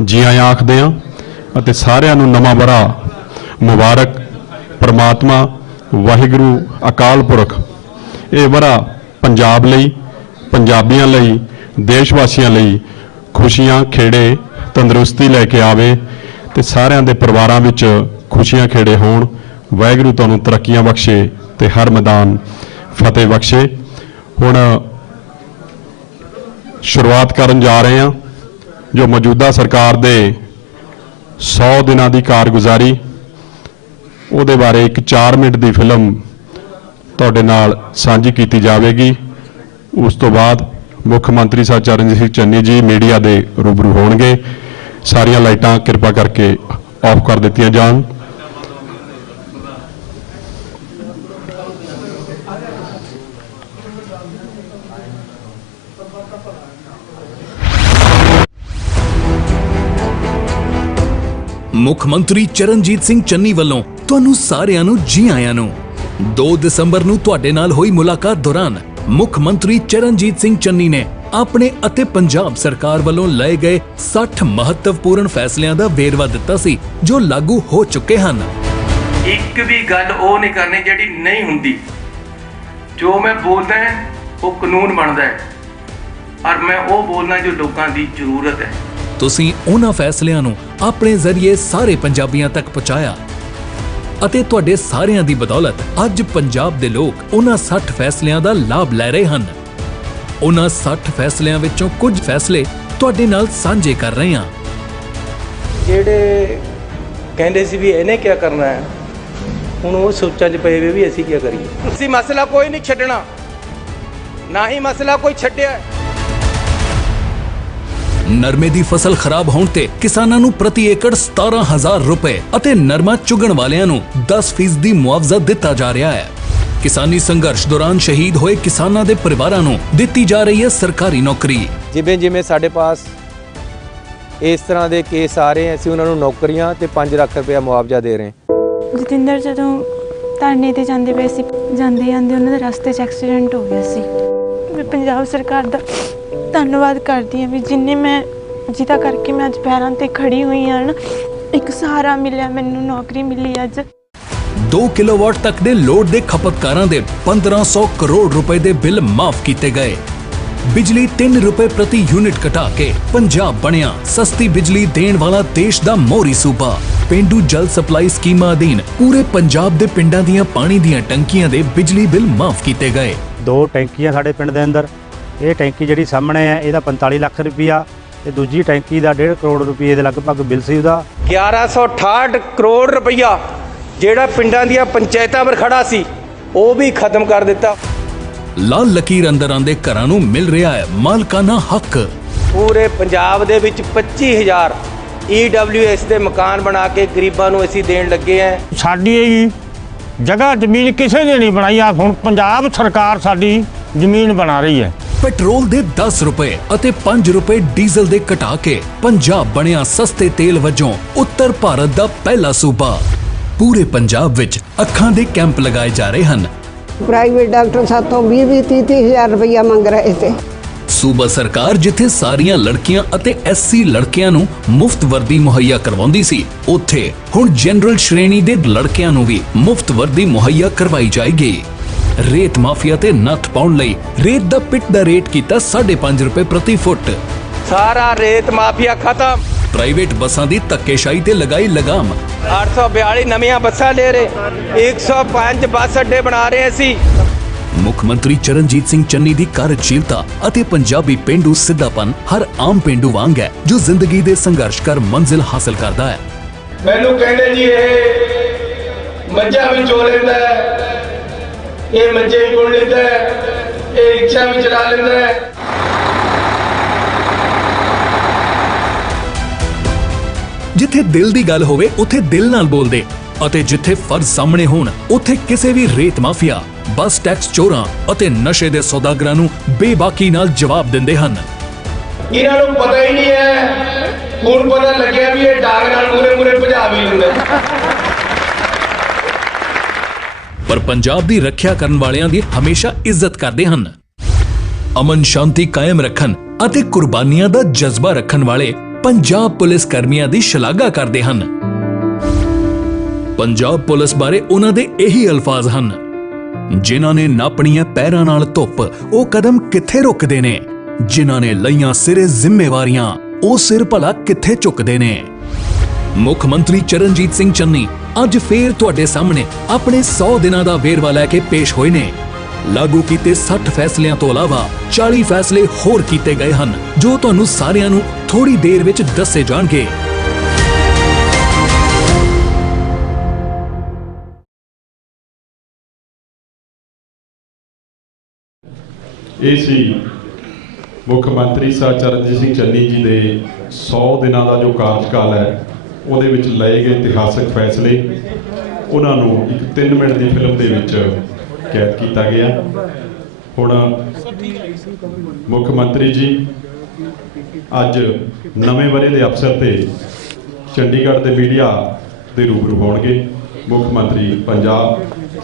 ਜੀ ਆਇਆਂ ਆਖਦੇ ਹਾਂ ਅਤੇ ਸਾਰਿਆਂ ਨੂੰ ਨਵਾਂ ਵਰਾ ਮੁਬਾਰਕ। परमात्मा वाहिगुरु अकाल पुरख ये वरा पंजाब लई, पंजाबियां लई, देशवासियों लई खुशियां खेड़े तंदुरुस्ती लैके आवे ते सारियां दे परिवारां विच खुशियां खेड़े होण। वाहिगुरु तुहानूं तरक्कियां बख्शे ते हर मैदान फतेह बख्शे। हुण शुरुआत करन जा रहे हैं जो मौजूदा सरकार दे 100 दिनां दी कारगुजारी ਉਹਦੇ ਬਾਰੇ एक 4 मिनट की फिल्म ਤੁਹਾਡੇ ਨਾਲ ਸਾਂਝੀ ਕੀਤੀ ਜਾਵੇਗੀ। ਉਸ ਤੋਂ ਬਾਅਦ ਮੁੱਖ ਮੰਤਰੀ ਸਾਹਿਬ ਚਰਨਜੀਤ ਸਿੰਘ ਚੰਨੀ ਜੀ ਮੀਡੀਆ ਦੇ ਰੂਬਰੂ ਹੋਣਗੇ। ਸਾਰੀਆਂ ਲਾਈਟਾਂ ਕਿਰਪਾ ਕਰਕੇ ਆਫ ਕਰ ਦਿੱਤੀਆਂ ਜਾਣ। ਮੁੱਖ ਮੰਤਰੀ ਚਰਨਜੀਤ ਸਿੰਘ ਚੰਨੀ ਵੱਲੋਂ ਤੁਹਾਨੂੰ ਸਾਰਿਆਂ ਨੂੰ ਜੀ ਆਇਆਂ ਨੂੰ। 2 ਦਸੰਬਰ ਨੂੰ ਤੁਹਾਡੇ ਨਾਲ ਹੋਈ ਮੁਲਾਕਾਤ ਦੌਰਾਨ ਮੁੱਖ ਮੰਤਰੀ ਚਰਨਜੀਤ ਸਿੰਘ ਚੰਨੀ ਨੇ ਆਪਣੇ ਅਤੇ ਪੰਜਾਬ ਸਰਕਾਰ ਵੱਲੋਂ ਲਏ ਗਏ 60 ਮਹੱਤਵਪੂਰਨ ਫੈਸਲਿਆਂ ਦਾ ਵੇਰਵਾ ਦਿੱਤਾ ਸੀ ਜੋ ਲਾਗੂ ਹੋ ਚੁੱਕੇ ਹਨ। ਇੱਕ ਵੀ ਗੱਲ ਉਹ ਨਹੀਂ ਕਰਨੀ ਜਿਹੜੀ ਨਹੀਂ ਹੁੰਦੀ। ਜੋ ਮੈਂ ਬੋਲਦਾ ਹੈ ਉਹ ਕਾਨੂੰਨ ਬਣਦਾ ਹੈ ਔਰ ਮੈਂ ਉਹ ਬੋਲਣਾ ਜੋ ਲੋਕਾਂ ਦੀ ਜ਼ਰੂਰਤ ਹੈ। ਤੁਸੀਂ ਉਹਨਾਂ ਫੈਸਲਿਆਂ ਨੂੰ ਆਪਣੇ ਜ਼ਰੀਏ ਸਾਰੇ ਪੰਜਾਬੀਆਂ ਤੱਕ ਪਹੁੰਚਾਇਆ ਅਤੇ ਤੁਹਾਡੇ ਸਾਰਿਆਂ ਦੀ ਬਦੌਲਤ ਅੱਜ ਪੰਜਾਬ ਦੇ ਲੋਕ ਉਹਨਾਂ 60 ਫੈਸਲਿਆਂ ਦਾ ਲਾਭ ਲੈ ਰਹੇ ਹਨ। ਉਹਨਾਂ 60 ਫੈਸਲਿਆਂ ਵਿੱਚੋਂ ਕੁਝ ਫੈਸਲੇ ਤੁਹਾਡੇ ਨਾਲ ਸਾਂਝੇ ਕਰ ਰਹੇ ਹਾਂ। ਜਿਹੜੇ ਕਹਿੰਦੇ ਸੀ ਵੀ ਇਹਨੇ ਕੀ ਕਰਨਾ ਹੈ, ਹੁਣ ਉਹ ਸੋਚਾਂ 'ਚ ਪਏ ਵੇ ਵੀ ਅਸੀਂ ਕੀ ਕਰੀਏ। ਅਸੀਂ ਮਸਲਾ ਕੋਈ ਨਹੀਂ ਛੱਡਣਾ, ਨਾ ਹੀ ਮਸਲਾ ਕੋਈ ਛੱਡਿਆ। ਨਰਮੇ ਦੀ ਫਸਲ ਖਰਾਬ ਹੋਣ ਤੇ ਕਿਸਾਨਾਂ ਨੂੰ ਪ੍ਰਤੀ ਏਕੜ 17,000 ਰੁਪਏ ਅਤੇ ਨਰਮਾ ਚੁਗਣ ਵਾਲਿਆਂ ਨੂੰ 10% ਮੁਆਵਜ਼ਾ ਦਿੱਤਾ ਜਾ ਰਿਹਾ ਹੈ। ਕਿਸਾਨੀ ਸੰਘਰਸ਼ ਦੌਰਾਨ ਸ਼ਹੀਦ ਹੋਏ ਕਿਸਾਨਾਂ ਦੇ ਪਰਿਵਾਰਾਂ ਨੂੰ ਦਿੱਤੀ ਜਾ ਰਹੀ ਹੈ ਸਰਕਾਰੀ ਨੌਕਰੀ। ਜਿਵੇਂ ਜਿਵੇਂ ਸਾਡੇ ਪਾਸ ਇਸ ਤਰ੍ਹਾਂ ਦੇ ਕੇਸ ਆ ਰਹੇ, ਅਸੀਂ ਉਹਨਾਂ ਨੂੰ ਨੌਕਰੀਆਂ ਤੇ 5 ਲੱਖ ਰੁਪਏ ਮੁਆਵਜ਼ਾ ਦੇ ਰਹੇ ਹਾਂ। ਜਤਿੰਦਰ ਜਦੋਂ ਧਰਨੇ ਤੇ ਜਾਂਦੇ ਪਏ ਸੀ, ਜਾਂਦੇ ਉਹਨਾਂ ਦੇ ਰਸਤੇ 'ਚ ਐਕਸੀਡੈਂਟ ਹੋ ਗਿਆ ਸੀ। ਮੈਂ ਪੰਜਾਬ ਸਰਕਾਰ ਦਾ ਧੰਨਵਾਦ ਕਰਦੀ ਹਾਂ ਵੀ ਜਿਹਦਾ ਕਰਕੇ ਮੈਂ ਅੱਜ ਪੈਰਾਂ ਤੇ ਖੜੀ ਹੋਈ ਹਾਂ ਨਾ। ਇੱਕ ਸਹਾਰਾ ਮਿਲਿਆ, ਮੈਨੂੰ ਨੌਕਰੀ ਮਿਲੀ ਅੱਜ। 2 ਕਿਲੋਵਾਟ ਤੱਕ ਦੇ ਲੋਡ ਦੇ ਖਪਤਕਾਰਾਂ ਦੇ 1500 ਕਰੋੜ ਰੁਪਏ ਦੇ ਬਿੱਲ ਮਾਫ ਕੀਤੇ ਗਏ। ਬਿਜਲੀ 3 ਰੁਪਏ ਪ੍ਰਤੀ ਯੂਨਿਟ ਘਟਾ ਕੇ ਪੰਜਾਬ ਬਣਿਆ ਸਸਤੀ ਬਿਜਲੀ ਦੇਣ ਵਾਲਾ ਦੇਸ਼ ਦਾ ਮੋਹਰੀ ਸੂਬਾ। ਪੇਂਡੂ ਜਲ ਸਪਲਾਈ ਸਕੀਮਾਂ ਅਧੀਨ ਪੂਰੇ ਪੰਜਾਬ ਦੇ ਪਿੰਡਾਂ ਦੀਆਂ ਪਾਣੀ ਦੀਆਂ ਟੈਂਕੀਆਂ ਦੇ ਬਿਜਲੀ ਬਿੱਲ ਮਾਫ ਕੀਤੇ ਗਏ। 2 ਟੈਂਕੀਆਂ ਸਾਡੇ ਪਿੰਡ ਦੇ ਅੰਦਰ। ਇਹ ਟੈਂਕੀ ਜਿਹੜੀ ਸਾਹਮਣੇ ਹੈ ਇਹਦਾ 45 ਲੱਖ ਰੁਪਈਆ ਤੇ ਦੂਜੀ ਟੈਂਕੀ ਦਾ 1.5 ਕਰੋੜ ਰੁਪਏ ਦੇ ਲਗਭਗ ਬਿੱਲ ਸੀ ਉਹਦਾ। 1168 ਕਰੋੜ ਰੁਪਈਆ ਜਿਹੜਾ ਪਿੰਡਾਂ ਦੀਆਂ ਪੰਚਾਇਤਾਂ 'ਤੇ ਖੜਾ ਸੀ ਉਹ ਵੀ ਖਤਮ ਕਰ ਦਿੱਤਾ। ਲਾਲ ਲਕੀਰ ਅੰਦਰ ਆਂਦੇ ਘਰਾਂ ਨੂੰ ਮਿਲ ਰਿਹਾ ਹੈ ਮਾਲਕਾਨਾ ਹੱਕ। ਪੂਰੇ ਪੰਜਾਬ ਦੇ ਵਿੱਚ 25,000 EWS ਦੇ ਮਕਾਨ ਬਣਾ ਕੇ ਗਰੀਬਾਂ ਨੂੰ ਅਸੀਂ ਦੇਣ ਲੱਗੇ ਹਾਂ। ਸਾਡੀ ਇਹ ਜਗ੍ਹਾ ਜ਼ਮੀਨ ਕਿਸੇ ਨੇ ਨਹੀਂ ਬਣਾਈ ਆ, ਹੁਣ ਪੰਜਾਬ ਸਰਕਾਰ ਸਾਡੀ ਜ਼ਮੀਨ ਬਣਾ ਰਹੀ ਹੈ। ਪੈਟਰੋਲ ਦੇ 10 ਰੁਪਏ ਅਤੇ 5 ਰੁਪਏ ਡੀਜ਼ਲ ਦੇ ਘਟਾ ਕੇ ਪੰਜਾਬ ਬਣਿਆ ਸਸਤੇ ਤੇਲ ਵਜੋਂ ਉੱਤਰ ਭਾਰਤ ਦਾ ਪਹਿਲਾ ਸੂਬਾ। ਪੂਰੇ ਪੰਜਾਬ ਵਿੱਚ ਅੱਖਾਂ ਦੇ ਕੈਂਪ ਲਗਾਏ ਜਾ ਰਹੇ ਹਨ। ਪ੍ਰਾਈਵੇਟ ਡਾਕਟਰ ਸਾਥੋਂ 20-30 ਹਜ਼ਾਰ ਰੁਪਇਆ ਮੰਗ ਰਹੇ थे। ਸੂਬਾ ਸਰਕਾਰ ਜਿੱਥੇ ਸਾਰੀਆਂ ਲੜਕੀਆਂ ਅਤੇ SC ਲੜਕਿਆਂ ਨੂੰ ਮੁਫਤ ਵਰਦੀ ਮੁਹੱਈਆ ਕਰਵਾਉਂਦੀ ਸੀ, ਉੱਥੇ ਹੁਣ ਜਨਰਲ ਸ਼੍ਰੇਣੀ ਦੇ ਲੜਕਿਆਂ ਨੂੰ ਵੀ ਮੁਫਤ ਵਰਦੀ ਮੁਹੱਈਆ ਕਰਵਾਈ ਜਾਏਗੀ। ਰੇਤ ਮਾਫੀਆ ਤੇ ਨੱਥ ਪਾਉਣ ਲਈ ਰੇਤ ਦਾ ਪਿੱਟ ਦਾ ਰੇਟ ਕੀਤਾ 5.5 ਰੁਪਏ ਪ੍ਰਤੀ ਫੁੱਟ। ਸਾਰਾ ਰੇਤ ਮਾਫੀਆ ਖਤਮ। ਪ੍ਰਾਈਵੇਟ ਬੱਸਾਂ ਦੀ ਧੱਕੇਸ਼ਾਹੀ ਤੇ ਲਗਾਈ ਲਗਾਮ। 842 ਨਵੀਆਂ ਬੱਸਾਂ ਲੈ ਰਹੇ, 105 ਬੱਸ ਅੱਡੇ ਬਣਾ ਰਹੇ ਅਸੀਂ। ਮੁੱਖ ਮੰਤਰੀ ਚਰਨਜੀਤ ਸਿੰਘ ਚੰਨੀ ਦੀ ਕਾਰਜਸ਼ੀਲਤਾ ਅਤੇ ਪੰਜਾਬੀ ਪੇਂਡੂ ਸਿੱਧਾਪਨ ਹਰ ਆਮ ਪੇਂਡੂ ਵਾਂਗ ਹੈ ਜੋ ਜ਼ਿੰਦਗੀ ਦੇ ਸੰਘਰਸ਼ ਕਰ ਮੰਜ਼ਿਲ ਹਾਸਲ ਕਰਦਾ ਹੈ। ਮੈਨੂੰ ਕਹਿੰਦੇ ਜੀ ਇਹ ਮੱਝਾਂ ਵੀ ਚੋ ਲੈਂਦਾ ਹੈ, ਇਹ ਮੰਜੇ ਵੀ ਬੁਣ ਲੈਂਦਾ ਹੈ, ਇਹ ਰਿਕਸ਼ਾ ਵੀ ਚਲਾ ਲੈਂਦਾ ਹੈ। ਜਿੱਥੇ ਦਿਲ ਦੀ ਗੱਲ ਹੋਵੇ ਉੱਥੇ ਦਿਲ ਨਾਲ ਬੋਲਦੇ ਅਤੇ ਜਿੱਥੇ ਫਰਜ਼ ਸਾਹਮਣੇ ਹੋਣ ਉੱਥੇ ਕਿਸੇ ਵੀ ਰੇਤ ਮਾਫੀਆ, ਬੱਸ ਟੈਕਸ ਚੋਰਾਂ ਅਤੇ ਨਸ਼ੇ ਦੇ ਸੌਦਾਗਰਾਂ ਨੂੰ ਬੇਬਾਕੀ ਨਾਲ ਜਵਾਬ ਦਿੰਦੇ ਹਨ। ਇਹਨਾਂ ਨੂੰ ਪਤਾ ਹੀ ਨਹੀਂ ਹੈ, ਹੁਣ ਪਤਾ ਲੱਗਿਆ ਵੀ ਇਹ ਡਾਂਗ ਨਾਲ ਮੂਰੇ ਭਜਾ ਵੀ ਲੈਂਦਾ। ਪਰ ਪੰਜਾਬ ਦੀ ਰੱਖਿਆ ਕਰਨ ਵਾਲਿਆਂ ਦੀ ਹਮੇਸ਼ਾ ਇੱਜ਼ਤ ਕਰਦੇ ਹਨ। ਅਮਨ ਸ਼ਾਂਤੀ ਕਾਇਮ ਰੱਖਣ ਅਤੇ ਕੁਰਬਾਨੀਆਂ ਦਾ ਜਜ਼ਬਾ ਰੱਖਣ ਵਾਲੇ ਪੰਜਾਬ ਪੁਲਿਸ ਕਰਮੀਆਂ ਦੀ ਸ਼ਲਾਘਾ ਕਰਦੇ ਹਨ। ਪੰਜਾਬ ਪੁਲਿਸ ਬਾਰੇ ਉਹਨਾਂ ਦੇ ਇਹੀ ਅਲਫਾਜ਼ ਹਨ, ਜਿਨ੍ਹਾਂ ਨੇ ਨਾਪਣੀਆਂ ਪੈਰਾਂ ਨਾਲ ਧੁੱਪ, ਉਹ ਕਦਮ ਕਿੱਥੇ ਰੁਕਦੇ ਨੇ। ਜਿਨ੍ਹਾਂ ਨੇ ਲਈਆਂ ਸਿਰੇ ਜ਼ਿੰਮੇਵਾਰੀਆਂ, ਉਹ ਸਿਰ ਭਲਾ ਕਿੱਥੇ ਝੁਕਦੇ ਨੇ। ਮੁੱਖ ਮੰਤਰੀ ਚਰਨਜੀਤ ਸਿੰਘ ਚੰਨੀ ਅੱਜ ਫੇਰ ਤੁਹਾਡੇ ਸਾਹਮਣੇ ਆਪਣੇ 100 ਦਿਨਾਂ ਦਾ ਵੇਰਵਾ ਲੈ ਕੇ ਪੇਸ਼ ਹੋਏ ਨੇ। ਲਾਗੂ ਕੀਤੇ 60 ਫੈਸਲਿਆਂ ਤੋਂ ਇਲਾਵਾ 40 ਫੈਸਲੇ ਹੋਰ ਕੀਤੇ ਗਏ ਹਨ, ਜੋ ਤੁਹਾਨੂੰ ਸਾਰਿਆਂ ਨੂੰ ਥੋੜੀ ਦੇਰ ਵਿੱਚ ਦੱਸੇ ਜਾਣਗੇ। ਇਹ ਸੀ ਮੁੱਖ ਮੰਤਰੀ ਸਾਹਿਬ ਚਰਨਜੀਤ ਸਿੰਘ ਚੰਨੀ ਜੀ ਦੇ 100 ਦਿਨਾਂ ਦਾ ਜੋ ਕਾਰਜਕਾਲ ਹੈ, ਉਹਦੇ ਵਿੱਚ ਲਏ ਗਏ ਇਤਿਹਾਸਕ ਫੈਸਲੇ, ਉਹਨਾਂ ਨੂੰ ਇੱਕ 3 ਮਿੰਟ ਦੀ ਫਿਲਮ ਦੇ ਵਿੱਚ ਕੈਦ ਕੀਤਾ ਗਿਆ। ਹੁਣ ਮੁੱਖ ਮੰਤਰੀ ਜੀ ਅੱਜ ਨਵੇਂ ਵਰ੍ਹੇ ਦੇ ਅਵਸਰ ਤੇ ਚੰਡੀਗੜ੍ਹ ਦੇ ਮੀਡੀਆ ਦੇ ਰੂਬਰੂ ਹੋਣਗੇ। ਮੁੱਖ ਮੰਤਰੀ ਪੰਜਾਬ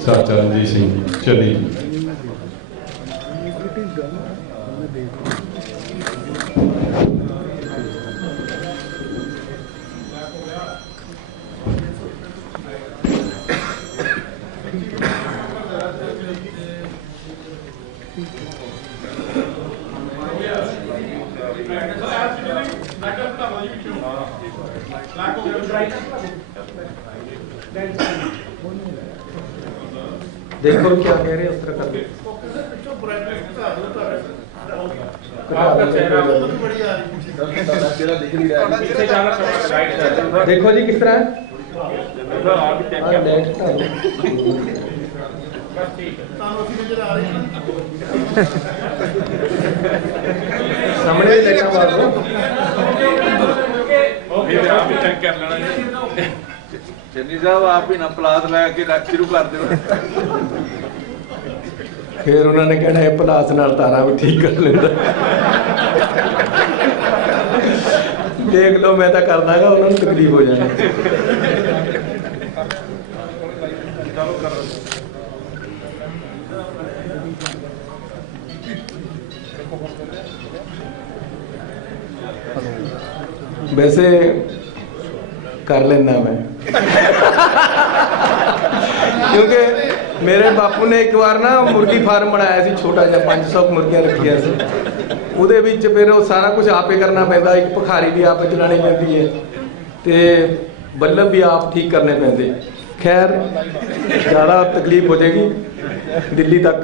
ਸਰ ਚਰਨਜੀਤ ਸਿੰਘ ਚੰਨੀ ਜੀ। देखो क्या कह रहे हैं उस तरह कर देखो जी किस तरह सामने देखा चन्नी साहब आप ही ना पलास लैके शुरू कर दो। फिर उन्होंने कहना है पलास नाल तारा भी ठीक कर लेंदा। देख लो मैं तो कर दांगा, उन्होंने तकलीफ हो जानी। वैसे कर लेना मैं क्योंकि मेरे बापू ने एक बार ना मुर्गी फार्म बनाया सी, छोटा जिहा 500 मुर्गियां रखिया सी। ਉਹਦੇ ਵਿੱਚ ਫਿਰ ਉਹ ਸਾਰਾ ਕੁਝ ਆਪੇ ਕਰਨਾ ਪੈਂਦਾ, ਇੱਕ ਭਖਾਰੀ ਵੀ ਆਪੇ ਚਲਾਣੀ ਪੈਂਦੀ ਹੈ ਤੇ ਬੱਲਬ ਵੀ ਆਪ ਠੀਕ ਕਰਨੇ ਪੈਂਦੇ। ਖੈਰ ਜ਼ਿਆਦਾ ਤਕਲੀਫ ਹੋ ਜਾਏਗੀ ਦਿੱਲੀ ਤੱਕ।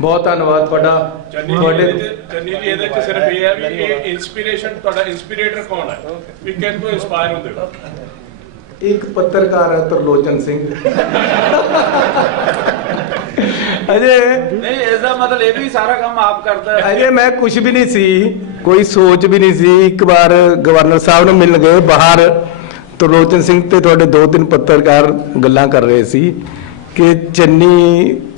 ਬਹੁਤ ਧੰਨਵਾਦ ਤੁਹਾਡਾ। ਤੁਹਾਡੇ ਚੰਨੀ ਜੀ ਇਹਦੇ ਚ ਸਿਰਫ ਇਹ ਹੈ ਵੀ ਇਹ ਇਨਸਪੀਰੇਸ਼ਨ, ਤੁਹਾਡਾ ਇਨਸਪੀਰੇਟਰ ਕੌਣ ਹੈ, ਵੀ ਕਿਸ ਤੋਂ ਇੰਸਪਾਇਰ ਹੁੰਦੇ ਹੋ? ਇੱਕ ਪੱਤਰਕਾਰ ਹੈ ਤਰਲੋਚਨ ਸਿੰਘ। ਅਜੇ नहीं इसका मतलब ये भी सारा काम आप करता है। ਅਜੇ ਮੈਂ ਕੁਝ ਵੀ ਨਹੀਂ ਸੀ, ਕੋਈ ਸੋਚ ਵੀ ਨਹੀਂ ਸੀ। ਇੱਕ ਵਾਰ ਗਵਰਨਰ ਸਾਹਿਬ ਨੂੰ ਮਿਲਣ ਗਏ ਬਾਹਰ, ਤਰਲੋਚਨ ਸਿੰਘ ਤੇ ਤੁਹਾਡੇ 2-3 ਪੱਤਰਕਾਰ ਗੱਲਾਂ ਕਰ ਰਹੇ ਸੀ ਕਿ ਚੰਨੀ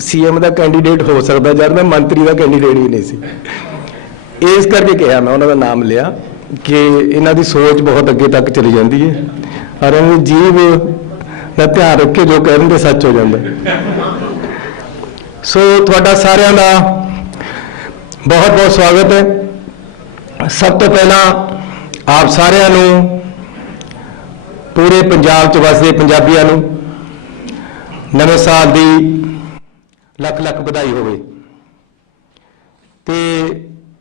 ਸੀਐਮ ਦਾ ਕੈਂਡੀਡੇਟ ਹੋ ਸਕਦਾ, ਜਦ ਮੈਂ ਮੰਤਰੀ ਦਾ ਕੈਂਡੀਡੇਟ ਵੀ ਨਹੀਂ ਸੀ। ਇਸ ਕਰਕੇ ਕਿਹਾ, ਮੈਂ ਉਹਨਾਂ ਦਾ ਨਾਮ ਲਿਆ ਕਿ ਇਹਨਾਂ ਦੀ ਸੋਚ ਬਹੁਤ ਅੱਗੇ ਤੱਕ ਚਲੀ ਜਾਂਦੀ ਹੈ ਔਰ ਇਹਨਾਂ ਦੀ ਜੀਭ ਦਾ ਧਿਆਨ ਰੱਖ ਕੇ ਜੋ ਕਹਿਣਗੇ ਸੱਚ ਹੋ ਜਾਂਦਾ। ਸੋ ਤੁਹਾਡਾ ਸਾਰਿਆਂ ਦਾ ਬਹੁਤ ਬਹੁਤ ਸਵਾਗਤ ਹੈ। ਸਭ ਤੋਂ ਪਹਿਲਾਂ ਆਪ ਸਾਰਿਆਂ ਨੂੰ, ਪੂਰੇ ਪੰਜਾਬ 'ਚ ਵਸਦੇ ਪੰਜਾਬੀਆਂ ਨੂੰ ਨਵੇਂ ਸਾਲ ਦੀ ਲੱਖ ਲੱਖ ਵਧਾਈ ਹੋਵੇ। ਤੇ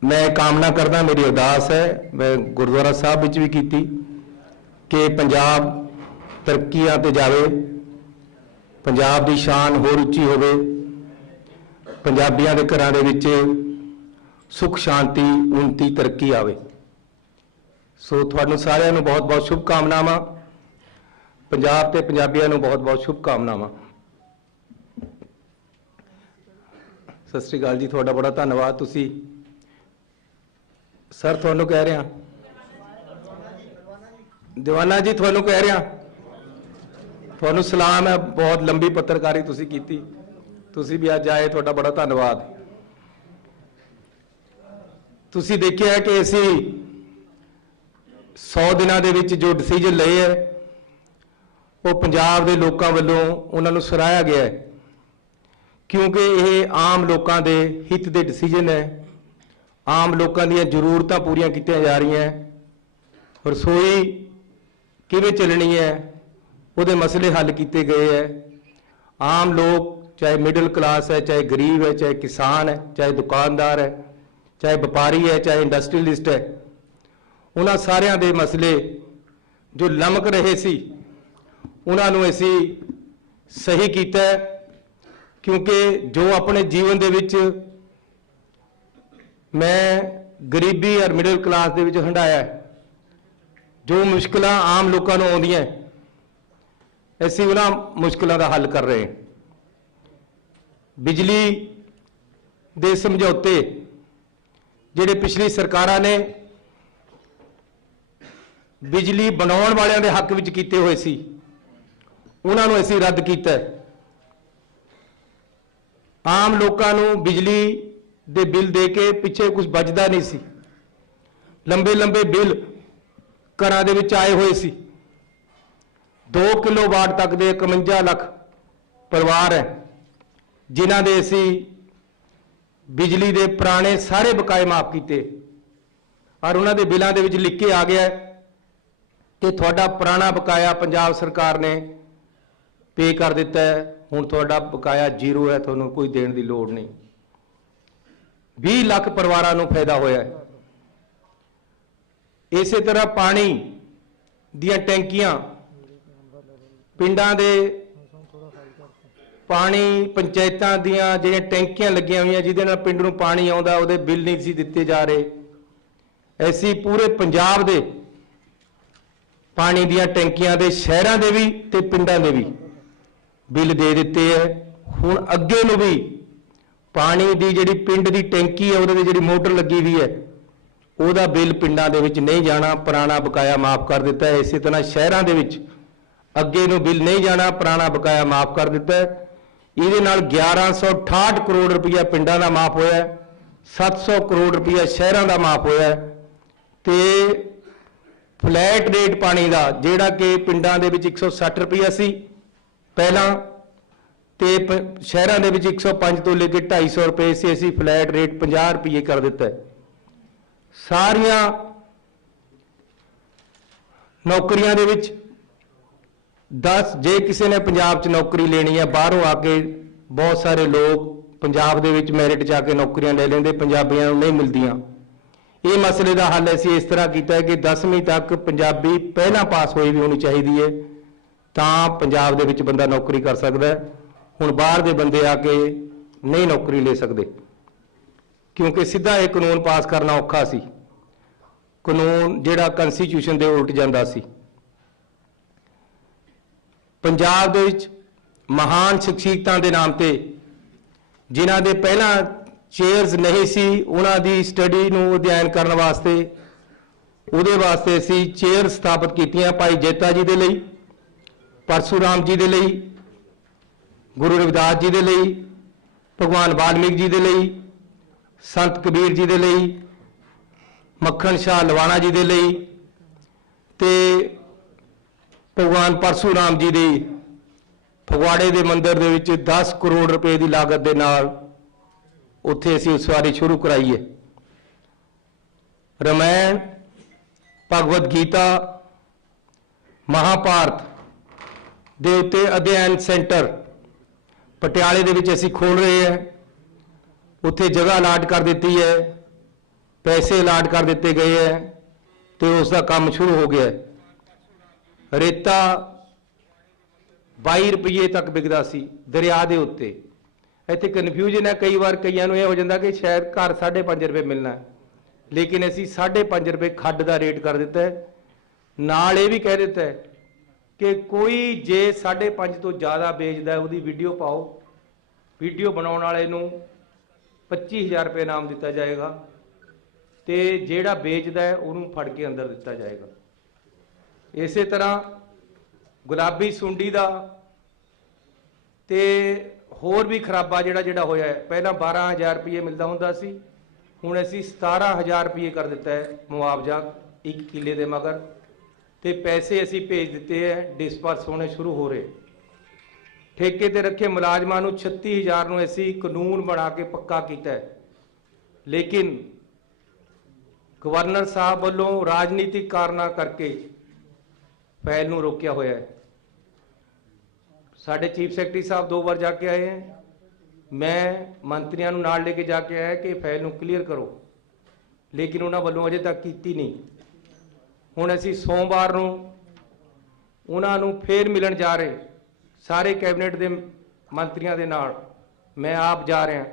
ਮੈਂ ਕਾਮਨਾ ਕਰਦਾ, ਮੇਰੀ ਅਰਦਾਸ ਹੈ, ਮੈਂ ਗੁਰਦੁਆਰਾ ਸਾਹਿਬ ਵਿੱਚ ਵੀ ਕੀਤੀ ਕਿ ਪੰਜਾਬ ਤਰੱਕੀਆਂ ਤੇ ਜਾਵੇ, ਪੰਜਾਬ ਦੀ ਸ਼ਾਨ ਹੋਰ ਉੱਚੀ ਹੋਵੇ, ਪੰਜਾਬੀਆਂ ਦੇ ਘਰਾਂ ਦੇ ਵਿੱਚ ਸੁੱਖ ਸ਼ਾਂਤੀ ਉੱਨਤੀ ਤਰੱਕੀ ਆਵੇ। ਸੋ ਤੁਹਾਨੂੰ ਸਾਰਿਆਂ ਨੂੰ ਬਹੁਤ ਬਹੁਤ ਸ਼ੁਭ ਕਾਮਨਾਵਾਂ। ਪੰਜਾਬ ਤੇ ਪੰਜਾਬੀਆਂ ਨੂੰ ਬਹੁਤ ਬਹੁਤ ਸ਼ੁਭ ਕਾਮਨਾਵਾਂ। ਸਤਿ ਸ਼੍ਰੀ ਅਕਾਲ ਜੀ, ਤੁਹਾਡਾ ਬੜਾ ਧੰਨਵਾਦ। ਤੁਸੀਂ ਸਰ, ਤੁਹਾਨੂੰ ਕਹਿ ਰਿਹਾ ਦੀਵਾਨਾ ਜੀ, ਤੁਹਾਨੂੰ ਕਹਿ ਰਿਹਾ, ਤੁਹਾਨੂੰ ਸਲਾਮ ਹੈ। ਬਹੁਤ ਲੰਬੀ ਪੱਤਰਕਾਰੀ ਤੁਸੀਂ ਕੀਤੀ, ਤੁਸੀਂ ਵੀ ਅੱਜ ਆਏ, ਤੁਹਾਡਾ ਬੜਾ ਧੰਨਵਾਦ। ਤੁਸੀਂ ਦੇਖਿਆ ਕਿ ਅਸੀਂ 100 ਦਿਨਾਂ ਦੇ ਵਿੱਚ ਜੋ ਡਿਸੀਜਨ ਲਏ ਹੈ, ਉਹ ਪੰਜਾਬ ਦੇ ਲੋਕਾਂ ਵੱਲੋਂ ਉਹਨਾਂ ਨੂੰ ਸਰਾਹਿਆ ਗਿਆ ਹੈ। क्योंकि ये आम लोगों के हित के डिसीजन है। आम लोगों दी जरूरतां पूरियां कीतियां जा रही हैं। रसोई किवें चलनी है उहदे मसले हल किए गए हैं। आम लोग चाहे मिडिल क्लास है, चाहे गरीब है, चाहे किसान है, चाहे दुकानदार है, चाहे व्यापारी है, चाहे इंडस्ट्रीलिस्ट है, उन्हां सारियां दे मसले जो लमक रहे सी उन्हां नूं असीं सही कीता है। क्योंकि जो अपने जीवन दे विच मैं गरीबी और मिडिल क्लास दे विच हंडाया है, जो मुश्किलां आम लोगों नूं आउंदियां असीं उन्हां मुश्किलां दा हल कर रहे हैं। बिजली दे समझौते जिहड़े पिछली सरकारां ने बिजली बनाउण वालियां दे हक विच कीते होए सी उन्हां नूं असीं रद्द कीता है। आम लोगों नूं बिजली दे बिल दे के पिछे कुछ बचदा नहीं सी। लंबे लंबे बिल घरां दे विच आए होए सी। 2 किलोवाट तक दे 51 लाख परिवार है जिन्हां दे असीं बिजली दे पुराने सारे बकाए माफ कीते और उन्हां दे बिलां दे विच लिख के आ गया कि तुहाडा पुराना बकाया पंजाब सरकार ने पे कर दिता है, हुण तुहाडा बकाया 0 है, तुहानूं कोई देण दी लोड़ नहीं। 20 लाख परिवारां नूं फायदा होया है। इसे तरह पानी दियां टैंकियां पिंडां दे पानी पंचायतां दियां जिहड़ियां टैंकियां लगियां होईयां जिहदे नाल पिंड नूं पानी आउंदा उहदे बिल नहीं सी दित्ते जा रहे। ऐसी पूरे पंजाब दे पानी दियां टैंकियां दे शहरां दे भी ते पिंडां दे भी बिल दे दिते है। हुण अगे नूं भी पानी दी जिहड़ी पिंड दी टैंकी है उहदे ते जिहड़ी मोटर लगी हुई है ਉਹਦਾ बिल पिंडां दे विच नहीं जाना, पुराना बकाया माफ कर दिता है। इसी तरह शहरां दे विच अगे नूं बिल नहीं जाना, पुराना बकाया माफ कर दिता है। ਇਹਦੇ ਨਾਲ 1168 ਕਰੋੜ ਰੁਪਇਆ ਪਿੰਡਾਂ ਦਾ ਮਾਫ ਹੋਇਆ ਹੈ, 700 ਕਰੋੜ ਰੁਪਇਆ ਸ਼ਹਿਰਾਂ ਦਾ ਮਾਫ ਹੋਇਆ ਹੈ ਤੇ ਫਲੈਟ ਰੇਟ ਪਾਣੀ ਦਾ ਜਿਹੜਾ ਕਿ ਪਿੰਡਾਂ ਦੇ ਵਿੱਚ 160 ਰੁਪਇਆ ਸੀ ਪਹਿਲਾਂ ਤੇ ਸ਼ਹਿਰਾਂ ਦੇ ਵਿੱਚ 105 ਤੋਂ ਲੈ ਕੇ 250 ਰੁਪਏ ਸੀ, ਅਸੀਂ ਫਲੈਟ ਰੇਟ 50 ਰੁਪਏ ਕਰ ਦਿੱਤਾ ਹੈ। ਸਾਰੀਆਂ ਨੌਕਰੀਆਂ ਦੇ ਵਿੱਚ 10 ਜੇ किसी ने पंजाब च नौकरी लेनी है बाहरों आके बहुत सारे लोग पंजाब दे विच मैरिट च आके नौकरियां ले लेंदे, पंजाबियां नूं नहीं मिलदियां। ये मसले का हल असीं इस तरह किया है कि 10वीं तक पंजाबी पहला पास होई भी होनी चाहिए है तां पंजाब दे विच बंदा नौकरी कर सकदा है। हुण बाहर दे बंदे आके नहीं नौकरी ले सकते क्योंकि सीधा एक कानून पास करना औखा सी, कानून जिहड़ा कॉन्स्टिट्यूशन दे उल्ट जांदा सी। पंजाब दे विच महान शख्सियतां दे नाम ते जिन्हां दे पहला चेयर्स नहीं सी उन्हां दी स्टडी नूं अध्ययन करन वास्ते उहदे वास्ते असीं चेयर स्थापित कीतियां। भाई जेता जी दे लई, परशुराम जी दे लई, गुरु रविदास जी दे लई, भगवान वाल्मीकि जी दे लई, संत कबीर जी दे लई, मक्खन शाह लवाणा जी दे लई ते भगवान परशुराम जी की फगवाड़े के मंदिर दे विच 10 करोड़ रुपए की लागत के नाल उत्थे असीं उसारी शुरू कराई है। रामायण, भगवत गीता, महाभारत दे उत्ते अध्ययन सेंटर पटियाले दे विच असीं खोल रहे हैं। उत्थे जगह अलाट कर दी है, पैसे अलाट कर दिते गए हैं तो उसका काम शुरू हो गया है। रेता 22 रुपये तक बिकता सी दरिया के उत्ते। इत्थे कन्फ्यूजन है कई बार कईयां नूं इह हो जाता कि शायद घर 5.5 रुपए मिलना है, लेकिन असीं 5.5 रुपए खड्ड का रेट कर दिता है। नाल ये भी कह दिता है कि कोई जे 5.5 तो ज़्यादा बेचता है उसकी वीडियो पाओ, वीडियो बनाने वाले नूं 25,000 रुपये इनाम दिता जाएगा तो जिहड़ा बेचता है उन्होंने फड़ के अंदर दिता जाएगा। इस तरह गुलाबी सुंडी का तो होर भी खराबा जिहड़ा होया है। पहला 12,000 रुपये मिलता हुंदा सी, हुण असीं 17,000 रुपये कर दिता है मुआवजा 1 किले के मगर, तो पैसे असीं भेज दिते हैं, डिस्पर्स होने शुरू हो रहे। ਠੇਕੇ ਤੇ ਰੱਖੇ ਮੁਲਾਜ਼ਮਾਂ ਨੂੰ 36000 ਨੂੰ ਅਸੀਂ ਕਾਨੂੰਨ ਬਣਾ ਕੇ ਪੱਕਾ ਕੀਤਾ ਹੈ, ਲੇਕਿਨ ਗਵਰਨਰ ਸਾਹਿਬ ਵੱਲੋਂ ਰਾਜਨੀਤਿਕ ਕਾਰਨਾਂ ਕਰਕੇ ਫਾਈਲ ਨੂੰ ਰੋਕਿਆ ਹੋਇਆ ਹੈ। ਸਾਡੇ ਚੀਫ ਸੈਕਟਰੀ ਸਾਹਿਬ 2 ਵਾਰ ਜਾ ਕੇ ਆਏ हैं, मैं ਮੰਤਰੀਆਂ ਨੂੰ ਨਾਲ ਲੈ ਕੇ ਜਾ ਕੇ ਆਇਆ ਕਿ ਫਾਈਲ ਨੂੰ ਕਲੀਅਰ ਕਰੋ, ਲੇਕਿਨ ਉਹਨਾਂ ਵੱਲੋਂ ਅਜੇ ਤੱਕ ਕੀਤੀ ਨਹੀਂ। ਹੁਣ ਅਸੀਂ ਸੋਮਵਾਰ ਨੂੰ ਉਹਨਾਂ ਨੂੰ ਫੇਰ ਮਿਲਣ ਜਾ ਰਹੇ, ਸਾਰੇ ਕੈਬਨਿਟ ਦੇ ਮੰਤਰੀਆਂ ਦੇ ਨਾਲ ਮੈਂ ਆਪ ਜਾ ਰਿਹਾ,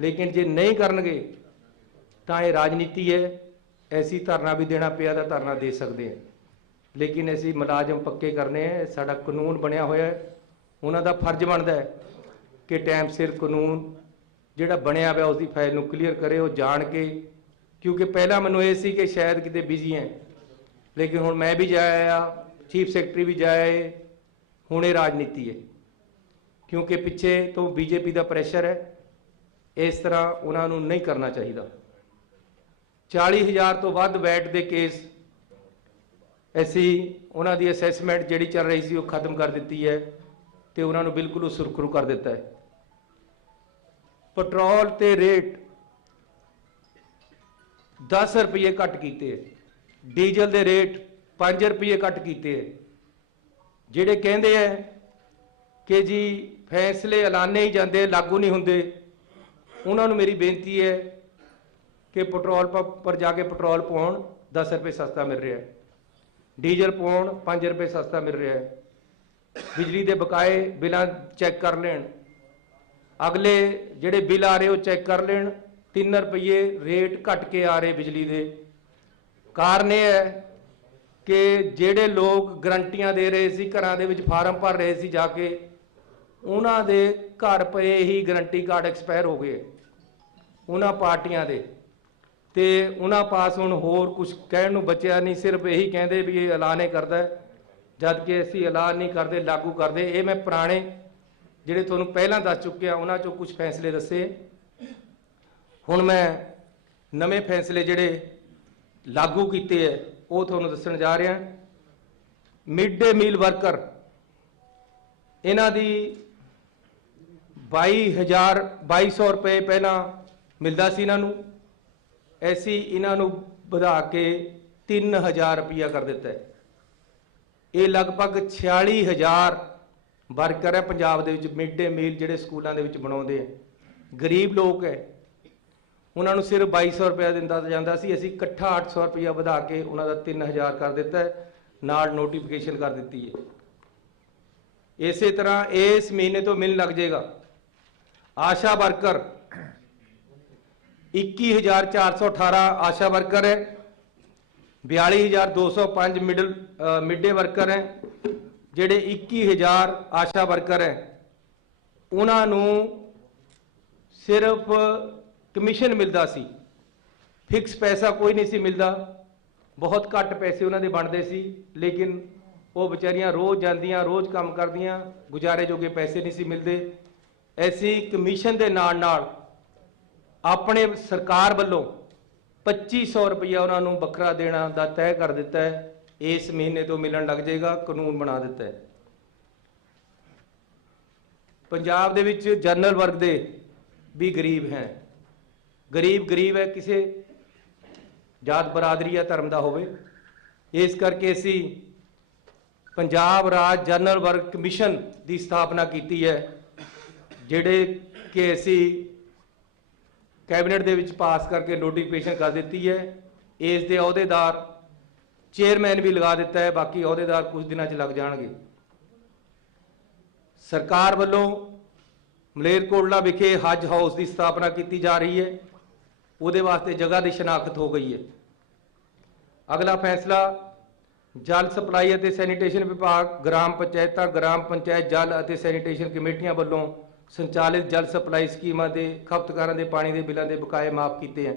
ਲੇਕਿਨ ਜੇ ਨਹੀਂ ਕਰਨਗੇ ਤਾਂ ਇਹ ਰਾਜਨੀਤੀ ਹੈ। ਐਸੀ ਧਰਨਾ ਵੀ ਦੇਣਾ ਪਿਆ ਤਾਂ ਧਰਨਾ ਦੇ ਸਕਦੇ ਹਾਂ, ਲੇਕਿਨ ਅਸੀਂ ਮੁਲਾਜ਼ਮ ਪੱਕੇ ਕਰਨੇ ਹੈ। ਸਾਡਾ ਕਾਨੂੰਨ ਬਣਿਆ ਹੋਇਆ ਹੈ, ਉਹਨਾਂ ਦਾ ਫਰਜ਼ ਬਣਦਾ ਹੈ ਕਿ ਟਾਈਮ ਸਿਰ ਕਾਨੂੰਨ ਜਿਹੜਾ ਬਣਿਆ ਹੋਇਆ ਉਸ ਦੀ ਫਾਈਲ ਨੂੰ ਕਲੀਅਰ ਕਰੇ। ਉਹ ਜਾਣ ਕੇ, ਕਿਉਂਕਿ ਪਹਿਲਾਂ ਮੈਨੂੰ ਇਹ ਸੀ ਕਿ ਸ਼ਾਇਦ ਕਿਤੇ ਬਿਜ਼ੀ ਹੈ, ਲੇਕਿਨ ਹੁਣ ਮੈਂ ਵੀ ਜਾਇਆ, ਚੀਫ ਸੈਕਟਰੀ ਵੀ ਜਾਇਆ, ਹੁਣ ਇਹ ਰਾਜਨੀਤੀ ਹੈ, ਕਿਉਂਕਿ ਪਿੱਛੇ ਤੋਂ ਬੀਜੇਪੀ ਦਾ ਪ੍ਰੈਸ਼ਰ ਹੈ। ਇਸ ਤਰ੍ਹਾਂ ਉਹਨਾਂ ਨੂੰ ਨਹੀਂ ਕਰਨਾ ਚਾਹੀਦਾ। 40000 ਤੋਂ ਵੱਧ ਵੈਟ ਦੇ ਕੇਸ ਅਸੀਂ ਉਹਨਾਂ ਦੀ ਅਸੈਸਮੈਂਟ ਜਿਹੜੀ ਚੱਲ ਰਹੀ ਸੀ ਉਹ ਖਤਮ ਕਰ ਦਿੱਤੀ ਹੈ ਤੇ ਉਹਨਾਂ ਨੂੰ ਬਿਲਕੁਲ ਸੁਰਖਰੂ ਕਰ ਦਿੱਤਾ ਹੈ। ਪੈਟਰੋਲ ਤੇ ਰੇਟ 10 ਰੁਪਏ ਘੱਟ ਕੀਤੇ ਹੈ, ਡੀਜ਼ਲ ਦੇ ਰੇਟ 5 ਰੁਪਏ ਘੱਟ ਕੀਤੇ ਹੈ। ਜਿਹੜੇ ਕਹਿੰਦੇ ਹੈ ਕਿ ਜੀ ਫੈਸਲੇ ਐਲਾਨੇ ਹੀ ਜਾਂਦੇ, ਲਾਗੂ ਨਹੀਂ ਹੁੰਦੇ, ਉਹਨਾਂ ਨੂੰ ਮੇਰੀ ਬੇਨਤੀ ਹੈ ਕਿ ਪੈਟਰੋਲ ਪੰਪ ਪਰ ਜਾ ਕੇ ਪੈਟਰੋਲ ਪਾਉਣ, 10 ਰੁਪਏ ਸਸਤਾ ਮਿਲ ਰਿਹਾ ਹੈ, ਡੀਜ਼ਲ ਪਾਉਣ 5 ਰੁਪਏ ਸਸਤਾ ਮਿਲ ਰਿਹਾ ਹੈ। ਬਿਜਲੀ ਦੇ ਬਕਾਏ ਬਿੱਲਾਂ ਚੈੱਕ ਕਰ ਲੈਣ, ਅਗਲੇ ਜਿਹੜੇ ਬਿੱਲ ਆ ਰਹੇ ਉਹ ਚੈੱਕ ਕਰ ਲੈਣ। 3 ਰੁਪਏ ਰੇਟ ਘਟ ਕੇ ਆ ਰਹੇ ਬਿਜਲੀ ਦੇ। ਕਾਰਨ ਇਹ ਹੈ ਕਿ ਜਿਹੜੇ ਲੋਕ ਗਰੰਟੀਆਂ ਦੇ ਰਹੇ ਸੀ, ਘਰਾਂ ਦੇ ਵਿੱਚ ਫਾਰਮ ਭਰ ਰਹੇ ਸੀ ਜਾ ਕੇ, ਉਹਨਾਂ ਦੇ ਘਰ ਪਏ ਹੀ ਗਰੰਟੀ ਕਾਰਡ ਐਕਸਪਾਇਰ ਹੋ ਗਏ ਉਹਨਾਂ ਪਾਰਟੀਆਂ ਦੇ, ਤੇ ਉਹਨਾਂ ਪਾਸ ਹੁਣ ਹੋਰ ਕੁਝ ਕਹਿਣ ਨੂੰ ਬਚਿਆ ਨਹੀਂ। ਸਿਰਫ ਇਹੀ ਕਹਿੰਦੇ ਵੀ ਇਹ ਐਲਾਨ ਹੀ ਕਰਦਾ, ਜਦ ਕਿ ਅਸੀਂ ਐਲਾਨ ਨਹੀਂ ਕਰਦੇ, ਲਾਗੂ ਕਰਦੇ। ਇਹ ਮੈਂ ਪੁਰਾਣੇ ਜਿਹੜੇ ਤੁਹਾਨੂੰ ਪਹਿਲਾਂ ਦੱਸ ਚੁੱਕਿਆ ਉਹਨਾਂ ਚੋਂ ਕੁਝ ਫੈਸਲੇ ਦੱਸੇ। ਹੁਣ ਮੈਂ ਨਵੇਂ ਫੈਸਲੇ ਜਿਹੜੇ ਲਾਗੂ ਕੀਤੇ ਹੈ ਉਹ ਤੁਹਾਨੂੰ ਦੱਸਣ ਜਾ ਰਿਹਾ। ਮਿਡ ਡੇ ਮੀਲ ਵਰਕਰ, ਇਹਨਾਂ ਦੀ 2200 ਰੁਪਏ ਪਹਿਲਾਂ ਮਿਲਦਾ ਸੀ ਇਹਨਾਂ ਨੂੰ, ਅਸੀਂ ਇਹਨਾਂ ਨੂੰ ਵਧਾ ਕੇ 3000 ਰੁਪਇਆ ਕਰ ਦਿੱਤਾ ਹੈ। ਇਹ ਲਗਭਗ 46000 ਵਰਕਰ ਹੈ ਪੰਜਾਬ ਦੇ ਵਿੱਚ ਮਿਡ ਡੇ ਮੀਲ ਜਿਹੜੇ ਸਕੂਲਾਂ ਦੇ ਵਿੱਚ ਬਣਾਉਂਦੇ ਆ। ਗਰੀਬ ਲੋਕ ਹੈ, ਉਹਨਾਂ ਨੂੰ ਸਿਰਫ 2200 ਰੁਪਇਆ ਦਿੰਦਾ ਜਾਂਦਾ ਸੀ, ਅਸੀਂ ਇਕੱਠਾ 800 ਰੁਪਇਆ ਵਧਾ ਕੇ ਉਹਨਾਂ ਦਾ 3000 ਕਰ ਦਿੱਤਾ ਹੈ, ਨਾਲ ਨੋਟੀਫਿਕੇਸ਼ਨ ਕਰ ਦਿੱਤੀ ਹੈ। ਇਸੇ ਤਰ੍ਹਾਂ ਇਸ ਮਹੀਨੇ ਤੋਂ ਮਿਲਣ ਲੱਗ ਜਾਏਗਾ। ਆਸ਼ਾ ਵਰਕਰ 21418 ਆਸ਼ਾ ਵਰਕਰ ਹੈ, 42205 ਮਿਡ ਡੇ ਵਰਕਰ ਹੈ। ਜਿਹੜੇ 21000 ਆਸ਼ਾ ਵਰਕਰ ਹੈ ਉਹਨਾਂ ਨੂੰ ਸਿਰਫ ਕਮਿਸ਼ਨ ਮਿਲਦਾ ਸੀ, ਫਿਕਸ ਪੈਸਾ ਕੋਈ ਨਹੀਂ ਸੀ ਮਿਲਦਾ, ਬਹੁਤ ਘੱਟ ਪੈਸੇ ਉਹਨਾਂ ਦੇ ਬਣਦੇ ਸੀ, ਲੇਕਿਨ ਉਹ ਵਿਚਾਰੀਆਂ ਰੋਜ਼ ਜਾਂਦੀਆਂ, ਰੋਜ਼ ਕੰਮ ਕਰਦੀਆਂ, ਗੁਜ਼ਾਰੇ ਜੋਗੇ ਪੈਸੇ ਨਹੀਂ ਸੀ ਮਿਲਦੇ। ਐਸੀ ਕਮਿਸ਼ਨ ਦੇ ਨਾਲ ਆਪਣੇ ਸਰਕਾਰ ਵੱਲੋਂ 2500 ਰੁਪਇਆ ਉਹਨਾਂ ਨੂੰ ਵੱਖਰਾ ਦੇਣਾ ਦਾ ਤੈਅ ਕਰ ਦਿੱਤਾ ਹੈ। ਇਸ ਮਹੀਨੇ ਤੋਂ ਮਿਲਣ ਲੱਗ ਜਾਏਗਾ, ਕਾਨੂੰਨ ਬਣਾ ਦਿੱਤਾ ਹੈ। ਪੰਜਾਬ ਦੇ ਵਿੱਚ ਜਨਰਲ ਵਰਗ ਦੇ ਵੀ ਗਰੀਬ ਹੈ, ਗਰੀਬ ਹੈ, ਕਿਸੇ ਜਾਤ ਬਰਾਦਰੀ ਜਾਂ ਧਰਮ ਦਾ ਹੋਵੇ। ਇਸ ਕਰਕੇ ਅਸੀਂ ਪੰਜਾਬ ਰਾਜ ਜਨਰਲ ਵਰਗ ਕਮਿਸ਼ਨ ਦੀ ਸਥਾਪਨਾ ਕੀਤੀ ਹੈ, ਜਿਹੜੇ ਕਿ ਅਸੀਂ ਕੈਬਨਿਟ ਦੇ ਵਿੱਚ ਪਾਸ ਕਰਕੇ ਨੋਟੀਫਿਕੇਸ਼ਨ ਕਰ ਦਿੱਤੀ ਹੈ। ਇਸ ਦੇ ਅਹੁਦੇਦਾਰ ਚੇਅਰਮੈਨ ਵੀ ਲਗਾ ਦਿੱਤਾ ਹੈ, ਬਾਕੀ ਅਹੁਦੇਦਾਰ ਕੁਝ ਦਿਨਾਂ 'ਚ ਲੱਗ ਜਾਣਗੇ। ਸਰਕਾਰ ਵੱਲੋਂ ਮਲੇਰਕੋਟਲਾ ਵਿਖੇ ਹਜ ਹਾਊਸ ਦੀ ਸਥਾਪਨਾ ਕੀਤੀ ਜਾ ਰਹੀ ਹੈ, ਉਹਦੇ ਵਾਸਤੇ ਜਗ੍ਹਾ ਦੀ ਸ਼ਨਾਖਤ ਹੋ ਗਈ ਹੈ। ਅਗਲਾ ਫੈਸਲਾ ਜਲ ਸਪਲਾਈ ਅਤੇ ਸੈਨੀਟੇਸ਼ਨ ਵਿਭਾਗ, ਗ੍ਰਾਮ ਪੰਚਾਇਤਾਂ, ਗ੍ਰਾਮ ਪੰਚਾਇਤ ਜਲ ਅਤੇ ਸੈਨੀਟੇਸ਼ਨ ਕਮੇਟੀਆਂ ਵੱਲੋਂ ਸੰਚਾਲਿਤ ਜਲ ਸਪਲਾਈ ਸਕੀਮਾਂ ਦੇ ਖਪਤਕਾਰਾਂ ਦੇ ਪਾਣੀ ਦੇ ਬਿੱਲਾਂ ਦੇ ਬਕਾਏ ਮਾਫ ਕੀਤੇ ਹਨ।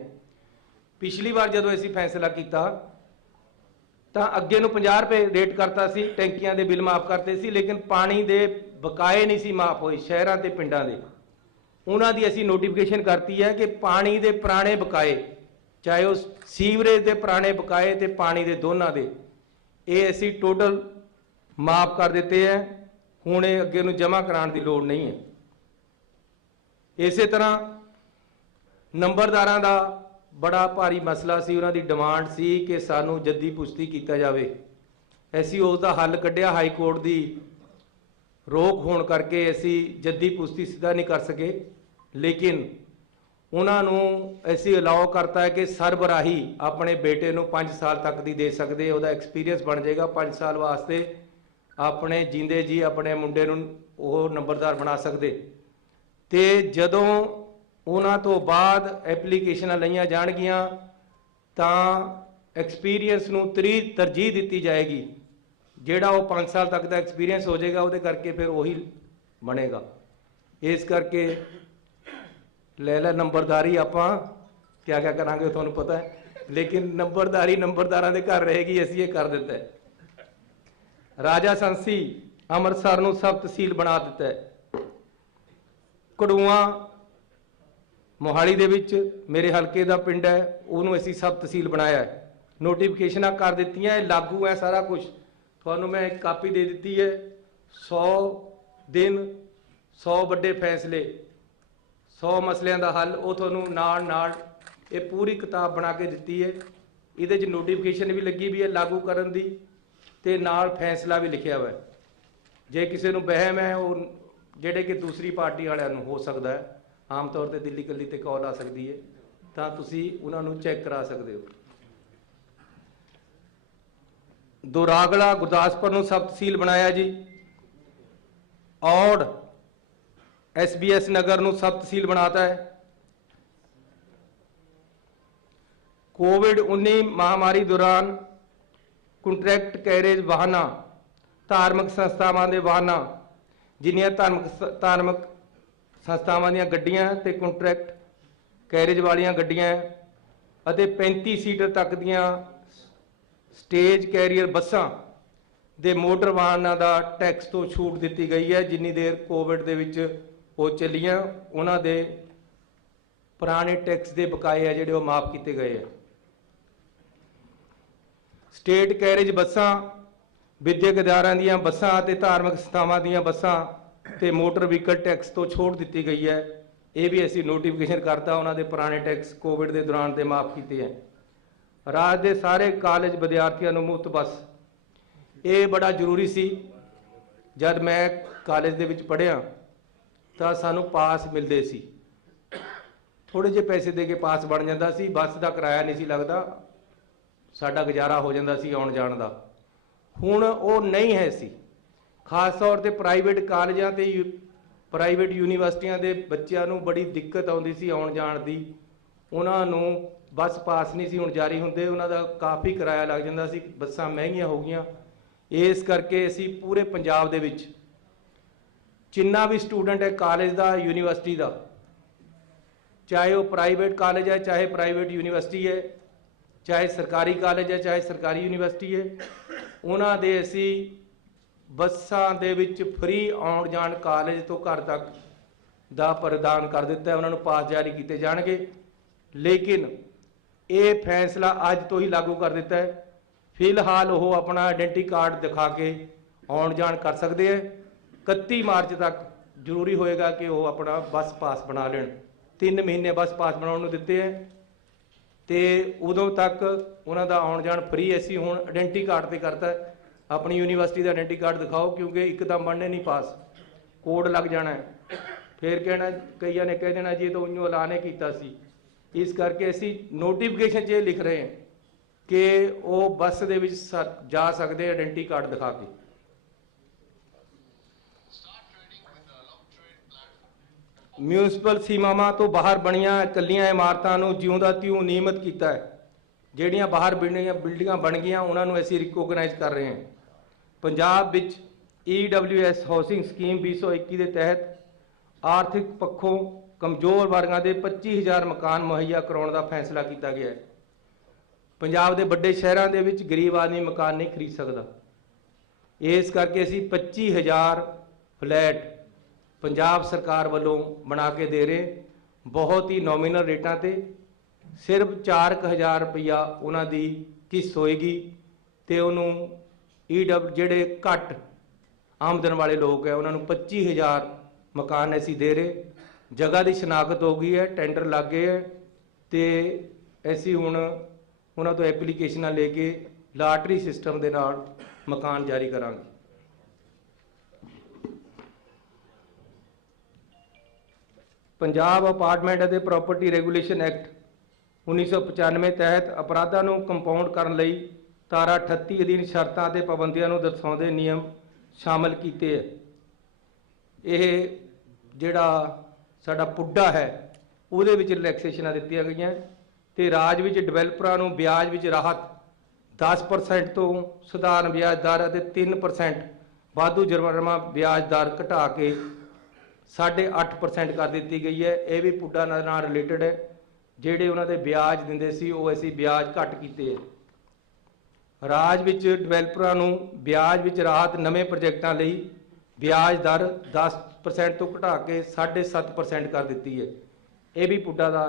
ਪਿਛਲੀ ਵਾਰ ਜਦੋਂ ਅਸੀਂ ਫੈਸਲਾ ਕੀਤਾ ਤਾਂ ਅੱਗੇ ਨੂੰ 50 ਰੁਪਏ ਰੇਟ ਕਰਤਾ ਸੀ, ਟੈਂਕੀਆਂ ਦੇ ਬਿੱਲ ਮਾਫ ਕਰਤੇ ਸੀ, ਲੇਕਿਨ ਪਾਣੀ ਦੇ ਬਕਾਏ ਨਹੀਂ ਸੀ ਮਾਫ ਹੋਏ। ਸ਼ਹਿਰਾਂ ਤੇ ਪਿੰਡਾਂ ਦੇ ਉਹਨਾਂ ਦੀ ਅਸੀਂ ਨੋਟੀਫਿਕੇਸ਼ਨ ਕਰਤੀ ਹੈ ਕਿ ਪਾਣੀ ਦੇ ਪੁਰਾਣੇ ਬਕਾਏ, ਚਾਹੇ ਉਹ ਸੀਵਰੇਜ ਦੇ ਪੁਰਾਣੇ ਬਕਾਏ ਤੇ ਪਾਣੀ ਦੇ ਦੋਨਾਂ ਦੇ, ਇਹ ਅਸੀਂ ਟੋਟਲ ਮਾਫ ਕਰ ਦਿੱਤੇ ਹੈ। ਹੁਣ ਇਹ ਅੱਗੇ ਨੂੰ ਜਮ੍ਹਾਂ ਕਰਾਉਣ ਦੀ ਲੋੜ ਨਹੀਂ ਹੈ। ਇਸੇ ਤਰ੍ਹਾਂ ਨੰਬਰਦਾਰਾਂ ਦਾ ਬੜਾ ਭਾਰੀ ਮਸਲਾ ਸੀ, ਉਹਨਾਂ ਦੀ ਡਿਮਾਂਡ ਸੀ ਕਿ ਸਾਨੂੰ ਜੱਦੀ ਪੁਸ਼ਤੀ ਕੀਤਾ ਜਾਵੇ। ਅਸੀਂ ਉਸ ਦਾ ਹੱਲ ਕੱਢਿਆ, ਹਾਈ ਕੋਰਟ ਦੀ ਰੋਕ ਹੋਣ ਕਰਕੇ ਅਸੀਂ ਜੱਦੀ ਪੁਸ਼ਤੀ ਸਿੱਧਾ ਨਹੀਂ ਕਰ ਸਕੇ, ਲੇਕਿਨ ਉਹਨਾਂ ਨੂੰ ਅਸੀਂ ਅਲਾਓ ਕਰਤਾ ਹੈ ਕਿ ਸਰਬਰਾਹੀ ਆਪਣੇ ਬੇਟੇ ਨੂੰ 5 ਸਾਲ ਤੱਕ ਦੀ ਦੇ ਸਕਦੇ, ਉਹਦਾ ਐਕਸਪੀਰੀਅੰਸ ਬਣ ਜਾਏਗਾ 5 ਸਾਲ ਵਾਸਤੇ, ਆਪਣੇ ਜਿੰਦੇ ਜੀ ਆਪਣੇ ਮੁੰਡੇ ਨੂੰ ਉਹ ਨੰਬਰਦਾਰ ਬਣਾ ਸਕਦੇ। ਤੇ ਜਦੋਂ ਉਹਨਾਂ ਤੋਂ ਬਾਅਦ ਐਪਲੀਕੇਸ਼ਨਾਂ ਲਈਆਂ ਜਾਣਗੀਆਂ ਤਾਂ ਐਕਸਪੀਰੀਅੰਸ ਨੂੰ ਤਰਜੀਹ ਦਿੱਤੀ ਜਾਏਗੀ। ਜਿਹੜਾ ਉਹ 5 ਸਾਲ ਤੱਕ ਦਾ ਐਕਸਪੀਰੀਅੰਸ ਹੋ ਜਾਏਗਾ ਉਹਦੇ ਕਰਕੇ ਫਿਰ ਉਹੀ ਬਣੇਗਾ। ਇਸ ਕਰਕੇ ਲੈ ਲੈ ਨੰਬਰਦਾਰੀ ਆਪਾਂ ਕਿਆ ਕਿਆ ਕਰਾਂਗੇ ਤੁਹਾਨੂੰ ਪਤਾ ਹੈ, ਲੇਕਿਨ ਨੰਬਰਦਾਰੀ ਨੰਬਰਦਾਰਾਂ ਦੇ ਘਰ ਰਹੇਗੀ, ਅਸੀਂ ਇਹ ਕਰ ਦਿੱਤਾ ਹੈ। ਰਾਜਾ ਸੰਸੀ ਅੰਮ੍ਰਿਤਸਰ ਨੂੰ ਸਬ ਤਹਿਸੀਲ ਬਣਾ ਦਿੱਤਾ ਹੈ। ਕੜੂਆਂ ਮੋਹਾਲੀ ਦੇ ਵਿੱਚ ਮੇਰੇ ਹਲਕੇ ਦਾ ਪਿੰਡ ਹੈ, ਉਹਨੂੰ ਅਸੀਂ ਸਬ ਤਹਿਸੀਲ ਬਣਾਇਆ ਹੈ। ਨੋਟੀਫਿਕੇਸ਼ਨਾਂ ਕਰ ਦਿੱਤੀਆਂ, ਇਹ ਲਾਗੂ ਹੈ ਸਾਰਾ ਕੁਝ। ਤੁਹਾਨੂੰ ਮੈਂ ਇੱਕ ਕਾਪੀ ਦੇ ਦਿੱਤੀ ਹੈ, 100 ਦਿਨ 100 ਵੱਡੇ ਫੈਸਲੇ 100 ਮਸਲਿਆਂ ਦਾ ਹੱਲ, ਉਹ ਤੁਹਾਨੂੰ ਨਾਲ ਨਾਲ ਇਹ ਪੂਰੀ ਕਿਤਾਬ ਬਣਾ ਕੇ ਦਿੱਤੀ ਹੈ। ਇਹਦੇ 'ਚ ਨੋਟੀਫਿਕੇਸ਼ਨ ਵੀ ਲੱਗੀ ਵੀ ਹੈ ਲਾਗੂ ਕਰਨ ਦੀ, ਤੇ ਨਾਲ ਫੈਸਲਾ ਵੀ ਲਿਖਿਆ ਹੋਇਆ ਹੈ। ਜੇ ਕਿਸੇ ਨੂੰ ਵਹਿਮ ਹੈ, ਉਹ ਜਿਹੜੇ ਕਿ ਦੂਸਰੀ ਪਾਰਟੀ ਵਾਲਿਆਂ ਨੂੰ ਹੋ ਸਕਦਾ ਹੈ, ਆਮ ਤੌਰ ਤੇ ਦਿੱਲੀ ਕੱਲੀ ਤੇ ਕਾਲ ਆ ਸਕਦੀ ਹੈ, ਤਾਂ ਤੁਸੀਂ ਉਹਨਾਂ ਨੂੰ ਚੈੱਕ ਕਰਾ ਸਕਦੇ ਹੋ। ਦੁਰਾਗਲਾ ਗੁਰਦਾਸਪੁਰ ਨੂੰ ਸਬ ਤਹਿਸੀਲ ਬਣਾਇਆ ਜੀ। ਔੜ SBS ਨਗਰ ਨੂੰ ਸਬ ਤਹਿਸੀਲ ਬਣਾਤਾ है। कोविड-19 महामारी दौरान ਕੰਟਰੈਕਟ ਕੈਰੇਜ ਵਾਹਨਾਂ, ਧਾਰਮਿਕ ਸੰਸਥਾਵਾਂ ਦੇ ਵਾਹਨਾਂ, ਜਿੰਨੀਆਂ ਧਾਰਮਿਕ ਸੰਸਥਾਵਾਂ ਦੀਆਂ ਗੱਡੀਆਂ ਤੇ ਕੰਟਰੈਕਟ ਕੈਰੇਜ ਵਾਲੀਆਂ ਗੱਡੀਆਂ ਅਤੇ 35 ਸੀਟਰ ਤੱਕ ਦੀਆਂ ਸਟੇਜ ਕੈਰੀਅਰ ਬੱਸਾਂ ਦੇ ਮੋਟਰ ਵਾਹਨਾਂ ਦਾ ਟੈਕਸ ਤੋਂ ਛੂਟ ਦਿੱਤੀ ਗਈ ਹੈ। ਜਿੰਨੀ ਦੇਰ ਕੋਵਿਡ ਦੇ ਵਿੱਚ ਉਹ ਚੱਲੀਆਂ, ਉਹਨਾਂ ਦੇ ਪੁਰਾਣੇ ਟੈਕਸ ਦੇ ਬਕਾਏ ਆ ਜਿਹੜੇ ਉਹ ਮਾਫ ਕੀਤੇ ਗਏ ਆ। ਸਟੇਟ ਕੈਰੇਜ ਬੱਸਾਂ, ਵਿਦਿਅਕ ਅਦਾਰਿਆਂ ਦੀਆਂ ਬੱਸਾਂ ਅਤੇ ਧਾਰਮਿਕ ਸੰਸਥਾਵਾਂ ਦੀਆਂ ਬੱਸਾਂ ਤੇ ਮੋਟਰ ਵਹੀਕਲ ਟੈਕਸ ਤੋਂ ਛੋਟ ਦਿੱਤੀ ਗਈ ਹੈ। ਇਹ ਵੀ ਅਸੀਂ ਨੋਟੀਫਿਕੇਸ਼ਨ ਕਰਤਾ, ਉਹਨਾਂ ਦੇ ਪੁਰਾਣੇ ਟੈਕਸ ਕੋਵਿਡ ਦੇ ਦੌਰਾਨ ਤੇ ਮਾਫ ਕੀਤੇ ਹੈ। ਰਾਜ ਦੇ ਸਾਰੇ ਕਾਲਜ ਵਿਦਿਆਰਥੀਆਂ ਨੂੰ ਮੁਫਤ ਬੱਸ, ਇਹ ਬੜਾ ਜ਼ਰੂਰੀ ਸੀ। ਜਦ ਮੈਂ ਕਾਲਜ ਦੇ ਵਿੱਚ ਪੜ੍ਹਿਆ ਤਾਂ ਸਾਨੂੰ ਪਾਸ ਮਿਲਦੇ ਸੀ, ਥੋੜੇ ਜਿਹੇ ਪੈਸੇ ਦੇ ਕੇ ਪਾਸ ਬਣ ਜਾਂਦਾ ਸੀ, ਬੱਸ ਦਾ ਕਿਰਾਇਆ ਨਹੀਂ ਸੀ ਲੱਗਦਾ, ਸਾਡਾ ਗੁਜ਼ਾਰਾ ਹੋ ਜਾਂਦਾ ਸੀ ਆਉਣ ਜਾਣ ਦਾ। ਹੁਣ ਉਹ ਨਹੀਂ ਹੈ ਸੀ। ਖਾਸ ਤੌਰ ਤੇ ਪ੍ਰਾਈਵੇਟ ਕਾਲਜਾਂ ਤੇ ਪ੍ਰਾਈਵੇਟ ਯੂਨੀਵਰਸਿਟੀਆਂ ਦੇ ਬੱਚਿਆਂ ਨੂੰ ਬੜੀ ਦਿੱਕਤ ਆਉਂਦੀ ਸੀ ਆਉਣ ਜਾਣ ਦੀ, ਉਹਨਾਂ ਨੂੰ ਬੱਸ ਪਾਸ ਨਹੀਂ ਸੀ ਹੁਣ ਜਾਰੀ ਹੁੰਦੇ, ਉਹਨਾਂ ਦਾ ਕਾਫੀ ਕਿਰਾਇਆ ਲੱਗ ਜਾਂਦਾ ਸੀ, ਬੱਸਾਂ ਮਹਿੰਗੀਆਂ ਹੋ ਗਈਆਂ। ਇਸ ਕਰਕੇ ਅਸੀਂ ਪੂਰੇ ਪੰਜਾਬ ਦੇ ਵਿੱਚ ਜਿੰਨਾ ਵੀ ਸਟੂਡੈਂਟ ਹੈ ਕਾਲਜ ਦਾ, ਯੂਨੀਵਰਸਿਟੀ ਦਾ, ਚਾਹੇ ਉਹ ਪ੍ਰਾਈਵੇਟ ਕਾਲਜ ਹੈ, ਚਾਹੇ ਪ੍ਰਾਈਵੇਟ ਯੂਨੀਵਰਸਿਟੀ ਹੈ, ਚਾਹੇ ਸਰਕਾਰੀ ਕਾਲਜ ਹੈ, ਚਾਹੇ ਸਰਕਾਰੀ ਯੂਨੀਵਰਸਿਟੀ ਹੈ, ਉਹਨਾਂ ਦੇ ਅਸੀਂ ਬੱਸਾਂ ਦੇ ਵਿੱਚ ਫ੍ਰੀ ਆਉਣ ਜਾਣ ਕਾਲਜ ਤੋਂ ਘਰ ਤੱਕ ਦਾ ਪ੍ਰਦਾਨ ਕਰ ਦਿੱਤਾ ਹੈ। ਉਹਨਾਂ ਨੂੰ ਪਾਸ ਜਾਰੀ ਕੀਤੇ ਜਾਣਗੇ, ਲੇਕਿਨ ਇਹ ਫੈਸਲਾ ਅੱਜ ਤੋਂ ਹੀ ਲਾਗੂ ਕਰ ਦਿੱਤਾ ਹੈ। ਫਿਲਹਾਲ ਉਹ ਆਪਣਾ ਆਇਡੈਂਟੀ ਕਾਰਡ ਦਿਖਾ ਕੇ ਆਉਣ ਜਾਣ ਕਰ ਸਕਦੇ ਹੈ। 31 ਮਾਰਚ ਤੱਕ ਜ਼ਰੂਰੀ ਹੋਏਗਾ ਕਿ ਉਹ ਆਪਣਾ ਬੱਸ ਪਾਸ ਬਣਾ ਲੈਣ। 3 ਮਹੀਨੇ ਬੱਸ ਪਾਸ ਬਣਾਉਣ ਨੂੰ ਦਿੱਤੇ ਹੈ ਤੇ ਉਦੋਂ ਤੱਕ ਉਹਨਾਂ ਦਾ ਆਉਣ ਜਾਣ ਫ੍ਰੀ। ਅਸੀਂ ਹੁਣ ਆਇਡੈਂਟੀ ਕਾਰਡ ਤੇ ਕਰਤਾ, ਆਪਣੀ ਯੂਨੀਵਰਸਿਟੀ ਦਾ ਆਇਡੈਂਟੀ ਕਾਰਡ ਦਿਖਾਓ, ਕਿਉਂਕਿ ਇੱਕਦਮ ਬਣਨੇ ਨਹੀਂ ਪਾਸ, ਕੋਡ ਲੱਗ ਜਾਣਾ ਹੈ। ਫਿਰ ਕਹਿਣਾ, ਕਈਆਂ ਨੇ ਕਹਿ ਦੇਣਾ ਜੀ ਇਹ ਤਾਂ ਉਹਨੂੰ ਐਲਾਨ ਨੇ ਕੀਤਾ ਸੀ। ਇਸ ਕਰਕੇ ਅਸੀਂ ਨੋਟੀਫਿਕੇਸ਼ਨ 'ਚ ਇਹ ਲਿਖ ਰਹੇ ਹਾਂ ਕਿ ਉਹ ਬੱਸ ਦੇ ਵਿੱਚ ਜਾ ਸਕਦੇ ਆਇਡੈਂਟੀ ਕਾਰਡ ਦਿਖਾ ਕੇ। ਮਿਊਨਿਸਪਲ ਸੀਮਾਵਾਂ ਤੋਂ ਬਾਹਰ ਬਣੀਆਂ ਇਕੱਲੀਆਂ ਇਮਾਰਤਾਂ ਨੂੰ ਜਿਉਂਦਾ ਤਿਉਂ ਨਿਯਮਿਤ ਕੀਤਾ ਹੈ। ਜਿਹੜੀਆਂ ਬਾਹਰ ਬਿਲਡਿੰਗਾਂ ਬਣ ਗਈਆਂ ਉਹਨਾਂ ਨੂੰ ਅਸੀਂ ਰਿਕੋਗਨਾਈਜ਼ ਕਰ ਰਹੇ ਹਾਂ। ਪੰਜਾਬ ਵਿੱਚ EWS ਹਾਊਸਿੰਗ ਸਕੀਮ 2021 ਦੇ ਤਹਿਤ ਆਰਥਿਕ ਪੱਖੋਂ ਕਮਜ਼ੋਰ ਵਰਗਾਂ ਦੇ 25,000 ਮਕਾਨ ਮੁਹੱਈਆ ਕਰਾਉਣ ਦਾ ਫੈਸਲਾ ਕੀਤਾ ਗਿਆ ਹੈ। ਪੰਜਾਬ ਦੇ ਵੱਡੇ ਸ਼ਹਿਰਾਂ ਦੇ ਵਿੱਚ ਗਰੀਬ ਆਦਮੀ ਮਕਾਨ ਨਹੀਂ ਖਰੀਦ ਸਕਦਾ, ਇਸ ਕਰਕੇ ਅਸੀਂ 25,000 ਫਲੈਟ ਪੰਜਾਬ ਸਰਕਾਰ ਵੱਲੋਂ ਬਣਾ ਕੇ ਦੇ ਰਹੇ, ਬਹੁਤ ਹੀ ਨੋਮੀਨਲ ਰੇਟਾਂ ਤੇ। ਸਿਰਫ 4,000 ਰੁਪਈਆ ਉਹਨਾਂ ਦੀ ਕਿਸ਼ਤ ਹੋਏਗੀ ਤੇ ਉਹਨੂੰ ਜਿਹੜੇ ਘੱਟ ਆਮਦਨ ਵਾਲੇ ਲੋਕ ਹੈ ਉਹਨਾਂ ਨੂੰ 25,000 ਮਕਾਨ ਅਸੀਂ ਦੇ ਰਹੇ। ਜਗ੍ਹਾ ਦੀ ਸ਼ਨਾਖਤ ਹੋ ਗਈ ਹੈ, ਟੈਂਡਰ ਲੱਗ ਗਏ ਹੈ ਤੇ ਅਸੀਂ ਹੁਣ ਉਹਨਾਂ ਤੋਂ ਐਪਲੀਕੇਸ਼ਨਾਂ ਲੈ ਕੇ ਲਾਟਰੀ ਸਿਸਟਮ ਦੇ ਨਾਲ ਮਕਾਨ ਜਾਰੀ ਕਰਾਂਗੇ। ਪੰਜਾਬ ਅਪਾਰਟਮੈਂਟ ਅਤੇ ਪ੍ਰਾਪਰਟੀ ਰੈਗੂਲੇਸ਼ਨ ਐਕਟ 1995 ਤਹਿਤ ਅਪਰਾਧਾਂ ਨੂੰ ਕੰਪਾਊਂਡ ਕਰਨ ਲਈ ਧਾਰਾ 38 ਅਧੀਨ ਸ਼ਰਤਾਂ ਅਤੇ ਪਾਬੰਦੀਆਂ ਨੂੰ ਦਰਸਾਉਂਦੇ ਨਿਯਮ ਸ਼ਾਮਲ ਕੀਤੇ ਹੈ। ਇਹ ਜਿਹੜਾ ਸਾਡਾ ਪੁੱਡਾ ਹੈ ਉਹਦੇ ਵਿੱਚ ਰਿਲੈਕਸੇਸ਼ਨਾਂ ਦਿੱਤੀਆਂ ਗਈਆਂ ਤੇ ਰਾਜ ਵਿੱਚ ਡਿਵੈਲਪਰਾਂ ਨੂੰ ਵਿਆਜ ਵਿੱਚ ਰਾਹਤ 10% ਤੋਂ ਸਧਾਰਨ ਵਿਆਜ ਦਰ ਅਤੇ 3% ਵਾਧੂ ਜੁਰਮਾਨਾ ਵਿਆਜ ਦਰ ਘਟਾ ਕੇ 8.5% ਕਰ ਦਿੱਤੀ ਗਈ ਹੈ। ਇਹ ਵੀ ਪੁੱਡਾ ਨਾਲ ਰਿਲੇਟਡ ਹੈ। ਜਿਹੜੇ ਉਹਨਾਂ ਦੇ ਵਿਆਜ ਦਿੰਦੇ ਸੀ ਉਹ ਅਸੀਂ ਵਿਆਜ ਘੱਟ ਕੀਤੇ ਹੈ। ਰਾਜ ਵਿੱਚ ਡਿਵੈਲਪਰਾਂ ਨੂੰ ਵਿਆਜ ਵਿੱਚ ਰਾਹਤ ਨਵੇਂ ਪ੍ਰੋਜੈਕਟਾਂ ਲਈ ਵਿਆਜ ਦਰ 10% ਤੋਂ ਘਟਾ ਕੇ 7.5% ਕਰ ਦਿੱਤੀ ਹੈ। ਇਹ ਵੀ ਪੁੱਡਾ ਦਾ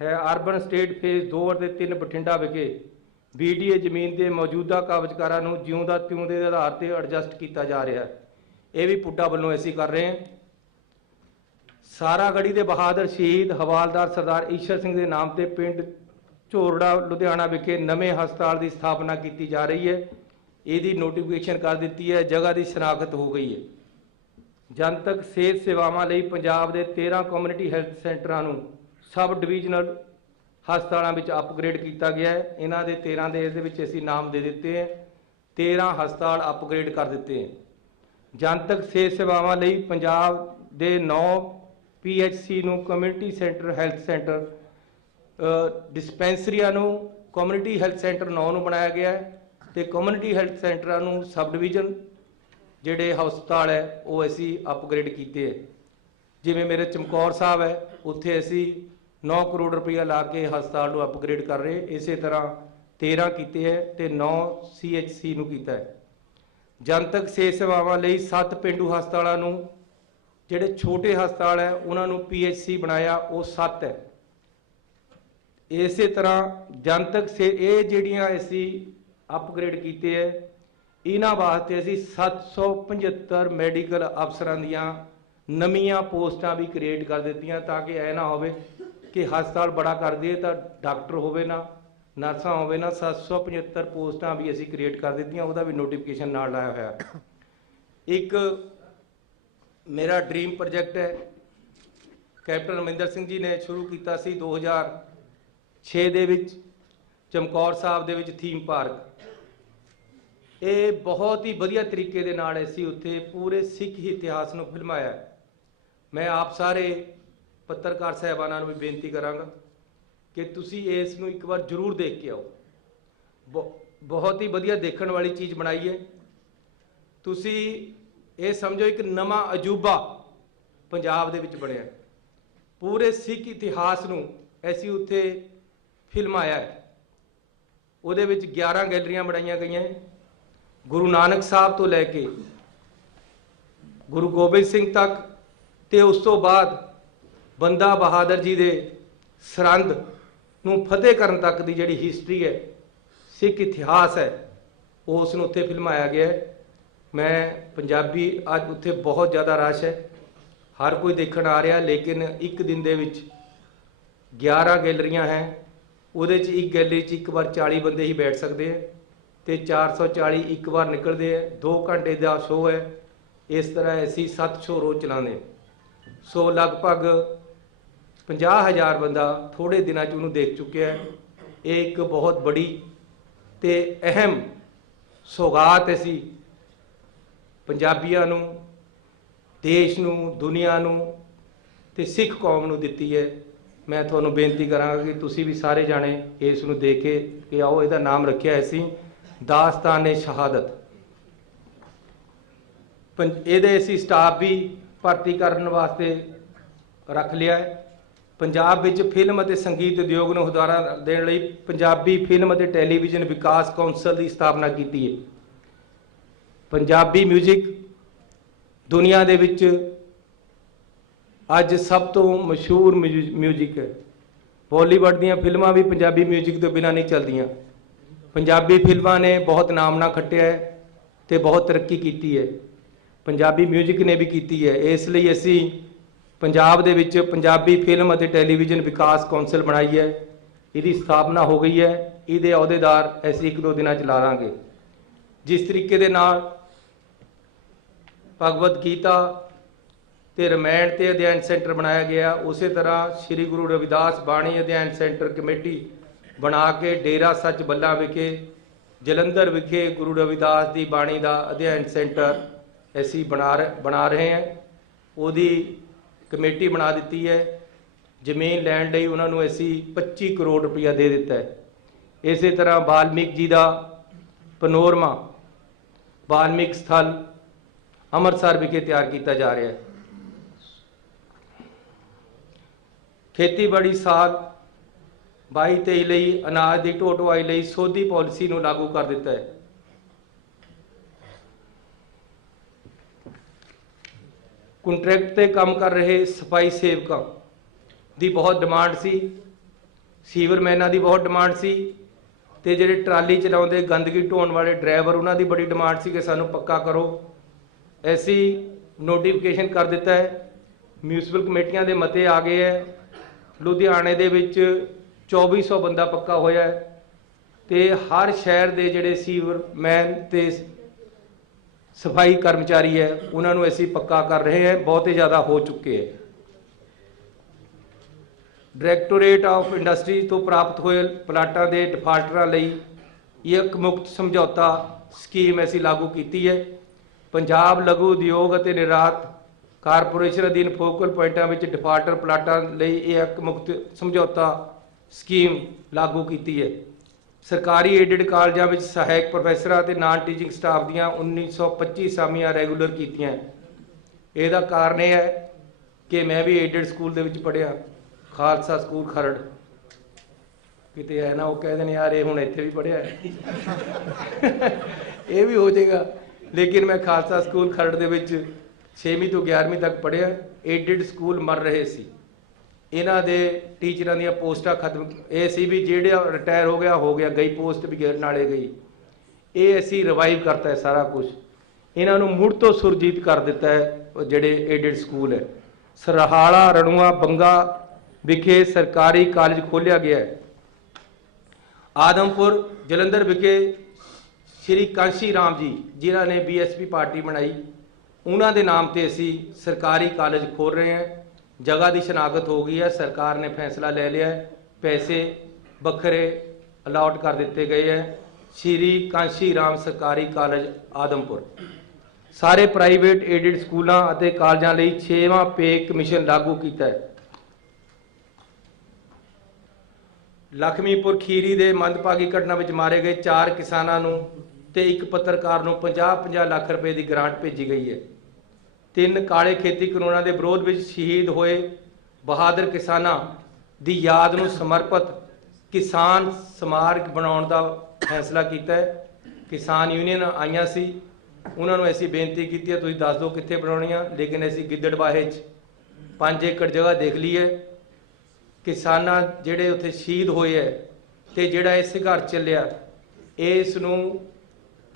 ਹੈ। ਅਰਬਨ ਸਟੇਟ ਫੇਜ਼ 2 ਅਤੇ 3 ਬਠਿੰਡਾ ਵਿਖੇ BDA ਜ਼ਮੀਨ ਦੇ ਮੌਜੂਦਾ ਕਬਜ਼ਕਾਰਾਂ ਨੂੰ ਜਿਉਂ ਦਾ ਤਿਉਂ ਦੇ ਆਧਾਰ ਤੇ ਐਡਜਸਟ ਕੀਤਾ ਜਾ ਰਿਹਾ ਹੈ। ਇਹ ਵੀ ਪੁੱਡਾ ਵੱਲੋਂ ਅਸੀਂ ਕਰ ਰਹੇ ਹਾਂ। ਸਾਰਾਗੜ੍ਹੀ ਦੇ ਬਹਾਦਰ ਸ਼ਹੀਦ ਹਵਾਲਦਾਰ ਸਰਦਾਰ ਈਸ਼ਰ ਸਿੰਘ ਦੇ ਨਾਮ ਤੇ ਪਿੰਡ ਝੋਰੜਾ ਲੁਧਿਆਣਾ ਵਿਖੇ ਨਵੇਂ ਹਸਪਤਾਲ ਦੀ ਸਥਾਪਨਾ ਕੀਤੀ ਜਾ ਰਹੀ ਹੈ। ਇਹਦੀ ਨੋਟੀਫਿਕੇਸ਼ਨ ਕਰ ਦਿੱਤੀ ਹੈ। ਜਗ੍ਹਾ ਦੀ ਸ਼ਨਾਖਤ ਹੋ ਗਈ ਹੈ। ਜਨਤਕ ਸਿਹਤ ਸੇਵਾਵਾਂ ਲਈ ਪੰਜਾਬ ਦੇ 13 ਕਮਿਊਨਿਟੀ ਹੈਲਥ ਸੈਂਟਰਾਂ ਨੂੰ ਸਬ ਡਿਵੀਜ਼ਨਲ ਹਸਪਤਾਲਾਂ ਵਿੱਚ ਅਪਗ੍ਰੇਡ ਕੀਤਾ ਗਿਆ ਹੈ। ਇਹਨਾਂ ਦੇ 13 ਦੇ ਇਹਦੇ ਵਿੱਚ ਅਸੀਂ ਨਾਮ ਦੇ ਦਿੱਤੇ ਹੈ। 13 ਹਸਪਤਾਲ ਅਪਗ੍ਰੇਡ ਕਰ ਦਿੱਤੇ ਹੈ। ਜਨਤਕ ਸਿਹਤ ਸੇਵਾਵਾਂ ਲਈ ਪੰਜਾਬ ਦੇ 9 PHC ਨੂੰ ਕਮਿਊਨਿਟੀ ਸੈਂਟਰ ਹੈਲਥ ਸੈਂਟਰ, ਡਿਸਪੈਂਸਰੀਆਂ ਨੂੰ ਕਮਿਊਨਿਟੀ ਹੈਲਥ ਸੈਂਟਰ 9 ਨੂੰ ਬਣਾਇਆ ਗਿਆ ਹੈ ਤੇ ਕਮਿਊਨਿਟੀ ਹੈਲਥ ਸੈਂਟਰਾਂ ਨੂੰ ਸਬ ਡਿਵੀਜ਼ਨ ਜਿਹੜੇ ਹਸਪਤਾਲ ਹੈ ਉਹ ਅਸੀਂ ਅਪਗ੍ਰੇਡ ਕੀਤੇ ਹੈ। ਜਿਵੇਂ ਮੇਰੇ ਚਮਕੌਰ ਸਾਹਿਬ ਹੈ ਉੱਥੇ ਅਸੀਂ 9 ਕਰੋੜ ਰੁਪਈਆ ਲਾ ਕੇ ਹਸਪਤਾਲ ਨੂੰ ਅਪਗ੍ਰੇਡ ਕਰ ਰਹੇ। ਇਸੇ ਤਰ੍ਹਾਂ 13 ਕੀਤੇ ਹੈ ਤੇ 9 CHC ਨੂੰ ਕੀਤਾ ਹੈ। ਜਨਤਕ ਸਿਹਤ ਸੇਵਾਵਾਂ ਲਈ 7 ਪੇਂਡੂ ਹਸਪਤਾਲਾਂ ਨੂੰ, ਜਿਹੜੇ ਛੋਟੇ ਹਸਪਤਾਲ ਹੈ ਉਹਨਾਂ ਨੂੰ PHC ਬਣਾਇਆ, ਉਹ 7 ਹੈ। ਇਸੇ ਤਰ੍ਹਾਂ ਜਨਤਕ ਇਹ ਜਿਹੜੀਆਂ ਅਸੀਂ ਅਪਗ੍ਰੇਡ ਕੀਤੇ ਹੈ ਇਹਨਾਂ ਵਾਸਤੇ ਅਸੀਂ 775 ਮੈਡੀਕਲ ਅਫਸਰਾਂ ਦੀਆਂ ਨਵੀਆਂ ਪੋਸਟਾਂ ਵੀ ਕ੍ਰੀਏਟ ਕਰ ਦਿੱਤੀਆਂ ਤਾਂ ਕਿ ਇਹ ਨਾ ਹੋਵੇ ਕਿ ਹਸਪਤਾਲ ਬੜਾ ਕਰ ਦਈਏ ਤਾਂ ਡਾਕਟਰ ਹੋਵੇ ਨਾ, ਨਰਸਾਂ ਹੋਵੇ ਨਾ। 775 ਪੋਸਟਾਂ ਵੀ ਅਸੀਂ ਕ੍ਰੀਏਟ ਕਰ ਦਿੱਤੀਆਂ, ਉਹਦਾ ਵੀ ਨੋਟੀਫਿਕੇਸ਼ਨ ਨਾਲ ਲਾਇਆ ਹੋਇਆ। ਇੱਕ ਮੇਰਾ ਡ੍ਰੀਮ ਪ੍ਰੋਜੈਕਟ ਹੈ, ਕੈਪਟਨ ਅਮਰਿੰਦਰ ਸਿੰਘ ਜੀ ਨੇ ਸ਼ੁਰੂ ਕੀਤਾ ਸੀ 2006 ਦੇ ਵਿੱਚ ਚਮਕੌਰ ਸਾਹਿਬ ਦੇ ਵਿੱਚ ਥੀਮ ਪਾਰਕ। ਇਹ ਬਹੁਤ ਹੀ ਵਧੀਆ ਤਰੀਕੇ ਦੇ ਨਾਲ ਅਸੀਂ ਉੱਥੇ ਪੂਰੇ ਸਿੱਖ ਇਤਿਹਾਸ ਨੂੰ ਫਿਲਮਾਇਆ। ਮੈਂ ਆਪ ਸਾਰੇ ਪੱਤਰਕਾਰ ਸਾਹਿਬਾਨਾਂ ਨੂੰ ਵੀ ਬੇਨਤੀ ਕਰਾਂਗਾ ਕਿ ਤੁਸੀਂ ਇਸ ਨੂੰ ਇੱਕ ਵਾਰ ਜ਼ਰੂਰ ਦੇਖ ਕੇ ਆਓ। ਬਹੁਤ ਹੀ ਵਧੀਆ ਦੇਖਣ ਵਾਲੀ ਚੀਜ਼ ਬਣਾਈ ਹੈ। ਤੁਸੀਂ ਇਹ ਸਮਝੋ ਇੱਕ ਨਵਾਂ ਅਜੂਬਾ ਪੰਜਾਬ ਦੇ ਵਿੱਚ ਬਣਿਆ। ਪੂਰੇ ਸਿੱਖ ਇਤਿਹਾਸ ਨੂੰ ਅਸੀਂ ਉੱਥੇ ਫਿਲਮਾਇਆ ਹੈ। ਉਹਦੇ ਵਿੱਚ 11 ਗੈਲਰੀਆਂ ਬਣਾਈਆਂ ਗਈਆਂ। ਗੁਰੂ ਨਾਨਕ ਸਾਹਿਬ ਤੋਂ ਲੈ ਕੇ ਗੁਰੂ ਗੋਬਿੰਦ ਸਿੰਘ ਤੱਕ ਤੇ ਉਸ ਤੋਂ ਬਾਅਦ ਬੰਦਾ ਬਹਾਦਰ ਜੀ ਦੇ ਸਰਹੰਦ ਨੂੰ ਫਤਿਹ ਕਰਨ ਤੱਕ ਦੀ ਜਿਹੜੀ ਹਿਸਟਰੀ ਹੈ, ਸਿੱਖ ਇਤਿਹਾਸ ਹੈ, ਉਸ ਨੂੰ ਉੱਥੇ ਫਿਲਮਾਇਆ ਗਿਆ ਹੈ। ਮੈਂ ਪੰਜਾਬੀ ਅੱਜ ਉੱਥੇ ਬਹੁਤ ਜ਼ਿਆਦਾ ਰਸ਼ ਹੈ, ਹਰ ਕੋਈ ਦੇਖਣ ਆ ਰਿਹਾ, ਲੇਕਿਨ ਇੱਕ ਦਿਨ ਦੇ ਵਿੱਚ 11 ਗੈਲਰੀਆਂ ਹੈ। ਉਹਦੇ 'ਚ ਇੱਕ ਗੈਲਰੀ 'ਚ ਇੱਕ ਵਾਰ 40 ਬੰਦੇ ਹੀ ਬੈਠ ਸਕਦੇ ਹੈ ਤੇ 440 ਇੱਕ ਵਾਰ ਨਿਕਲਦੇ ਹੈ। 2 ਘੰਟੇ ਦਾ ਸ਼ੋਅ ਹੈ। ਇਸ ਤਰ੍ਹਾਂ ਅਸੀਂ 7 ਸ਼ੋਅ ਰੋਜ਼ ਚਲਾਉਂਦੇ। ਸੋ ਲਗਭਗ 50,000 ਬੰਦਾ ਥੋੜ੍ਹੇ ਦਿਨਾਂ 'ਚ ਉਹਨੂੰ ਦੇਖ ਚੁੱਕਿਆ ਹੈ। ਇਹ ਇੱਕ ਬਹੁਤ ਬੜੀ ਤੇ ਅਹਿਮ ਸੌਗਾਤ ਅਸੀਂ ਪੰਜਾਬੀਆਂ ਨੂੰ, ਦੇਸ਼ ਨੂੰ, ਦੁਨੀਆ ਨੂੰ ਤੇ ਸਿੱਖ ਕੌਮ ਨੂੰ ਦਿੱਤੀ ਹੈ। ਮੈਂ ਤੁਹਾਨੂੰ ਬੇਨਤੀ ਕਰਾਂਗਾ ਕਿ ਤੁਸੀਂ ਵੀ ਸਾਰੇ ਜਾਣੇ ਇਸ ਨੂੰ ਦੇਖ ਕੇ ਆਓ। ਇਹਦਾ ਨਾਮ ਰੱਖਿਆ ਅਸੀਂ ਦਾਸਤਾਨ-ਏ ਸ਼ਹਾਦਤ। ਇਹਦੇ ਅਸੀਂ ਸਟਾਫ ਵੀ ਭਰਤੀ ਕਰਨ ਵਾਸਤੇ ਰੱਖ ਲਿਆ ਹੈ। ਪੰਜਾਬ ਵਿੱਚ ਫਿਲਮ ਅਤੇ ਸੰਗੀਤ ਉਦਯੋਗ ਨੂੰ ਹੁਲਾਰਾ ਦੇਣ ਲਈ ਪੰਜਾਬੀ ਫਿਲਮ ਅਤੇ ਟੈਲੀਵਿਜ਼ਨ ਵਿਕਾਸ ਕੌਂਸਲ ਦੀ ਸਥਾਪਨਾ ਕੀਤੀ ਹੈ। ਪੰਜਾਬੀ ਮਿਊਜ਼ਿਕ ਦੁਨੀਆ ਦੇ ਵਿੱਚ ਅੱਜ ਸਭ ਤੋਂ ਮਸ਼ਹੂਰ ਮਿਊਜ਼ਿਕ ਹੈ। ਬਾਲੀਵੁੱਡ ਦੀਆਂ ਫਿਲਮਾਂ ਵੀ ਪੰਜਾਬੀ ਮਿਊਜ਼ਿਕ ਤੋਂ ਬਿਨਾਂ ਨਹੀਂ ਚੱਲਦੀਆਂ। ਪੰਜਾਬੀ ਫਿਲਮਾਂ ਨੇ ਬਹੁਤ ਨਾਮਣਾ ਖੱਟਿਆ ਹੈ ਤੇ ਬਹੁਤ ਤਰੱਕੀ ਕੀਤੀ ਹੈ। ਪੰਜਾਬੀ ਮਿਊਜ਼ਿਕ ਨੇ ਵੀ ਕੀਤੀ ਹੈ। ਇਸ ਲਈ ਅਸੀਂ ਪੰਜਾਬ ਦੇ ਵਿੱਚ ਪੰਜਾਬੀ ਫਿਲਮ ਅਤੇ ਟੈਲੀਵਿਜ਼ਨ ਵਿਕਾਸ ਕੌਂਸਲ ਬਣਾਈ ਹੈ। ਇਹਦੀ ਸਥਾਪਨਾ ਹੋ ਗਈ ਹੈ। ਇਹਦੇ ਅਹੁਦੇਦਾਰ ਅਸੀਂ 1-2 ਦਿਨਾਂ 'ਚ ਲਾ ਲਾਂਗੇ। ਜਿਸ ਤਰੀਕੇ ਦੇ ਨਾਲ ਭਗਵਦ ਗੀਤਾ ਤੇ ਰਮਾਇਣ ਤੇ ਅਧਿਐਨ ਸੈਂਟਰ ਬਣਾਇਆ ਗਿਆ, ਉਸੇ ਤਰ੍ਹਾਂ ਸ੍ਰੀ ਗੁਰੂ ਰਵਿਦਾਸ ਬਾਣੀ ਅਧਿਐਨ ਸੈਂਟਰ ਕਮੇਟੀ ਬਣਾ ਕੇ ਡੇਰਾ ਸੱਚ ਬੱਲਾ ਵਿਖੇ ਜਲੰਧਰ ਵਿਖੇ ਗੁਰੂ ਰਵਿਦਾਸ ਦੀ ਬਾਣੀ ਦਾ ਅਧਿਐਨ ਸੈਂਟਰ ਅਸੀਂ ਬਣਾ ਰਹੇ ਹਾਂ। ਉਹਦੀ ਕਮੇਟੀ ਬਣਾ ਦਿੱਤੀ ਹੈ। ਜ਼ਮੀਨ ਲੈਣ ਲਈ ਉਹਨਾਂ ਨੂੰ ਅਸੀਂ 25 ਕਰੋੜ ਰੁਪਇਆ ਦੇ ਦਿੱਤਾ ਹੈ। ਇਸੇ ਤਰ੍ਹਾਂ ਵਾਲਮੀਕ ਜੀ ਦਾ ਪਨੋਰਮਾ ਵਾਲਮੀਕ ਸਥਲ ਅੰਮ੍ਰਿਤਸਰ ਵਿਖੇ ਤਿਆਰ ਕੀਤਾ ਜਾ ਰਿਹਾ ਹੈ। ਖੇਤੀਬਾੜੀ ਸਾਲ 22-23 ਲਈ ਅਨਾਜ ਦੀ ਢੋਆ ਢੁਆਈ ਲਈ ਸੋਧੀ ਪਾਲਿਸੀ ਨੂੰ ਲਾਗੂ ਕਰ ਦਿੱਤਾ ਹੈ। ਕੰਟਰੈਕਟ ਤੇ ਕੰਮ ਕਰ ਰਹੇ ਸਫਾਈ ਸੇਵਕਾਂ ਦੀ ਬਹੁਤ ਡਿਮਾਂਡ ਸੀ, ਸੀਵਰਮੈਨਾਂ ਦੀ ਬਹੁਤ ਡਿਮਾਂਡ ਸੀ, ਤੇ ਜਿਹੜੇ ਟਰਾਲੀ ਚਲਾਉਂਦੇ ਗੰਦਗੀ ਢੋਣ ਵਾਲੇ ਡਰਾਈਵਰ ਉਹਨਾਂ ਦੀ ਬੜੀ ਡਿਮਾਂਡ ਸੀ ਕਿ ਸਾਨੂੰ ਪੱਕਾ ਕਰੋ। ਅਸੀਂ ਨੋਟੀਫਿਕੇਸ਼ਨ ਕਰ ਦਿੱਤਾ ਹੈ। ਮਿਊਨਿਸਪਲ ਕਮੇਟੀਆਂ ਦੇ ਮਤੇ ਆ ਗਏ ਹੈ। ਲੁਧਿਆਣੇ ਦੇ ਵਿੱਚ 2400 ਬੰਦਾ ਪੱਕਾ ਹੋਇਆ ਹੈ ਤੇ ਹਰ ਸ਼ਹਿਰ ਦੇ ਜਿਹੜੇ ਸੀਵਰਮੈਨ ਤੇ ਸਫਾਈ ਕਰਮਚਾਰੀ ਹੈ ਉਹਨਾਂ ਨੂੰ ਅਸੀਂ ਪੱਕਾ ਕਰ ਰਹੇ ਹਾਂ। ਬਹੁਤੇ ਜ਼ਿਆਦਾ ਹੋ ਚੁੱਕੇ ਹੈ। ਡਾਇਰੈਕਟੋਰੇਟ ਆਫ ਇੰਡਸਟਰੀ ਤੋਂ ਪ੍ਰਾਪਤ ਹੋਏ ਪਲਾਟਾਂ ਦੇ ਡਿਫਾਲਟਰਾਂ ਲਈ ਇੱਕ ਮੁਕਤ ਸਮਝੌਤਾ ਸਕੀਮ ਅਸੀਂ ਲਾਗੂ ਕੀਤੀ ਹੈ। ਪੰਜਾਬ ਲਘੂ ਉਦਯੋਗ ਅਤੇ ਨਿਰਯਾਤ ਕਾਰਪੋਰੇਸ਼ਨ ਅਧੀਨ ਫੋਕਲ ਪੁਆਇੰਟਾਂ ਵਿੱਚ ਡਿਫਾਲਟਰ ਪਲਾਟਾਂ ਲਈ ਇਹ ਇੱਕ ਮੁਕਤ ਸਮਝੌਤਾ ਸਕੀਮ ਲਾਗੂ ਕੀਤੀ ਹੈ। ਸਰਕਾਰੀ ਏਡਡ ਕਾਲਜਾਂ ਵਿੱਚ ਸਹਾਇਕ ਪ੍ਰੋਫੈਸਰਾਂ ਅਤੇ ਨਾਨ ਟੀਚਿੰਗ ਸਟਾਫ ਦੀਆਂ 1925 ਅਸਾਮੀਆਂ ਰੈਗੂਲਰ ਕੀਤੀਆਂ। ਇਹਦਾ ਕਾਰਨ ਇਹ ਹੈ ਕਿ ਮੈਂ ਵੀ ਏਡਡ ਸਕੂਲ ਦੇ ਵਿੱਚ ਪੜ੍ਹਿਆ, ਖਾਲਸਾ ਸਕੂਲ ਖਰੜ। ਕਿਤੇ ਐ ਨਾ ਉਹ ਕਹਿ ਦੇਣ ਯਾਰ ਇਹ ਹੁਣ ਇੱਥੇ ਵੀ ਪੜ੍ਹਿਆ ਇਹ ਵੀ ਹੋ ਜਾਏਗਾ। ਲੇਕਿਨ ਮੈਂ ਖਾਲਸਾ ਸਕੂਲ ਖਰੜ ਦੇ ਵਿੱਚ 6ਵੀਂ ਤੋਂ 11ਵੀਂ ਤੱਕ ਪੜ੍ਹਿਆ। ਏਡਡ ਸਕੂਲ ਮਰ ਰਹੇ ਸੀ, ਇਹਨਾਂ ਦੇ ਟੀਚਰਾਂ ਦੀਆਂ ਪੋਸਟਾਂ ਖਤਮ। ਇਹ ਸੀ ਵੀ ਜਿਹੜਾ ਰਿਟਾਇਰ ਹੋ ਗਿਆ, ਗਈ ਪੋਸਟ ਵੀ ਗੇਰ ਨਾਲੇ ਗਈ। ਇਹ ਅਸੀਂ ਰਿਵਾਈਵ ਕਰਤਾ ਹੈ ਸਾਰਾ ਕੁਝ। ਇਹਨਾਂ ਨੂੰ ਮੁੜ ਤੋਂ ਸੁਰਜੀਤ ਕਰ ਦਿੱਤਾ ਹੈ। ਜਿਹੜੇ ਏਡਡ ਸਕੂਲ ਹੈ, ਸਰਹਾਲਾ ਰਣੂਆ ਬੰਗਾ ਵਿਖੇ ਸਰਕਾਰੀ ਕਾਲਜ ਖੋਲ੍ਹਿਆ ਗਿਆ ਹੈ। ਆਦਮਪੁਰ ਜਲੰਧਰ ਵਿਖੇ ਸ਼੍ਰੀ ਕਾਂਸ਼ੀ ਰਾਮ ਜੀ ਜਿਨ੍ਹਾਂ ਨੇ BSP ਪਾਰਟੀ ਬਣਾਈ, ਉਹਨਾਂ ਦੇ ਨਾਮ ਤੇ ਅਸੀਂ ਸਰਕਾਰੀ ਕਾਲਜ ਖੋਲ ਰਹੇ ਹਾਂ। ਜਗ੍ਹਾ ਦੀ ਸ਼ਨਾਖਤ ਹੋ ਗਈ ਹੈ, ਸਰਕਾਰ ਨੇ ਫੈਸਲਾ ਲੈ ਲਿਆ ਹੈ, ਪੈਸੇ ਵੱਖਰੇ ਅਲਾਟ ਕਰ ਦਿੱਤੇ ਗਏ ਹੈ। ਸ਼੍ਰੀ ਕਾਂਸ਼ੀ ਰਾਮ ਸਰਕਾਰੀ ਕਾਲਜ ਆਦਮਪੁਰ। ਸਾਰੇ ਪ੍ਰਾਈਵੇਟ ਏਡਡ ਸਕੂਲਾਂ ਅਤੇ ਕਾਲਜਾਂ ਲਈ 6ਵਾਂ ਪੇ ਕਮਿਸ਼ਨ ਲਾਗੂ ਕੀਤਾ ਹੈ। ਲਖਮੀਪੁਰ ਖੀਰੀ ਦੇ ਮੰਦਭਾਗੀ ਘਟਨਾ ਵਿੱਚ ਮਾਰੇ ਗਏ 4 ਕਿਸਾਨਾਂ ਨੂੰ ਤੇ ਇੱਕ ਪੱਤਰਕਾਰ ਨੂੰ 50-50 ਲੱਖ ਰੁਪਏ ਦੀ ਗ੍ਰਾਂਟ ਭੇਜੀ ਗਈ ਹੈ। 3 ਕਾਲੇ ਖੇਤੀ ਕਾਨੂੰਨਾਂ ਦੇ ਵਿਰੋਧ ਵਿੱਚ ਸ਼ਹੀਦ ਹੋਏ ਬਹਾਦਰ ਕਿਸਾਨਾਂ ਦੀ ਯਾਦ ਨੂੰ ਸਮਰਪਿਤ ਕਿਸਾਨ ਸਮਾਰਕ ਬਣਾਉਣ ਦਾ ਫੈਸਲਾ ਕੀਤਾ ਹੈ। ਕਿਸਾਨ ਯੂਨੀਅਨ ਆਈਆਂ ਸੀ, ਉਹਨਾਂ ਨੂੰ ਅਸੀਂ ਬੇਨਤੀ ਕੀਤੀ ਹੈ ਤੁਸੀਂ ਦੱਸ ਦਿਓ ਕਿੱਥੇ ਬਣਾਉਣੀਆਂ। ਲੇਕਿਨ ਅਸੀਂ ਗਿੱਦੜਬਾਹੇ 'ਚ 5 ਏਕੜ ਜਗ੍ਹਾ ਦੇਖ ਲਈ ਹੈ। ਕਿਸਾਨਾਂ ਜਿਹੜੇ ਉੱਥੇ ਸ਼ਹੀਦ ਹੋਏ ਹੈ ਤੇ ਜਿਹੜਾ ਇਹ ਸੰਘਰਸ਼ ਚੱਲਿਆ, ਇਸ ਨੂੰ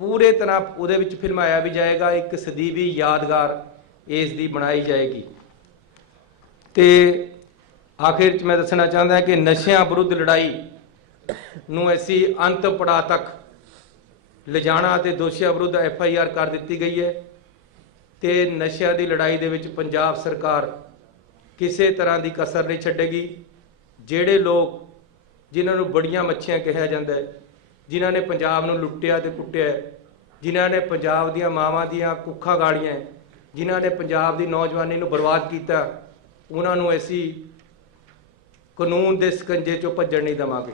ਪੂਰੇ ਤਰ੍ਹਾਂ ਉਹਦੇ ਵਿੱਚ ਫਿਲਮਾਇਆ ਵੀ ਜਾਏਗਾ। ਇੱਕ ਸਦੀਵੀ ਯਾਦਗਾਰ ਇਸ ਦੀ ਬਣਾਈ ਜਾਏਗੀ। ਤੇ ਆਖਿਰ 'ਚ ਮੈਂ ਦੱਸਣਾ ਚਾਹੁੰਦਾ ਕਿ ਨਸ਼ਿਆਂ ਵਿਰੁੱਧ ਲੜਾਈ ਨੂੰ ਅਸੀਂ ਅੰਤ ਪੜਾਅ ਤੱਕ ਲਿਜਾਣਾ ਤੇ ਦੋਸ਼ੀਆਂ ਵਿਰੁੱਧ FIR ਕਰ ਦਿੱਤੀ ਗਈ ਹੈ। ਤੇ ਨਸ਼ਿਆਂ ਦੀ ਲੜਾਈ ਦੇ ਵਿੱਚ ਪੰਜਾਬ ਸਰਕਾਰ ਕਿਸੇ ਤਰ੍ਹਾਂ ਦੀ ਕਸਰ ਨਹੀਂ ਛੱਡੇਗੀ। ਜਿਹੜੇ ਲੋਕ ਜਿਨ੍ਹਾਂ ਨੂੰ ਬੜੀਆਂ ਮੱਛੀਆਂ ਕਿਹਾ ਜਾਂਦਾ ਹੈ, ਜਿਨ੍ਹਾਂ ਨੇ ਪੰਜਾਬ ਨੂੰ ਲੁੱਟਿਆ ਤੇ ਕੁੱਟਿਆ, ਜਿਨ੍ਹਾਂ ਨੇ ਪੰਜਾਬ ਦੀਆਂ ਮਾਵਾਂ ਦੀਆਂ ਕੁੱਖਾਂ ਗਾਲੀਆਂ, ਜਿਨ੍ਹਾਂ ਨੇ ਪੰਜਾਬ ਦੀ ਨੌਜਵਾਨੀ ਨੂੰ ਬਰਬਾਦ ਕੀਤਾ, ਉਹਨਾਂ ਨੂੰ ਅਸੀਂ ਕਾਨੂੰਨ ਦੇ ਸਕੰਜੇ 'ਚੋਂ ਭੱਜਣ ਨਹੀਂ ਦੇਵਾਂਗੇ।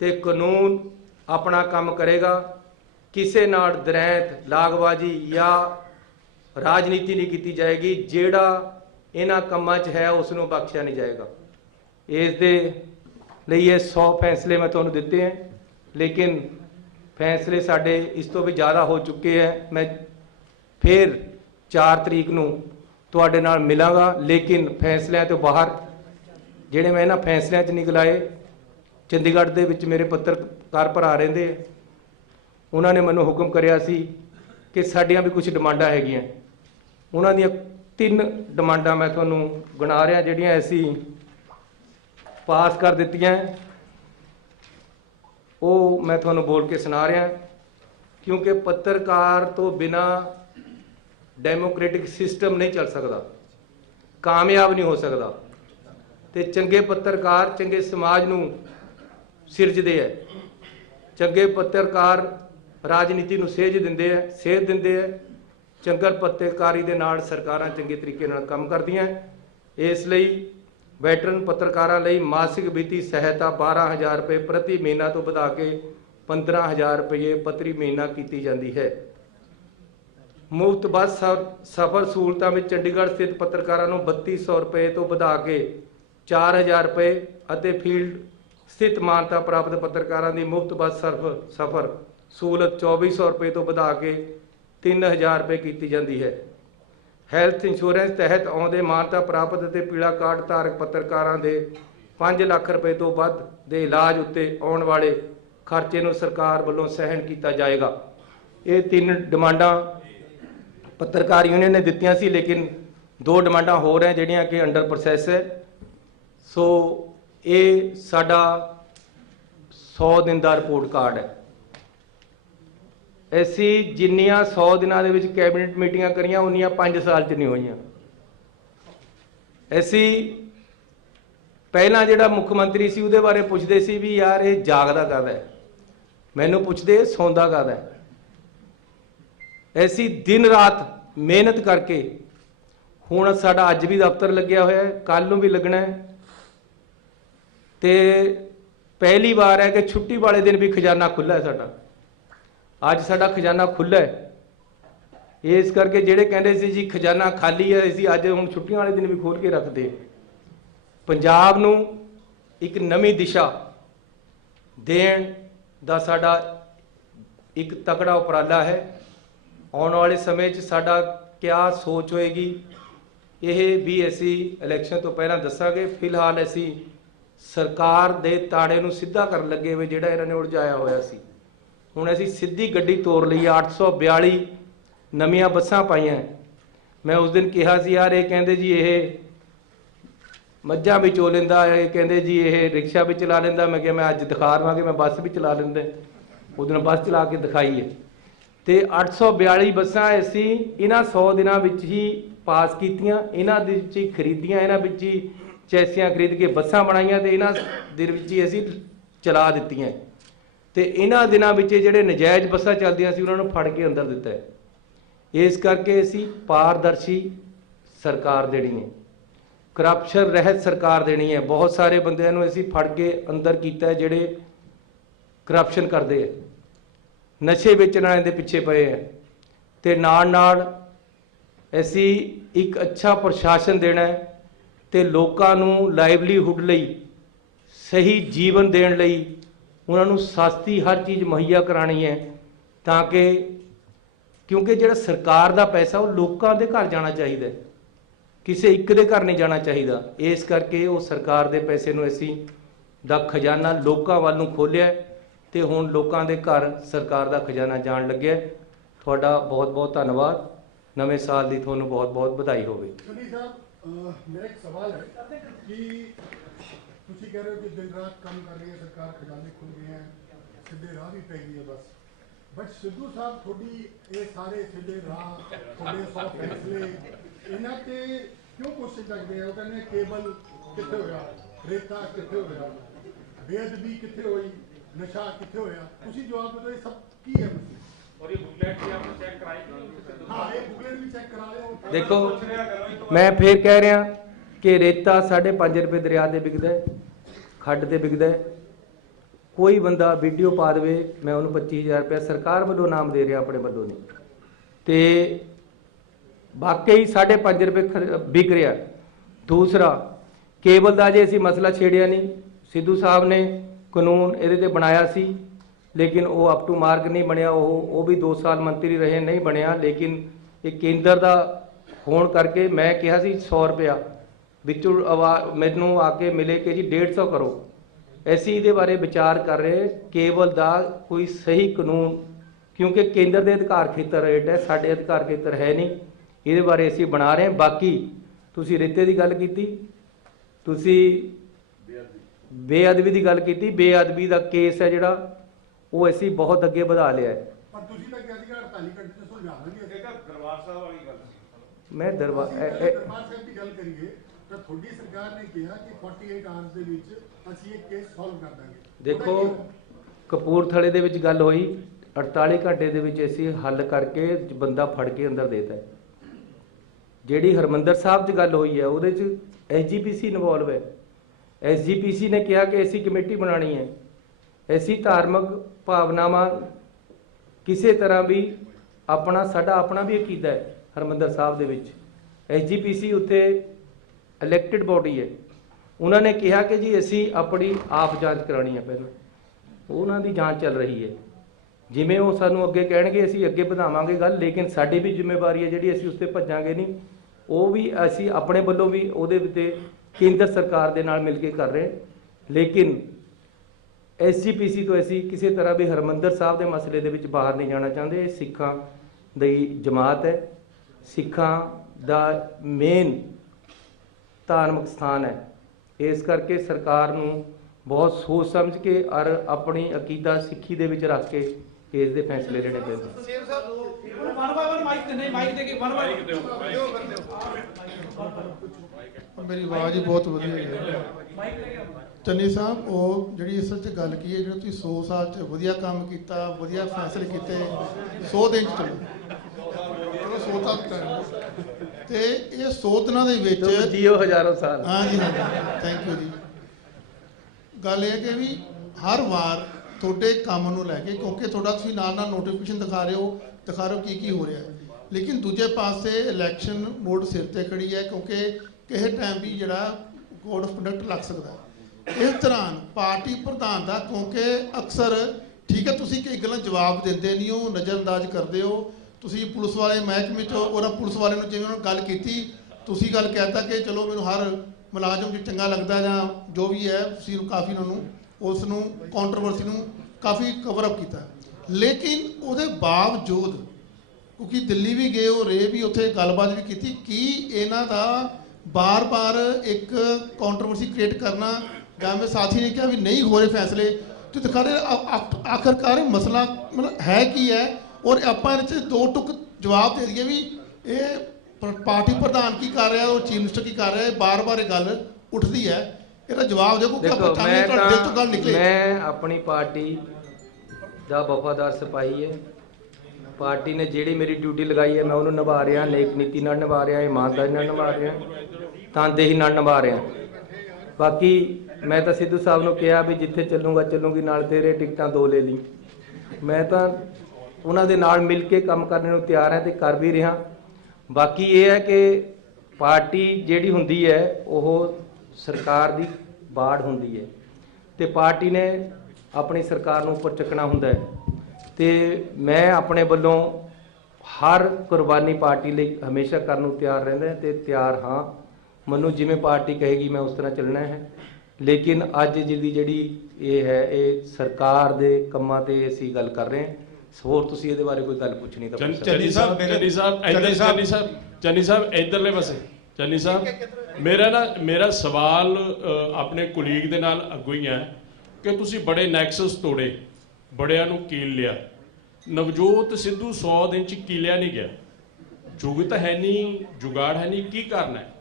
ਤੇ ਕਾਨੂੰਨ ਆਪਣਾ ਕੰਮ ਕਰੇਗਾ। ਕਿਸੇ ਨਾਲ ਦਰੈਂਤ ਲਾਗਬਾਜੀ ਜਾਂ ਰਾਜਨੀਤੀ ਨਹੀਂ ਕੀਤੀ ਜਾਏਗੀ। ਜਿਹੜਾ ਇਹਨਾਂ ਕੰਮਾਂ 'ਚ ਹੈ ਉਸ ਨੂੰ ਬਖਸ਼ਿਆ ਨਹੀਂ ਜਾਏਗਾ। ਇਸ ਦੇ ਲਈ ਇਹ 100 ਫੈਸਲੇ ਮੈਂ ਤੁਹਾਨੂੰ ਦਿੱਤੇ ਹੈ, ਲੇਕਿਨ ਫੈਸਲੇ ਸਾਡੇ ਇਸ ਤੋਂ ਵੀ ਜ਼ਿਆਦਾ ਹੋ ਚੁੱਕੇ ਹੈ। ਮੈਂ ਫਿਰ 4 ਤਰੀਕ ਨੂੰ ਤੁਹਾਡੇ ਨਾਲ ਮਿਲਾਂਗਾ। ਲੇਕਿਨ ਫੈਸਲਿਆਂ ਤੋਂ ਬਾਹਰ ਜਿਹੜੇ ਮੈਂ ਇਹਨਾਂ ਫੈਸਲਿਆਂ 'ਚ ਨਿਕਲਾਏ, ਚੰਡੀਗੜ੍ਹ ਦੇ ਵਿੱਚ ਮੇਰੇ ਪੱਤਰਕਾਰ ਭਰਾ ਰਹਿੰਦੇ, ਉਹਨਾਂ ਨੇ ਮੈਨੂੰ ਹੁਕਮ ਕਰਿਆ ਸੀ ਕਿ ਸਾਡੀਆਂ ਵੀ ਕੁਝ ਡਿਮਾਂਡਾਂ ਹੈਗੀਆਂ। ਉਹਨਾਂ ਦੀਆਂ 3 ਡਿਮਾਂਡਾਂ ਮੈਂ ਤੁਹਾਨੂੰ ਗਿਣਾ ਰਿਹਾ ਜਿਹੜੀਆਂ ਅਸੀਂ ਪਾਸ ਕਰ ਦਿੱਤੀਆਂ, ਉਹ ਮੈਂ ਤੁਹਾਨੂੰ ਬੋਲ ਕੇ ਸੁਣਾ ਰਿਹਾ। ਕਿਉਂਕਿ ਪੱਤਰਕਾਰ ਤੋਂ ਬਿਨਾ ਡੈਮੋਕ੍ਰੈਟਿਕ ਸਿਸਟਮ ਨਹੀਂ ਚੱਲ ਸਕਦਾ, ਕਾਮਯਾਬ ਨਹੀਂ ਹੋ ਸਕਦਾ। ਤੇ ਚੰਗੇ ਪੱਤਰਕਾਰ ਚੰਗੇ ਸਮਾਜ ਨੂੰ ਸਿਰਜਦੇ ਹੈ। ਚੰਗੇ ਪੱਤਰਕਾਰ ਰਾਜਨੀਤੀ ਨੂੰ ਸੇਧ ਦਿੰਦੇ ਹੈ। ਚੰਗਾ ਪੱਤਰਕਾਰੀ ਦੇ ਨਾਲ ਸਰਕਾਰਾਂ ਚੰਗੇ ਤਰੀਕੇ ਨਾਲ ਕੰਮ ਕਰਦੀਆਂ। ਇਸ ਲਈ ਵੈਟਰਨ ਪੱਤਰਕਾਰਾਂ ਲਈ ਮਾਸਿਕ ਵਿੱਤੀ ਸਹਾਇਤਾ 12,000 ਰੁਪਏ ਪ੍ਰਤੀ ਮਹੀਨਾ ਤੋਂ ਵਧਾ ਕੇ 15,000 ਰੁਪਏ ਪ੍ਰਤੀ ਮਹੀਨਾ ਕੀਤੀ ਜਾਂਦੀ ਹੈ। ਮੁਫਤ ਬੱਸ ਸਫ਼ਰ ਸਹੂਲਤਾਂ ਵਿੱਚ ਚੰਡੀਗੜ੍ਹ ਸਥਿਤ ਪੱਤਰਕਾਰਾਂ ਨੂੰ 3200 ਰੁਪਏ ਤੋਂ ਵਧਾ ਕੇ 4,000 ਰੁਪਏ ਅਤੇ ਫੀਲਡ ਸਥਿਤ ਮਾਨਤਾ ਪ੍ਰਾਪਤ ਪੱਤਰਕਾਰਾਂ ਦੀ ਮੁਫਤ ਬੱਸ ਸਫ਼ਰ ਸਹੂਲਤ 2400 ਰੁਪਏ ਤੋਂ ਵਧਾ ਕੇ 3000 ਰੁਪਏ ਕੀਤੀ ਜਾਂਦੀ ਹੈ। ਹੈਲਥ ਇੰਸ਼ੋਰੈਂਸ ਤਹਿਤ ਆਉਂਦੇ ਮਾਨਤਾ ਪ੍ਰਾਪਤ ਅਤੇ ਪੀਲਾ ਕਾਰਡ ਧਾਰਕ ਪੱਤਰਕਾਰਾਂ ਦੇ 5 ਲੱਖ ਰੁਪਏ ਤੋਂ ਵੱਧ ਦੇ ਇਲਾਜ ਉੱਤੇ ਆਉਣ ਵਾਲੇ ਖਰਚੇ ਨੂੰ ਸਰਕਾਰ ਵੱਲੋਂ ਸਹਿਣ ਕੀਤਾ ਜਾਏਗਾ। ਇਹ 3 ਡਿਮਾਂਡਾਂ ਪੱਤਰਕਾਰ ਯੂਨੀਅਨ ਨੇ ਦਿੱਤੀਆਂ ਸੀ, ਲੇਕਿਨ 2 ਡਿਮਾਂਡਾਂ ਹੋਰ ਹੈ ਜਿਹੜੀਆਂ ਕਿ ਅੰਡਰ ਪ੍ਰੋਸੈਸ ਹੈ। ਸੋ ਇਹ ਸਾਡਾ 100 ਦਿਨ ਦਾ ਰਿਪੋਰਟ ਕਾਰਡ ਹੈ। ਅਸੀਂ ਜਿੰਨੀਆਂ 100 ਦਿਨਾਂ ਦੇ ਵਿੱਚ ਕੈਬਨਿਟ ਮੀਟਿੰਗਾਂ ਕਰੀਆਂ ਉਨੀਆਂ 5 ਸਾਲ 'ਚ ਨਹੀਂ ਹੋਈਆਂ। ਅਸੀਂ ਪਹਿਲਾਂ ਜਿਹੜਾ ਮੁੱਖ ਮੰਤਰੀ ਸੀ ਉਹਦੇ ਬਾਰੇ ਪੁੱਛਦੇ ਸੀ ਵੀ ਯਾਰ ਇਹ ਜਾਗਦਾ ਕਦ ਹੈ, ਮੈਨੂੰ ਪੁੱਛਦੇ ਸੌਂਦਾ ਕਦ ਹੈ। ਅਸੀਂ ਦਿਨ ਰਾਤ ਮਿਹਨਤ ਕਰਕੇ, ਹੁਣ ਸਾਡਾ ਅੱਜ ਵੀ ਦਫ਼ਤਰ ਲੱਗਿਆ ਹੋਇਆ ਹੈ, ਕੱਲ ਨੂੰ ਵੀ ਲੱਗਣਾ ਹੈ। ਤੇ ਪਹਿਲੀ ਵਾਰ ਹੈ ਕਿ ਛੁੱਟੀ ਵਾਲੇ ਦਿਨ ਵੀ ਖਜ਼ਾਨਾ ਖੁੱਲ੍ਹਾ ਹੈ ਸਾਡਾ। ਅੱਜ ਸਾਡਾ ਖਜ਼ਾਨਾ ਖੁੱਲ੍ਹਾ ਹੈ। ਇਸ ਕਰਕੇ ਜਿਹੜੇ ਕਹਿੰਦੇ ਸੀ ਜੀ ਖਜ਼ਾਨਾ ਖਾਲੀ ਹੈ, ਅਸੀਂ ਅੱਜ ਹੁਣ ਛੁੱਟੀਆਂ ਵਾਲੇ ਦਿਨ ਵੀ ਖੋਲ੍ਹ ਕੇ ਰੱਖਦੇ। ਪੰਜਾਬ ਨੂੰ ਇੱਕ ਨਵੀਂ ਦਿਸ਼ਾ ਦੇਣ ਦਾ ਸਾਡਾ ਇੱਕ ਤਕੜਾ ਉਪਰਾਲਾ ਹੈ। ਆਉਣ ਵਾਲੇ ਸਮੇਂ 'ਚ ਸਾਡਾ ਕਿਆ ਸੋਚ ਹੋਏਗੀ ਇਹ ਵੀ ਅਸੀਂ ਇਲੈਕਸ਼ਨ ਤੋਂ ਪਹਿਲਾਂ ਦੱਸਾਂਗੇ। ਫਿਲਹਾਲ ਅਸੀਂ ਸਰਕਾਰ ਦੇ ਤਾੜੇ ਨੂੰ ਸਿੱਧਾ ਕਰਨ ਲੱਗੇ ਹੋਏ, ਜਿਹੜਾ ਇਹਨਾਂ ਨੇ ਉਲਝਾਇਆ ਹੋਇਆ ਸੀ। ਹੁਣ ਅਸੀਂ ਸਿੱਧੀ ਗੱਡੀ ਤੋਰ ਲਈ। 842 ਨਵੀਆਂ ਬੱਸਾਂ ਪਾਈਆਂ। ਮੈਂ ਉਸ ਦਿਨ ਕਿਹਾ ਸੀ ਯਾਰ ਇਹ ਕਹਿੰਦੇ ਜੀ ਇਹ ਮੱਝਾਂ ਵੀ ਚੋ ਲੈਂਦਾ, ਇਹ ਕਹਿੰਦੇ ਜੀ ਇਹ ਰਿਕਸ਼ਾ ਵੀ ਚਲਾ ਲੈਂਦਾ। ਮੈਂ ਕਿਹਾ ਮੈਂ ਅੱਜ ਦਿਖਾ ਰਵਾਂਗੇ ਮੈਂ ਬੱਸ ਵੀ ਚਲਾ ਲੈਂਦਾ। ਉਸ ਦਿਨ ਬੱਸ ਚਲਾ ਕੇ ਦਿਖਾਈ ਹੈ। ਤੇ 842 ਬੱਸਾਂ ਅਸੀਂ ਇਹਨਾਂ 100 ਦਿਨਾਂ ਵਿੱਚ ਹੀ ਪਾਸ ਕੀਤੀਆਂ। ਇਹਨਾਂ ਦੇ ਵਿੱਚ ਹੀ ਖਰੀਦੀਆਂ, ਇਹਨਾਂ ਵਿੱਚ ਹੀ ਚੈਸੀਆਂ ਖਰੀਦ ਕੇ ਬੱਸਾਂ ਬਣਾਈਆਂ ਤੇ ਇਹਨਾਂ ਦੇ ਵਿੱਚ ਹੀ ਅਸੀਂ ਚਲਾ ਦਿੱਤੀਆਂ। ਤੇ ਇਹਨਾਂ ਦਿਨਾਂ ਵਿੱਚ ਜਿਹੜੇ ਨਜਾਇਜ਼ ਬੱਸਾਂ ਚੱਲਦੀਆਂ ਸੀ ਉਹਨਾਂ ਨੂੰ ਫੜ ਕੇ ਅੰਦਰ ਦਿੱਤਾ ਹੈ। ਇਸ ਕਰਕੇ ਅਸੀਂ ਪਾਰਦਰਸ਼ੀ ਸਰਕਾਰ ਦੇਣੀ ਹੈ, ਕਰਪਸ਼ਨ ਰਹਿਤ ਸਰਕਾਰ ਦੇਣੀ ਹੈ। ਬਹੁਤ ਸਾਰੇ ਬੰਦਿਆਂ ਨੂੰ ਅਸੀਂ ਫੜ ਕੇ ਅੰਦਰ ਕੀਤਾ ਹੈ ਜਿਹੜੇ ਕਰਪਸ਼ਨ ਕਰਦੇ ਹੈ, ਨਸ਼ੇ ਵੇਚਣ ਵਾਲਿਆਂ ਦੇ ਪਿੱਛੇ ਪਏ ਹੈ। ਤੇ ਨਾਲ ਅਸੀਂ ਇੱਕ ਅੱਛਾ ਪ੍ਰਸ਼ਾਸਨ ਦੇਣਾ ਹੈ ਤੇ ਲੋਕਾਂ ਨੂੰ ਲਾਈਵਲੀਹੁੱਡ ਲਈ, ਸਹੀ ਜੀਵਨ ਦੇਣ ਲਈ ਉਹਨਾਂ ਨੂੰ ਸਸਤੀ ਹਰ ਚੀਜ਼ ਮੁਹੱਈਆ ਕਰਾਉਣੀ ਹੈ। ਤਾਂ ਕਿ ਕਿਉਂਕਿ ਜਿਹੜਾ ਸਰਕਾਰ ਦਾ ਪੈਸਾ ਉਹ ਲੋਕਾਂ ਦੇ ਘਰ ਜਾਣਾ ਚਾਹੀਦਾ, ਕਿਸੇ ਇੱਕ ਦੇ ਘਰ ਨਹੀਂ ਜਾਣਾ ਚਾਹੀਦਾ। ਇਸ ਕਰਕੇ ਉਹ ਸਰਕਾਰ ਦੇ ਪੈਸੇ ਨੂੰ ਅਸੀਂ ਦਾ ਖਜ਼ਾਨਾ ਲੋਕਾਂ ਵੱਲ ਨੂੰ ਖੋਲ੍ਹਿਆ ਤੇ ਹੁਣ ਲੋਕਾਂ ਦੇ ਘਰ ਸਰਕਾਰ ਦਾ ਖਜ਼ਾਨਾ ਜਾਣ ਲੱਗਿਆ। ਤੁਹਾਡਾ ਬਹੁਤ ਬਹੁਤ ਧੰਨਵਾਦ। ਨਵੇਂ ਸਾਲ ਦੀ ਤੁਹਾਨੂੰ ਬਹੁਤ ਬਹੁਤ ਵਧਾਈ ਹੋਵੇ। ਸੁਨੀ ਸਾਹਿਬ, ਮੇਰਾ ਇੱਕ ਸਵਾਲ ਹੈ ਕਿ ਤੁਸੀਂ ਕਹਿ ਰਹੇ ਹੋ ਕਿ ਦਿਨ ਰਾਤ ਕੰਮ ਕਰ ਰਹੀ ਹੈ ਸਰਕਾਰ, ਖਜ਼ਾਨੇ ਖੁੱਲ ਗਏ ਹੈ, ਸਿੱਧੇ ਰਾਹ ਵੀ ਪੈ ਗਈ ਹੈ ਬਸ। ਬਟ ਸਿੱਧੂ ਸਾਹਿਬ ਤੁਹਾਡੀ ਇਹ ਸਾਰੇ ਸਿੱਧੇ ਰਾਹ, ਤੁਹਾਡੇ 100 ਫੈਸਲੇ, ਇਹਨਾਂ ਤੇ ਕਿਉਂ ਕੋਸ਼ਿਸ਼ ਕਰਦੇ ਆ? ਉਹ ਕਹਿੰਦੇ ਕੇਬਲ ਕਿੱਥੇ ਹੋਇਆ, ਰੇਤਾ ਕਿੱਥੇ ਹੋਇਆ, ਬੇਅਦਬੀ ਕਿੱਥੇ ਹੋਈ, ਨਸ਼ਾ ਕਿੱਥੇ ਹੋਇਆ? ਤੁਸੀਂ ਜਵਾਬ ਦਿਓ ਇਹ ਸਭ ਕੀ ਹੈ? ਔਰ ਇਹ ਬੁਕਲੇਟ ਵੀ ਆਪਾਂ ਚੈੱਕ ਕਰਾਈ? ਹਾਂ, ਇਹ ਬੁਕਲੇਟ ਵੀ ਚੈੱਕ ਕਰਾ ਲਿਓ। ਦੇਖੋ ਮੈਂ ਫੇਰ ਕਹਿ ਰਿਹਾ ਕਿ ਰੇਤਾ 5.5 ਰੁਪਏ ਦਰਿਆ ਦੇ ਵਿਕਦਾ ਹੈ, ਖੱਡ ਤੇ ਵਿਕਦਾ ਹੈ। ਕੋਈ ਬੰਦਾ ਵੀਡੀਓ ਪਾ ਦੇਵੇ ਮੈਂ ਉਹਨੂੰ 25,000 ਰੁਪਏ ਸਰਕਾਰ ਵੱਲੋਂ ਨਾਮ ਦੇ ਰਿਹਾ, ਆਪਣੇ ਵੱਲੋਂ ਨਹੀਂ। ਤੇ ਵਾਕਈ 5.5 ਰੁਪਏ ਵਿਕ ਰਿਹਾ। ਦੂਸਰਾ, ਕੇਬਲ ਦਾ ਜੇ ਅਸੀਂ ਮਸਲਾ ਛੇੜਿਆ ਨਹੀਂ। ਸਿੱਧੂ ਸਾਹਿਬ ਨੇ ਕਾਨੂੰਨ ਇਹਦੇ ਤੇ ਬਣਾਇਆ ਸੀ, ਲੇਕਿਨ ਉਹ ਅਪ ਟੂ ਮਾਰਕ ਨਹੀਂ ਬਣਿਆ। ਉਹ ਵੀ 2 ਸਾਲ ਮੰਤਰੀ ਰਹੇ, ਨਹੀਂ ਬਣਿਆ। ਲੇਕਿਨ ਇਹ ਕੇਂਦਰ ਦਾ ਹੋਣ ਕਰਕੇ ਮੈਂ ਕਿਹਾ ਸੀ 100 ਰੁਪਇਆ ਵਿੱਚੋਂ ਮੈਨੂੰ ਆ ਕੇ ਮਿਲੇ ਕਿ ਜੀ 150 ਕਰੋ। ਅਸੀਂ ਇਹਦੇ ਬਾਰੇ ਵਿਚਾਰ ਕਰ ਰਹੇ ਕੇਬਲ ਦਾ ਕੋਈ ਸਹੀ ਕਾਨੂੰਨ, ਕਿਉਂਕਿ ਕੇਂਦਰ ਦੇ ਅਧਿਕਾਰ ਖੇਤਰ ਹੇਠ ਹੈ, ਸਾਡੇ ਅਧਿਕਾਰ ਖੇਤਰ ਹੈ ਨਹੀਂ। ਇਹਦੇ ਬਾਰੇ ਅਸੀਂ ਬਣਾ ਰਹੇ ਹਾਂ। ਬਾਕੀ ਤੁਸੀਂ ਰੇਤੇ ਦੀ ਗੱਲ ਕੀਤੀ, ਤੁਸੀਂ ਬੇਅਦਬੀ ਦੀ ਗੱਲ ਕੀਤੀ। ਬੇਅਦਬੀ ਦਾ ਕੇਸ ਹੈ ਜਿਹੜਾ ਉਹ ਅਸੀਂ ਬਹੁਤ ਅੱਗੇ ਵਧਾ ਲਿਆ ਹੈ। ਪਰ ਤੁਸੀਂ ਤਾਂ ਕਿਹਾ ਸੀਗਾ 48 ਘੰਟੇ ਚ ਸੁਲਝਾਵਾਂਗੇ। ਦਰਬਾਰ ਸਾਹਿਬ ਵਾਲੀ ਗੱਲ ਸੀ। ਮੈਂ ਦਰਬਾਰ ਸਾਹਿਬ ਦੀ ਗੱਲ ਕਰੀਏ ਤਾਂ ਤੁਹਾਡੀ ਸਰਕਾਰ ਨੇ ਕਿਹਾ ਕਿ 48 ਆਵਰਸ ਦੇ ਵਿੱਚ ਅਸੀਂ ਇਹ ਕੇਸ ਸੋਲਵ ਕਰ ਦਾਂਗੇ। ਦੇਖੋ, ਕਪੂਰਥਲੇ ਦੇ ਵਿੱਚ ਗੱਲ ਹੋਈ, 48 ਘੰਟੇ ਦੇ ਵਿੱਚ ਅਸੀਂ ਹੱਲ ਕਰਕੇ ਬੰਦਾ ਫੜ ਕੇ ਅੰਦਰ ਦੇਤਾ। ਜਿਹੜੀ ਹਰਮੰਦਰ ਸਾਹਿਬ 'ਚ ਗੱਲ ਹੋਈ ਹੈ ਉਹਦੇ 'ਚ SGPC ਇਨਵੋਲਵ ਹੈ। SGPC ਨੇ ਕਿਹਾ ਕਿ ਅਸੀਂ ਕਮੇਟੀ ਬਣਾਉਣੀ ਹੈ। ਅਸੀਂ ਧਾਰਮਿਕ ਭਾਵਨਾਵਾਂ ਕਿਸੇ ਤਰ੍ਹਾਂ ਵੀ ਸਾਡਾ ਆਪਣਾ ਵੀ ਅਕੀਦਾ ਹੈ ਹਰਮੰਦਰ ਸਾਹਿਬ ਦੇ ਵਿੱਚ। SGPC ਉੱਤੇ ਇਲੈਕਟਿਡ ਬੋਡੀ ਹੈ। ਉਹਨਾਂ ਨੇ ਕਿਹਾ ਕਿ ਜੀ ਅਸੀਂ ਆਪਣੀ ਆਪ ਜਾਂਚ ਕਰਾਉਣੀ ਹੈ। ਪਹਿਲਾਂ ਉਹਨਾਂ ਦੀ ਜਾਂਚ ਚੱਲ ਰਹੀ ਹੈ। ਜਿਵੇਂ ਉਹ ਸਾਨੂੰ ਅੱਗੇ ਕਹਿਣਗੇ ਅਸੀਂ ਅੱਗੇ ਵਧਾਵਾਂਗੇ ਗੱਲ, ਲੇਕਿਨ ਸਾਡੀ ਵੀ ਜ਼ਿੰਮੇਵਾਰੀ ਹੈ ਜਿਹੜੀ ਅਸੀਂ ਉਸ 'ਤੇ ਭੱਜਾਂਗੇ ਨਹੀਂ। ਉਹ ਵੀ ਅਸੀਂ ਆਪਣੇ ਵੱਲੋਂ ਵੀ ਉਹਦੇ ਉੱਤੇ ਕੇਂਦਰ ਸਰਕਾਰ ਦੇ ਨਾਲ ਮਿਲ ਕੇ ਕਰ ਰਹੇ। ਲੇਕਿਨ SGPC ਤੋਂ ਅਸੀਂ ਕਿਸੇ ਤਰ੍ਹਾਂ ਵੀ ਹਰਮੰਦਰ ਸਾਹਿਬ ਦੇ ਮਸਲੇ ਦੇ ਵਿੱਚ ਬਾਹਰ ਨਹੀਂ ਜਾਣਾ ਚਾਹੁੰਦੇ। ਇਹ ਸਿੱਖਾਂ ਦੀ ਜਮਾਤ ਹੈ, ਸਿੱਖਾਂ ਦਾ ਮੇਨ ਧਾਰਮਿਕ ਸਥਾਨ ਹੈ। ਇਸ ਕਰਕੇ ਸਰਕਾਰ ਨੂੰ ਬਹੁਤ ਸੋਚ ਸਮਝ ਕੇ ਔਰ ਆਪਣੀ ਅਕੀਦਾ ਸਿੱਖੀ ਦੇ ਵਿੱਚ ਰੱਖ ਕੇ ਇਸ ਦੇ ਫੈਸਲੇ ਲੈਣੇ ਪੈਂਦੇ। ਮੇਰੀ ਆਵਾਜ਼ ਹੀ ਬਹੁਤ ਵਧੀਆ ਹੈ। ਚੰਨੀ ਸਾਹਿਬ, ਉਹ ਜਿਹੜੀ ਅਸਲ 'ਚ ਗੱਲ ਕੀ ਹੈ, ਜਿਹੜਾ ਤੁਸੀਂ 100 ਸਾਲ 'ਚ ਵਧੀਆ ਕੰਮ ਕੀਤਾ, ਵਧੀਆ ਫੈਸਲੇ ਕੀਤੇ, 100 ਦਿਨ 'ਚ ਚਲੋ 100 ਤੱਕ ਤੇ ਇਹ 100 ਦਿਨਾਂ ਦੇ ਵਿੱਚ ਜੀਓ ਹਜ਼ਾਰਾਂ ਸਾਲ। ਹਾਂ ਜੀ, ਥੈਂਕ ਯੂ ਜੀ। ਗੱਲ ਇਹ ਕਿ ਵੀ ਹਰ ਵਾਰ ਤੁਹਾਡੇ ਕੰਮ ਨੂੰ ਲੈ ਕੇ, ਕਿਉਂਕਿ ਤੁਹਾਡਾ ਤੁਸੀਂ ਨਾਲ ਨਾਲ ਨੋਟੀਫਿਕੇਸ਼ਨ ਦਿਖਾ ਰਹੇ ਹੋ ਕੀ ਹੋ ਰਿਹਾ ਹੈ, ਲੇਕਿਨ ਦੂਜੇ ਪਾਸੇ ਇਲੈਕਸ਼ਨ ਮੋਡ ਸਿਰ ਤੇ ਖੜੀ ਹੈ, ਕਿਉਂਕਿ ਕਿਸੇ ਟਾਈਮ ਵੀ ਜਿਹੜਾ ਕੋਡ ਆਫ ਕੰਡਕਟ ਲੱਗ ਸਕਦਾ ਹੈ। ਇਸ ਦੌਰਾਨ ਪਾਰਟੀ ਪ੍ਰਧਾਨ ਦਾ, ਕਿਉਂਕਿ ਅਕਸਰ ਠੀਕ ਹੈ ਤੁਸੀਂ ਕਈ ਗੱਲਾਂ ਜਵਾਬ ਦਿੰਦੇ ਨਹੀਂ ਹੋ, ਨਜ਼ਰਅੰਦਾਜ਼ ਕਰਦੇ ਹੋ। ਤੁਸੀਂ ਪੁਲਿਸ ਵਾਲੇ ਮਹਿਕਮੇ 'ਚ ਉਹਨਾਂ ਪੁਲਿਸ ਵਾਲੇ ਨੂੰ ਜਿਵੇਂ ਉਹਨਾਂ ਗੱਲ ਕੀਤੀ, ਤੁਸੀਂ ਗੱਲ ਕਹਿਤਾ ਕਿ ਚਲੋ ਮੈਨੂੰ ਹਰ ਮੁਲਾਜ਼ਮ ਜੋ ਚੰਗਾ ਲੱਗਦਾ ਜਾਂ ਜੋ ਵੀ ਹੈ, ਤੁਸੀਂ ਕਾਫੀ ਉਹਨਾਂ ਨੂੰ ਉਸ ਨੂੰ ਕੰਟਰੋਵਰਸੀ ਨੂੰ ਕਾਫੀ ਕਵਰ ਅਪ ਕੀਤਾ। ਲੇਕਿਨ ਉਹਦੇ ਬਾਵਜੂਦ, ਕਿਉਂਕਿ ਦਿੱਲੀ ਵੀ ਗਏ ਹੋ, ਰੇ ਵੀ ਉੱਥੇ ਗੱਲਬਾਤ ਵੀ ਕੀਤੀ, ਕੀ ਇਹਨਾਂ ਦਾ ਬਾਰ-ਬਾਰ ਇੱਕ ਕੰਟਰੋਵਰਸੀ ਕ੍ਰੀਏਟ ਕਰਨਾ, ਜਾਂ ਮੇਰੇ ਸਾਥੀ ਨੇ ਕਿਹਾ ਵੀ ਨਹੀਂ ਹੋ ਰਹੇ ਫੈਸਲੇ, ਤੇ ਦਿਖਾ ਰਹੇ ਆਖਰਕਾਰ ਮਸਲਾ ਮਤਲਬ ਹੈ ਕੀ ਹੈ, ਔਰ ਆਪਾਂ ਇਹਦੇ 'ਚ ਦੋ ਟੁਕ ਜਵਾਬ ਦੇ ਦਈਏ ਵੀ ਇਹ ਪਾਰਟੀ ਪ੍ਰਧਾਨ ਕੀ ਕਰ ਰਿਹਾ, ਉਹ ਚੀਫ ਮਿਨਿਸਟਰ ਕੀ ਕਰ ਰਿਹਾ, ਬਾਰ-ਬਾਰ ਇਹ ਗੱਲ ਉੱਠਦੀ ਹੈ, ਇਹਦਾ ਜਵਾਬ ਦਿਓ ਕਿ ਆਪਾਂ ਚਾਹੁੰਦੇ ਤੁਹਾਡੇ ਦਿਲ ਤੋਂ ਗੱਲ ਨਿਕਲੇ। ਮੈਂ ਆਪਣੀ ਪਾਰਟੀ ਦਾ ਵਫਾਦਾਰ ਸਿਪਾਹੀ ਹੈ। ਪਾਰਟੀ ਨੇ ਜਿਹੜੀ ਮੇਰੀ ਡਿਊਟੀ ਲਗਾਈ ਹੈ ਮੈਂ ਉਹਨੂੰ ਨਿਭਾ ਰਿਹਾ, ਨੇਕ ਨੀਤੀ ਨਾਲ ਨਿਭਾ ਰਿਹਾ, ਇਮਾਨਦਾਰੀ ਨਾਲ ਨਿਭਾ ਰਿਹਾ, ਤਨਦੇਹੀ ਨਾਲ ਨਿਭਾ ਰਿਹਾ। ਬਾਕੀ ਮੈਂ ਤਾਂ ਸਿੱਧੂ ਸਾਹਿਬ ਨੂੰ ਕਿਹਾ ਵੀ ਜਿੱਥੇ ਚੱਲੂਗੀ ਨਾਲ ਤੇਰੇ, ਟਿਕਟਾਂ 2 ਲੈ ਲਈ। ਮੈਂ ਤਾਂ ਉਹਨਾਂ ਦੇ ਨਾਲ ਮਿਲ ਕੇ ਕੰਮ ਕਰਨ ਨੂੰ ਤਿਆਰ ਹਾਂ ਤੇ ਕਰ ਵੀ ਰਿਹਾ। ਬਾਕੀ ਇਹ ਹੈ ਕਿ ਪਾਰਟੀ ਜਿਹੜੀ ਹੁੰਦੀ ਹੈ ਉਹ ਸਰਕਾਰ ਦੀ ਬਾੜ ਹੁੰਦੀ ਹੈ ਤੇ ਪਾਰਟੀ ਨੇ ਆਪਣੀ ਸਰਕਾਰ ਨੂੰ ਉੱਪਰ ਚੱਕਣਾ ਹੁੰਦਾ ਹੈ, ਤੇ ਮੈਂ ਆਪਣੇ ਵੱਲੋਂ ਹਰ ਕੁਰਬਾਨੀ ਪਾਰਟੀ ਲਈ ਹਮੇਸ਼ਾ ਕਰਨ ਨੂੰ ਤਿਆਰ ਰਹਿੰਦਾ ਤੇ ਤਿਆਰ ਹਾਂ। ਮੈਨੂੰ ਜਿਵੇਂ ਪਾਰਟੀ ਕਹੇਗੀ ਮੈਂ ਉਸ ਤਰ੍ਹਾਂ ਚੱਲਣਾ ਹੈ। ਲੇਕਿਨ ਅੱਜ ਜਿਹੜੀ ਇਹ ਹੈ, ਇਹ ਸਰਕਾਰ ਦੇ ਕੰਮਾਂ ਤੇ ਅਸੀਂ ਗੱਲ ਕਰ ਰਹੇ ਹਾਂ। ਹੋਰ ਤੁਸੀਂ ਇਹਦੇ ਬਾਰੇ ਕੋਈ ਗੱਲ ਪੁੱਛਣੀ ਤਾਂ ਚੰਨੀ ਸਾਹਿਬ ਇਧਰਲੇ ਪਾਸੇ। ਚੰਨੀ ਸਾਹਿਬ, ਮੇਰਾ ਸਵਾਲ ਆਪਣੇ ਕੁਲੀਗ ਦੇ ਨਾਲ ਅੱਗੋਂ ਹੀ ਹੈ ਕਿ ਤੁਸੀਂ ਬੜੇ ਨੈਕਸਸ ਤੋੜੇ, ਬੜਿਆਂ ਨੂੰ ਕੀਲ ਲਿਆ। ਨਵਜੋਤ ਸਿੱਧੂ 100 ਦਿਨ 'ਚ ਕੀਲਿਆ ਨਹੀਂ ਗਿਆ। ਜੁਗਤ ਹੈ ਨਹੀਂ, ਜੁਗਾੜ ਹੈ ਨਹੀਂ, ਕੀ ਕਰਨਾ ਹੈ?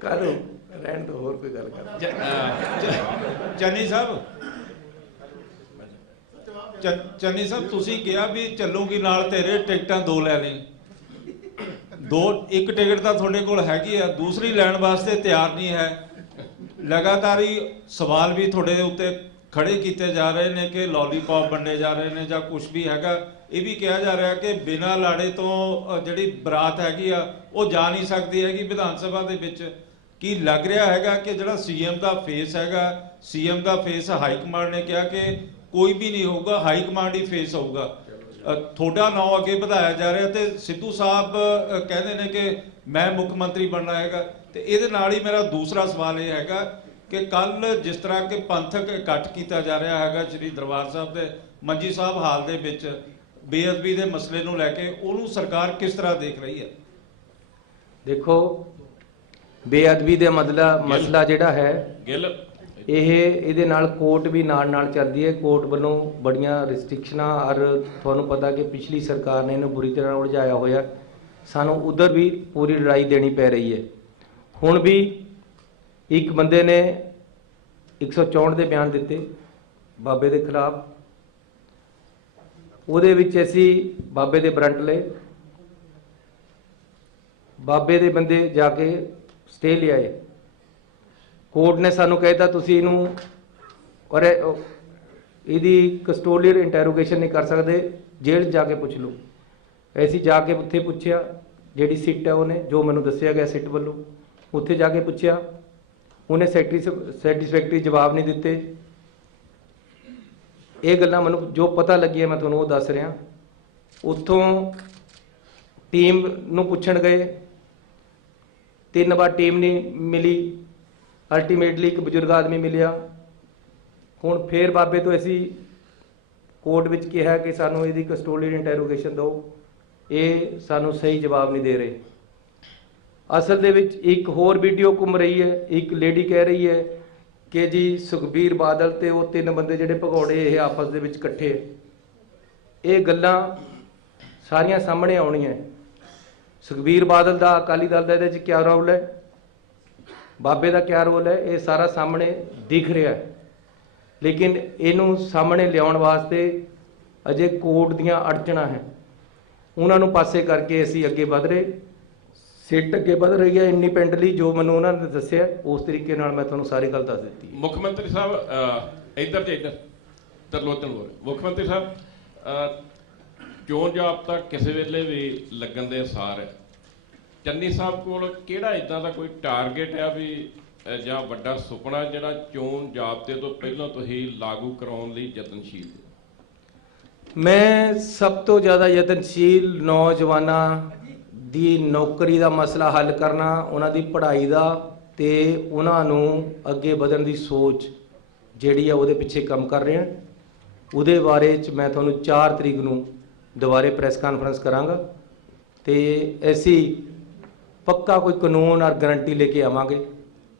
ਕਰੋ, ਰਹਿਣ ਤੋਂ ਹੋਰ ਕੋਈ ਗੱਲ ਕਰ। ਚੰਨੀ ਸਾਹਿਬ ਤੁਸੀਂ ਕਿਹਾ ਵੀ ਚੱਲੂਗੀ ਨਾਲ ਤੇਰੇ, ਟਿਕਟਾਂ 2 ਲੈ ਲਈ। ਇੱਕ ਟਿਕਟ ਤਾਂ ਤੁਹਾਡੇ ਕੋਲ ਹੈਗੀ ਆ, ਦੂਸਰੀ ਲੈਣ ਵਾਸਤੇ ਤਿਆਰ ਨਹੀਂ ਹੈ। ਲਗਾਤਾਰ ਹੀ ਸਵਾਲ ਵੀ ਤੁਹਾਡੇ ਦੇ ਉੱਤੇ ਖੜੇ ਕੀਤੇ ਜਾ ਰਹੇ ਨੇ ਕਿ ਲੋਲੀਪੌਪ ਵੰਡੇ ਜਾ ਰਹੇ ਨੇ ਜਾਂ ਕੁਝ ਵੀ ਹੈਗਾ। ਇਹ ਵੀ ਕਿਹਾ ਜਾ ਰਿਹਾ ਕਿ ਬਿਨਾਂ ਲਾੜੇ ਤੋਂ ਜਿਹੜੀ ਬਰਾਤ ਹੈਗੀ ਆ ਉਹ ਜਾ ਨਹੀਂ ਸਕਦੀ ਹੈਗੀ ਵਿਧਾਨ ਸਭਾ ਦੇ ਵਿੱਚ। ਕੀ ਲੱਗ ਰਿਹਾ ਹੈਗਾ ਕਿ ਜਿਹੜਾ ਸੀਐਮ ਦਾ ਫੇਸ ਹੈਗਾ, ਸੀਐਮ ਦਾ ਫੇਸ ਹਾਈ ਕਮਾਂਡ ਨੇ ਕਿਹਾ ਕਿ ਕੋਈ ਵੀ ਨਹੀਂ ਹੋਊਗਾ, ਹਾਈ ਕਮਾਂਡ ਹੀ ਫੇਸ ਹੋਊਗਾ। ਤੁਹਾਡਾ ਨਾਂ ਅੱਗੇ ਵਧਾਇਆ ਜਾ ਰਿਹਾ ਤੇ ਸਿੱਧੂ ਸਾਹਿਬ ਕਹਿੰਦੇ ਨੇ ਕਿ ਮੈਂ ਮੁੱਖ ਮੰਤਰੀ ਬਣਨਾ ਹੈਗਾ। ਤੇ ਇਹਦੇ ਨਾਲ ਹੀ ਮੇਰਾ ਦੂਸਰਾ ਸਵਾਲ ਇਹ ਹੈਗਾ ਕਿ ਕੱਲ ਜਿਸ ਤਰ੍ਹਾਂ ਕਿ ਪੰਥਕ ਇਕੱਠ ਕੀਤਾ ਜਾ ਰਿਹਾ ਹੈਗਾ ਸ਼੍ਰੀ ਦਰਬਾਰ ਸਾਹਿਬ ਦੇ ਮੰਜੀ ਸਾਹਿਬ ਹਾਲ ਦੇ ਵਿੱਚ, ਬੇਅਦਬੀ ਦੇ ਮਸਲੇ ਨੂੰ ਲੈ ਕੇ ਉਹਨੂੰ ਸਰਕਾਰ ਕਿਸ ਤਰ੍ਹਾਂ ਦੇਖ ਰਹੀ ਹੈ? ਦੇਖੋ, ਬੇਅਦਬੀ ਦੇ ਮਸਲਾ ਜਿਹੜਾ ਹੈ ਇਹਦੇ ਨਾਲ ਕੋਰਟ ਵੀ ਨਾਲ ਚੱਲਦੀ ਹੈ। ਕੋਰਟ ਵੱਲੋਂ ਬੜੀਆਂ ਰਿਸਟ੍ਰਿਕਸ਼ਨਾਂ, ਔਰ ਤੁਹਾਨੂੰ ਪਤਾ ਕਿ ਪਿਛਲੀ ਸਰਕਾਰ ਨੇ ਇਹਨੂੰ ਬੁਰੀ ਤਰ੍ਹਾਂ ਉਲਝਾਇਆ ਹੋਇਆ, ਸਾਨੂੰ ਉਧਰ ਵੀ ਪੂਰੀ ਲੜਾਈ ਦੇਣੀ ਪੈ ਰਹੀ ਹੈ। ਹੁਣ ਵੀ ਇੱਕ ਬੰਦੇ ਨੇ 164 ਦੇ ਬਿਆਨ ਦਿੱਤੇ ਬਾਬੇ ਦੇ ਖਿਲਾਫ, ਉਹਦੇ ਵਿੱਚ ਅਸੀਂ ਬਾਬੇ ਦੇ ਵਾਰੰਟ ਲਏ, ਬਾਬੇ ਦੇ ਬੰਦੇ ਜਾ ਕੇ ਸਟੇ ਲਿਆਏ। ਕੋਰਟ ਨੇ ਸਾਨੂੰ ਕਹਿਤਾ ਤੁਸੀਂ ਇਹਨੂੰ ਔਰ ਇਹਦੀ ਕਸਟੋਡੀਅਲ ਇੰਟਰੋਗੇਸ਼ਨ ਨਹੀਂ ਕਰ ਸਕਦੇ, ਜੇਲ੍ਹ ਜਾ ਕੇ ਪੁੱਛ ਲਓ। ਅਸੀਂ ਜਾ ਕੇ ਉੱਥੇ ਪੁੱਛਿਆ, ਜਿਹੜੀ ਸਿੱਟ ਹੈ ਉਹਨੇ ਜੋ ਮੈਨੂੰ ਦੱਸਿਆ ਗਿਆ ਸਿੱਟ ਵੱਲੋਂ, ਉੱਥੇ ਜਾ ਕੇ ਪੁੱਛਿਆ, ਉਹਨੇ ਸੈਟੀਸਫੈਕਟਰੀ ਜਵਾਬ ਨਹੀਂ ਦਿੱਤੇ। ਇਹ ਗੱਲਾਂ ਮੈਨੂੰ ਜੋ ਪਤਾ ਲੱਗੀਆਂ ਮੈਂ ਤੁਹਾਨੂੰ ਉਹ ਦੱਸ ਰਿਹਾ। ਉੱਥੋਂ ਟੀਮ ਨੂੰ ਪੁੱਛਣ ਗਏ, 3 ਵਾਰ ਟੀਮ ਨਹੀਂ ਮਿਲੀ, ਅਲਟੀਮੇਟਲੀ ਇੱਕ ਬਜ਼ੁਰਗ ਆਦਮੀ ਮਿਲਿਆ। ਹੁਣ ਫੇਰ ਬਾਬੇ ਤੋਂ ਅਸੀਂ ਕੋਰਟ ਵਿੱਚ ਕਿਹਾ ਕਿ ਸਾਨੂੰ ਇਹਦੀ ਕਸਟੋਡੀਅਲ ਇੰਟਰੋਗੇਸ਼ਨ ਦਿਓ, ਇਹ ਸਾਨੂੰ ਸਹੀ ਜਵਾਬ ਨਹੀਂ ਦੇ ਰਹੇ। ਅਸਲ ਦੇ ਵਿੱਚ ਇੱਕ ਹੋਰ ਵੀਡੀਓ ਘੁੰਮ ਰਹੀ ਹੈ, ਇੱਕ ਲੇਡੀ ਕਹਿ ਰਹੀ ਹੈ ਕਿ ਜੀ ਸੁਖਬੀਰ ਬਾਦਲ ਤੇ ਉਹ 3 ਬੰਦੇ ਜਿਹੜੇ ਭਗੌੜੇ ਇਹ ਆਪਸ ਦੇ ਵਿੱਚ ਇਕੱਠੇ। ਇਹ ਗੱਲਾਂ ਸਾਰੀਆਂ ਸਾਹਮਣੇ ਆਉਣੀਆਂ। ਸੁਖਬੀਰ ਬਾਦਲ ਦਾ, ਅਕਾਲੀ ਦਲ ਦਾ ਇਹਦੇ 'ਚ ਕਿਆ ਰੋਲ ਹੈ, ਬਾਬੇ ਦਾ ਕਿਆ ਰੋਲ ਹੈ, ਇਹ ਸਾਰਾ ਸਾਹਮਣੇ ਦਿਖ ਰਿਹਾ। ਲੇਕਿਨ ਇਹਨੂੰ ਸਾਹਮਣੇ ਲਿਆਉਣ ਵਾਸਤੇ ਅਜੇ ਕੋਰਟ ਦੀਆਂ ਅੜਚਣਾਂ ਹੈ, ਉਹਨਾਂ ਨੂੰ ਪਾਸੇ ਕਰਕੇ ਅਸੀਂ ਅੱਗੇ ਵਧ ਰਹੇ। ਸਿੱਟ ਅੱਗੇ ਵਧ ਰਹੀ ਹੈ ਇੰਡੀਪੈਂਡੈਂਟਲੀ, ਜੋ ਮੈਨੂੰ ਉਹਨਾਂ ਨੇ ਦੱਸਿਆ ਉਸ ਤਰੀਕੇ ਨਾਲ ਮੈਂ ਤੁਹਾਨੂੰ ਸਾਰੀ ਗੱਲ ਦੱਸ ਦਿੱਤੀ। ਮੁੱਖ ਮੰਤਰੀ ਸਾਹਿਬ ਇੱਧਰ ਤਰਲੋਚਨ ਹੋ ਰਹੇ। ਮੁੱਖ ਮੰਤਰੀ ਸਾਹਿਬ, ਚੋਣ ਜਾਬਤਾ ਕਿਸੇ ਵੇਲੇ ਵੀ ਲੱਗਣ ਦੇ ਅਸਾਰ ਹੈ। ਚੰਨੀ ਸਾਹਿਬ ਕੋਲ ਕਿਹੜਾ ਇਦਾਂ ਦਾ ਕੋਈ ਟਾਰਗੇਟ ਹੈ ਵੀ ਜਾਂ ਵੱਡਾ ਸੁਪਨਾ ਜਿਹੜਾ ਚੋਣ ਜਾਬਤੇ ਤੋਂ ਪਹਿਲਾਂ ਤੁਸੀਂ ਲਾਗੂ ਕਰਾਉਣ ਲਈ ਯਤਨਸ਼ੀਲ? ਮੈਂ ਸਭ ਤੋਂ ਜ਼ਿਆਦਾ ਯਤਨਸ਼ੀਲ ਨੌਜਵਾਨਾਂ ਦੀ ਨੌਕਰੀ ਦਾ ਮਸਲਾ ਹੱਲ ਕਰਨਾ, ਉਹਨਾਂ ਦੀ ਪੜ੍ਹਾਈ ਦਾ ਤੇ ਉਹਨਾਂ ਨੂੰ ਅੱਗੇ ਵਧਣ ਦੀ ਸੋਚ ਜਿਹੜੀ ਆ ਉਹਦੇ ਪਿੱਛੇ ਕੰਮ ਕਰ ਰਹੇ ਹਾਂ। ਉਹਦੇ ਬਾਰੇ 'ਚ ਮੈਂ ਤੁਹਾਨੂੰ 4 ਤਰੀਕ ਨੂੰ ਦੁਬਾਰੇ ਪ੍ਰੈਸ ਕਾਨਫਰੰਸ ਕਰਾਂਗਾ ਤੇ ਅਸੀਂ ਪੱਕਾ ਕੋਈ ਕਾਨੂੰਨ ਔਰ ਗਰੰਟੀ ਲੈ ਕੇ ਆਵਾਂਗੇ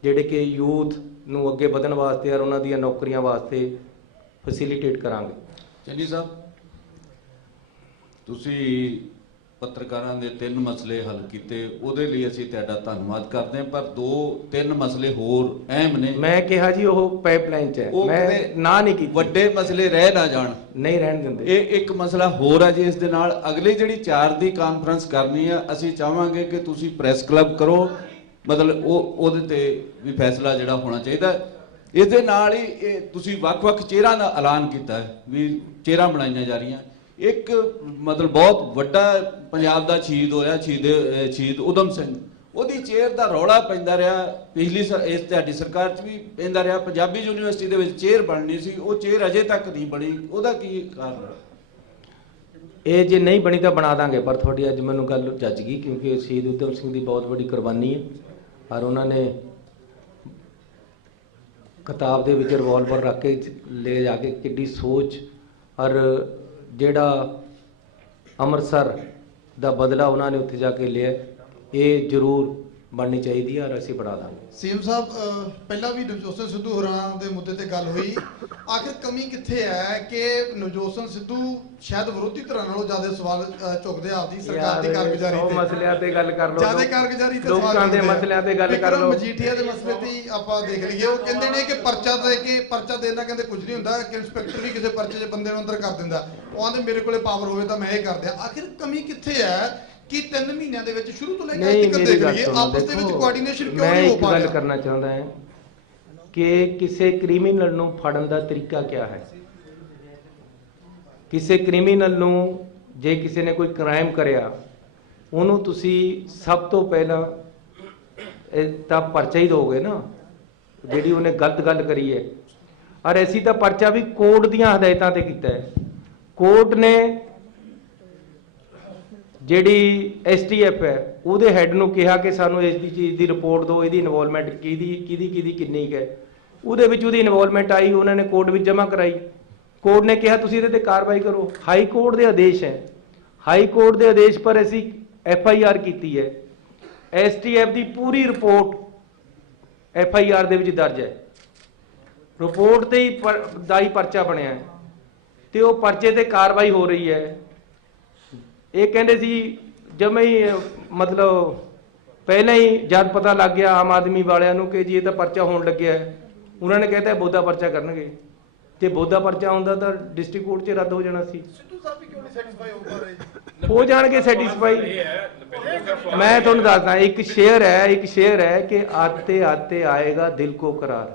ਜਿਹੜੇ ਕਿ ਯੂਥ ਨੂੰ ਅੱਗੇ ਵਧਣ ਵਾਸਤੇ ਔਰ ਉਹਨਾਂ ਦੀਆਂ ਨੌਕਰੀਆਂ ਵਾਸਤੇ ਫੈਸਿਲਿਟੇਟ ਕਰਾਂਗੇ। ਚੰਨੀ ਸਾਹਿਬ, ਤੁਸੀਂ ਪੱਤਰਕਾਰਾਂ ਦੇ 3 ਮਸਲੇ ਹੱਲ ਕੀਤੇ, ਉਹਦੇ ਲਈ ਅਸੀਂ ਤੁਹਾਡਾ ਧੰਨਵਾਦ ਕਰਦੇ ਹਾਂ, ਪਰ 2-3 ਮਸਲੇ ਹੋਰ ਅਹਿਮ ਨੇ। ਮੈਂ ਕਿਹਾ ਜੀ ਉਹ ਪਾਈਪਲਾਈਨ 'ਚ ਹੈ, ਮੈਂ ਨਾ ਨਹੀਂ ਕੀਤੀ। ਵੱਡੇ ਮਸਲੇ ਰਹਿ ਨਾ ਜਾਣ, ਨਹੀਂ ਰਹਿਣ ਦਿੰਦੇ। ਇਹ ਇੱਕ ਮਸਲਾ ਹੋਰ ਹੈ ਜੀ। ਇਸ ਦੇ ਨਾਲ ਅਗਲੀ ਜਿਹੜੀ 4 ਦੀ ਕਾਨਫਰੰਸ ਕਰਨੀ ਆ, ਅਸੀਂ ਚਾਹਾਂਗੇ ਕਿ ਤੁਸੀਂ ਪ੍ਰੈਸ ਕਲੱਬ ਕਰੋ, ਮਤਲਬ ਉਹਦੇ ਤੇ ਵੀ ਫੈਸਲਾ ਜਿਹੜਾ ਹੋਣਾ ਚਾਹੀਦਾ। ਇਹਦੇ ਨਾਲ ਹੀ ਇਹ ਤੁਸੀਂ ਵੱਖ-ਵੱਖ ਚਿਹਰਿਆਂ ਦਾ ਐਲਾਨ ਕੀਤਾ ਹੈ ਵੀ ਚਿਹਰਾ ਬਣਾਈਆਂ ਜਾ ਰਹੀਆਂ। ਇੱਕ ਮਤਲਬ ਬਹੁਤ ਵੱਡਾ ਪੰਜਾਬ ਦਾ ਸ਼ਹੀਦ ਹੋਇਆ, ਸ਼ਹੀਦ ਊਧਮ ਸਿੰਘ, ਉਹਦੀ ਚੇਅਰ ਦਾ ਰੌਲਾ ਪੈਂਦਾ ਰਿਹਾ ਪਿਛਲੀ ਇਸ ਤੁਹਾਡੀ ਸਰਕਾਰ 'ਚ ਵੀ ਪੈਂਦਾ ਰਿਹਾ। ਪੰਜਾਬੀ ਯੂਨੀਵਰਸਿਟੀ ਦੇ ਵਿੱਚ ਚੇਅਰ ਬਣਨੀ ਸੀ, ਉਹ ਚੇਅਰ ਅਜੇ ਤੱਕ ਨਹੀਂ ਬਣੀ, ਉਹਦਾ ਕੀ ਕਾਰਨ? ਇਹ ਜੇ ਨਹੀਂ ਬਣੀ ਤਾਂ ਬਣਾ ਦਾਂਗੇ, ਪਰ ਤੁਹਾਡੀ ਅੱਜ ਮੈਨੂੰ ਗੱਲ ਜੱਜ ਗਈ ਕਿਉਂਕਿ ਸ਼ਹੀਦ ਊਧਮ ਸਿੰਘ ਦੀ ਬਹੁਤ ਵੱਡੀ ਕੁਰਬਾਨੀ ਹੈ ਔਰ ਉਹਨਾਂ ਨੇ ਕਿਤਾਬ ਦੇ ਵਿੱਚ ਰਿਵਾਲਵਰ ਰੱਖ ਕੇ ਲੈ ਜਾ ਕੇ ਕਿੱਡੀ ਸੋਚ ਔਰ ਜਿਹੜਾ ਅੰਮ੍ਰਿਤਸਰ ਦਾ ਬਦਲਾ ਉਹਨਾਂ ਨੇ ਉੱਥੇ ਜਾ ਕੇ ਲਿਆ, ਇਹ ਜ਼ਰੂਰ ਬਣਨੀ ਚਾਹੀਦੀ ਹੈ ਔਰ ਅਸੀਂ ਬਣਾ ਦਾਂਗੇ। ਸੀਐਮ ਸਾਹਿਬ, ਪਹਿਲਾਂ ਵੀ ਨਵਜੋਤ ਸਿੰਘ ਸਿੱਧੂ ਹੋਰਾਂ ਦੇ ਮੁੱਦੇ ਤੇ ਗੱਲ ਹੋਈ, ਆਖਿਰ ਕਮੀ ਕਿੱਥੇ ਹੈ ਕਿ ਨਵਜੋਤ ਸਿੰਘ ਸਿੱਧੂ ਸ਼ਾਇਦ ਵਿਰੋਧੀ ਧਿਰਾਂ ਨਾਲੋਂ ਜ਼ਿਆਦਾ ਸਵਾਲ ਚੁੱਕਦੇ ਆ ਆਪਦੀ ਸਰਕਾਰ ਦੀ ਕਾਰਗੁਜ਼ਾਰੀ ਤੇ। ਮਸਲਿਆਂ ਤੇ ਗੱਲ ਕਰ ਲਓ, ਜ਼ਿਆਦਾ ਕਾਰਗੁਜ਼ਾਰੀ ਤੇ ਲੋਕਾਂ ਦੇ ਮਸਲਿਆਂ ਤੇ ਗੱਲ ਕਰ ਲਓ। ਮਜੀਠੀਆ ਦੇ ਮਸਲੇ ਤੇ ਆਪਾਂ ਦੇਖ ਲਈਏ, ਉਹ ਕਹਿੰਦੇ ਨੇ ਕਿ ਪਰਚਾ ਦੇਣਾ ਕਹਿੰਦੇ ਕੁਝ ਨਹੀਂ ਹੁੰਦਾ, ਕਿ ਇੰਸਪੈਕਟਰ ਵੀ ਕਿਸੇ ਪਰਚੇ 'ਚ ਬੰਦੇ ਨੂੰ ਅੰਦਰ ਕਰ ਦਿੰਦਾ। ਉਹ ਆਂਦੇ ਮੇਰੇ ਕੋਲੇ ਪਾਵਰ ਹੋਵੇ ਤਾਂ ਮੈਂ ਇਹ ਕਰ ਦਿਆਂ। ਆਖਿਰ ਕਮੀ ਕਿੱਥੇ ਹੈ ਕਿ 3 ਮਹੀਨਿਆਂ ਦੇ ਵਿੱਚ ਸ਼ੁਰੂ ਤੋਂ ਲੈ ਕੇ ਅੱਜ ਤੱਕ ਦੇਖ ਲਈਏ ਆਪਸ ਦੇ ਵਿੱਚ ਕੋਆਰਡੀਨੇਸ਼ਨ ਕਿਉਂ ਨਹੀਂ ਹੋ ਪਾ ਰਿਹਾ? ਮੈਂ ਇੱਕ ਗੱਲ ਕਰਨਾ ਚਾਹੁੰਦਾ ਹਾਂ ਕਿ ਕਿਸੇ ਕ੍ਰਿਮੀਨਲ ਨੂੰ ਫੜਨ ਦਾ ਤਰੀਕਾ ਕਿਆ ਹੈ। ਕਿਸੇ ਕ੍ਰਿਮੀਨਲ ਨੂੰ ਜੇ ਕਿਸੇ ਨੇ ਕੋਈ ਕ੍ਰਾਈਮ ਕਰਿਆ, ਉਹਨੂੰ ਤੁਸੀਂ ਸਭ ਤੋਂ ਪਹਿਲਾਂ ਤਾਂ ਪਰਚਾ ਹੀ ਦੋਗੇ ਨਾ, ਜਿਹੜੀ ਉਹਨੇ ਗਲਤ ਗੱਲ ਕਰੀ ਹੈ। ਔਰ ਅਸੀਂ ਤਾਂ ਪਰਚਾ ਵੀ ਕੋਰਟ ਦੀਆਂ ਹਦਾਇਤਾਂ ਤੇ ਕੀਤਾ ਹੈ। ਕੋਰਟ ਨੇ ਜਿਹੜੀ STF ਹੈ ਉਹਦੇ ਹੈੱਡ ਨੂੰ ਕਿਹਾ ਕਿ ਸਾਨੂੰ ਇਸ ਦੀ ਚੀਜ਼ ਦੀ ਰਿਪੋਰਟ ਦਿਓ, ਇਹਦੀ ਇਨਵੋਲਵਮੈਂਟ ਕਿਹਦੀ ਕਿੰਨੀ ਹੈ। ਉਹਦੇ ਵਿੱਚ ਉਹਦੀ ਇਨਵੋਲਵਮੈਂਟ ਆਈ, ਉਹਨਾਂ ਨੇ ਕੋਰਟ ਵਿੱਚ ਜਮ੍ਹਾਂ ਕਰਾਈ। ਕੋਰਟ ਨੇ ਕਿਹਾ ਤੁਸੀਂ ਇਹਦੇ ਤੇ ਕਾਰਵਾਈ ਕਰੋ। ਹਾਈ ਕੋਰਟ ਦੇ ਆਦੇਸ਼ ਹੈ, ਹਾਈ ਕੋਰਟ ਦੇ ਆਦੇਸ਼ ਪਰ ਅਸੀਂ FIR ਕੀਤੀ ਹੈ। STF ਦੀ ਪੂਰੀ ਰਿਪੋਰਟ FIR ਦੇ ਵਿੱਚ ਦਰਜ ਹੈ। ਰਿਪੋਰਟ ਤੇ ਹੀ ਦਾਈ ਪਰਚਾ ਬਣਿਆ ਹੈ ਤੇ ਉਹ ਪਰਚੇ ਤੇ ਕਾਰਵਾਈ ਹੋ ਰਹੀ ਹੈ। ਇਹ ਕਹਿੰਦੇ ਸੀ ਜਮੇ ਹੀ ਮਤਲਬ ਪਹਿਲਾਂ ਹੀ ਜਦ ਪਤਾ ਲੱਗ ਗਿਆ ਆਮ ਆਦਮੀ ਵਾਲਿਆਂ ਨੂੰ ਕਿ ਜੀ ਇਹ ਤਾਂ ਪਰਚਾ ਹੋਣ ਲੱਗਿਆ ਹੈ, ਉਹਨਾਂ ਨੇ ਕਹਿਤਾ ਬੋਧਾ ਪਰਚਾ ਕਰਨਗੇ ਤੇ ਬੋਧਾ ਪਰਚਾ ਹੁੰਦਾ ਤਾਂ ਡਿਸਟ੍ਰਿਕਟ ਕੋਰਟ 'ਚ ਰੱਦ ਹੋ ਜਾਣਾ ਸੀ। ਹੋ ਜਾਣਗੇ ਸੈਟੀਸਫਾਈ। ਮੈਂ ਤੁਹਾਨੂੰ ਦੱਸਦਾ ਇੱਕ ਸ਼ੇਰ ਹੈ ਕਿ ਆਤੇ ਆਤੇ ਆਏਗਾ ਦਿਲ ਕੋ करार,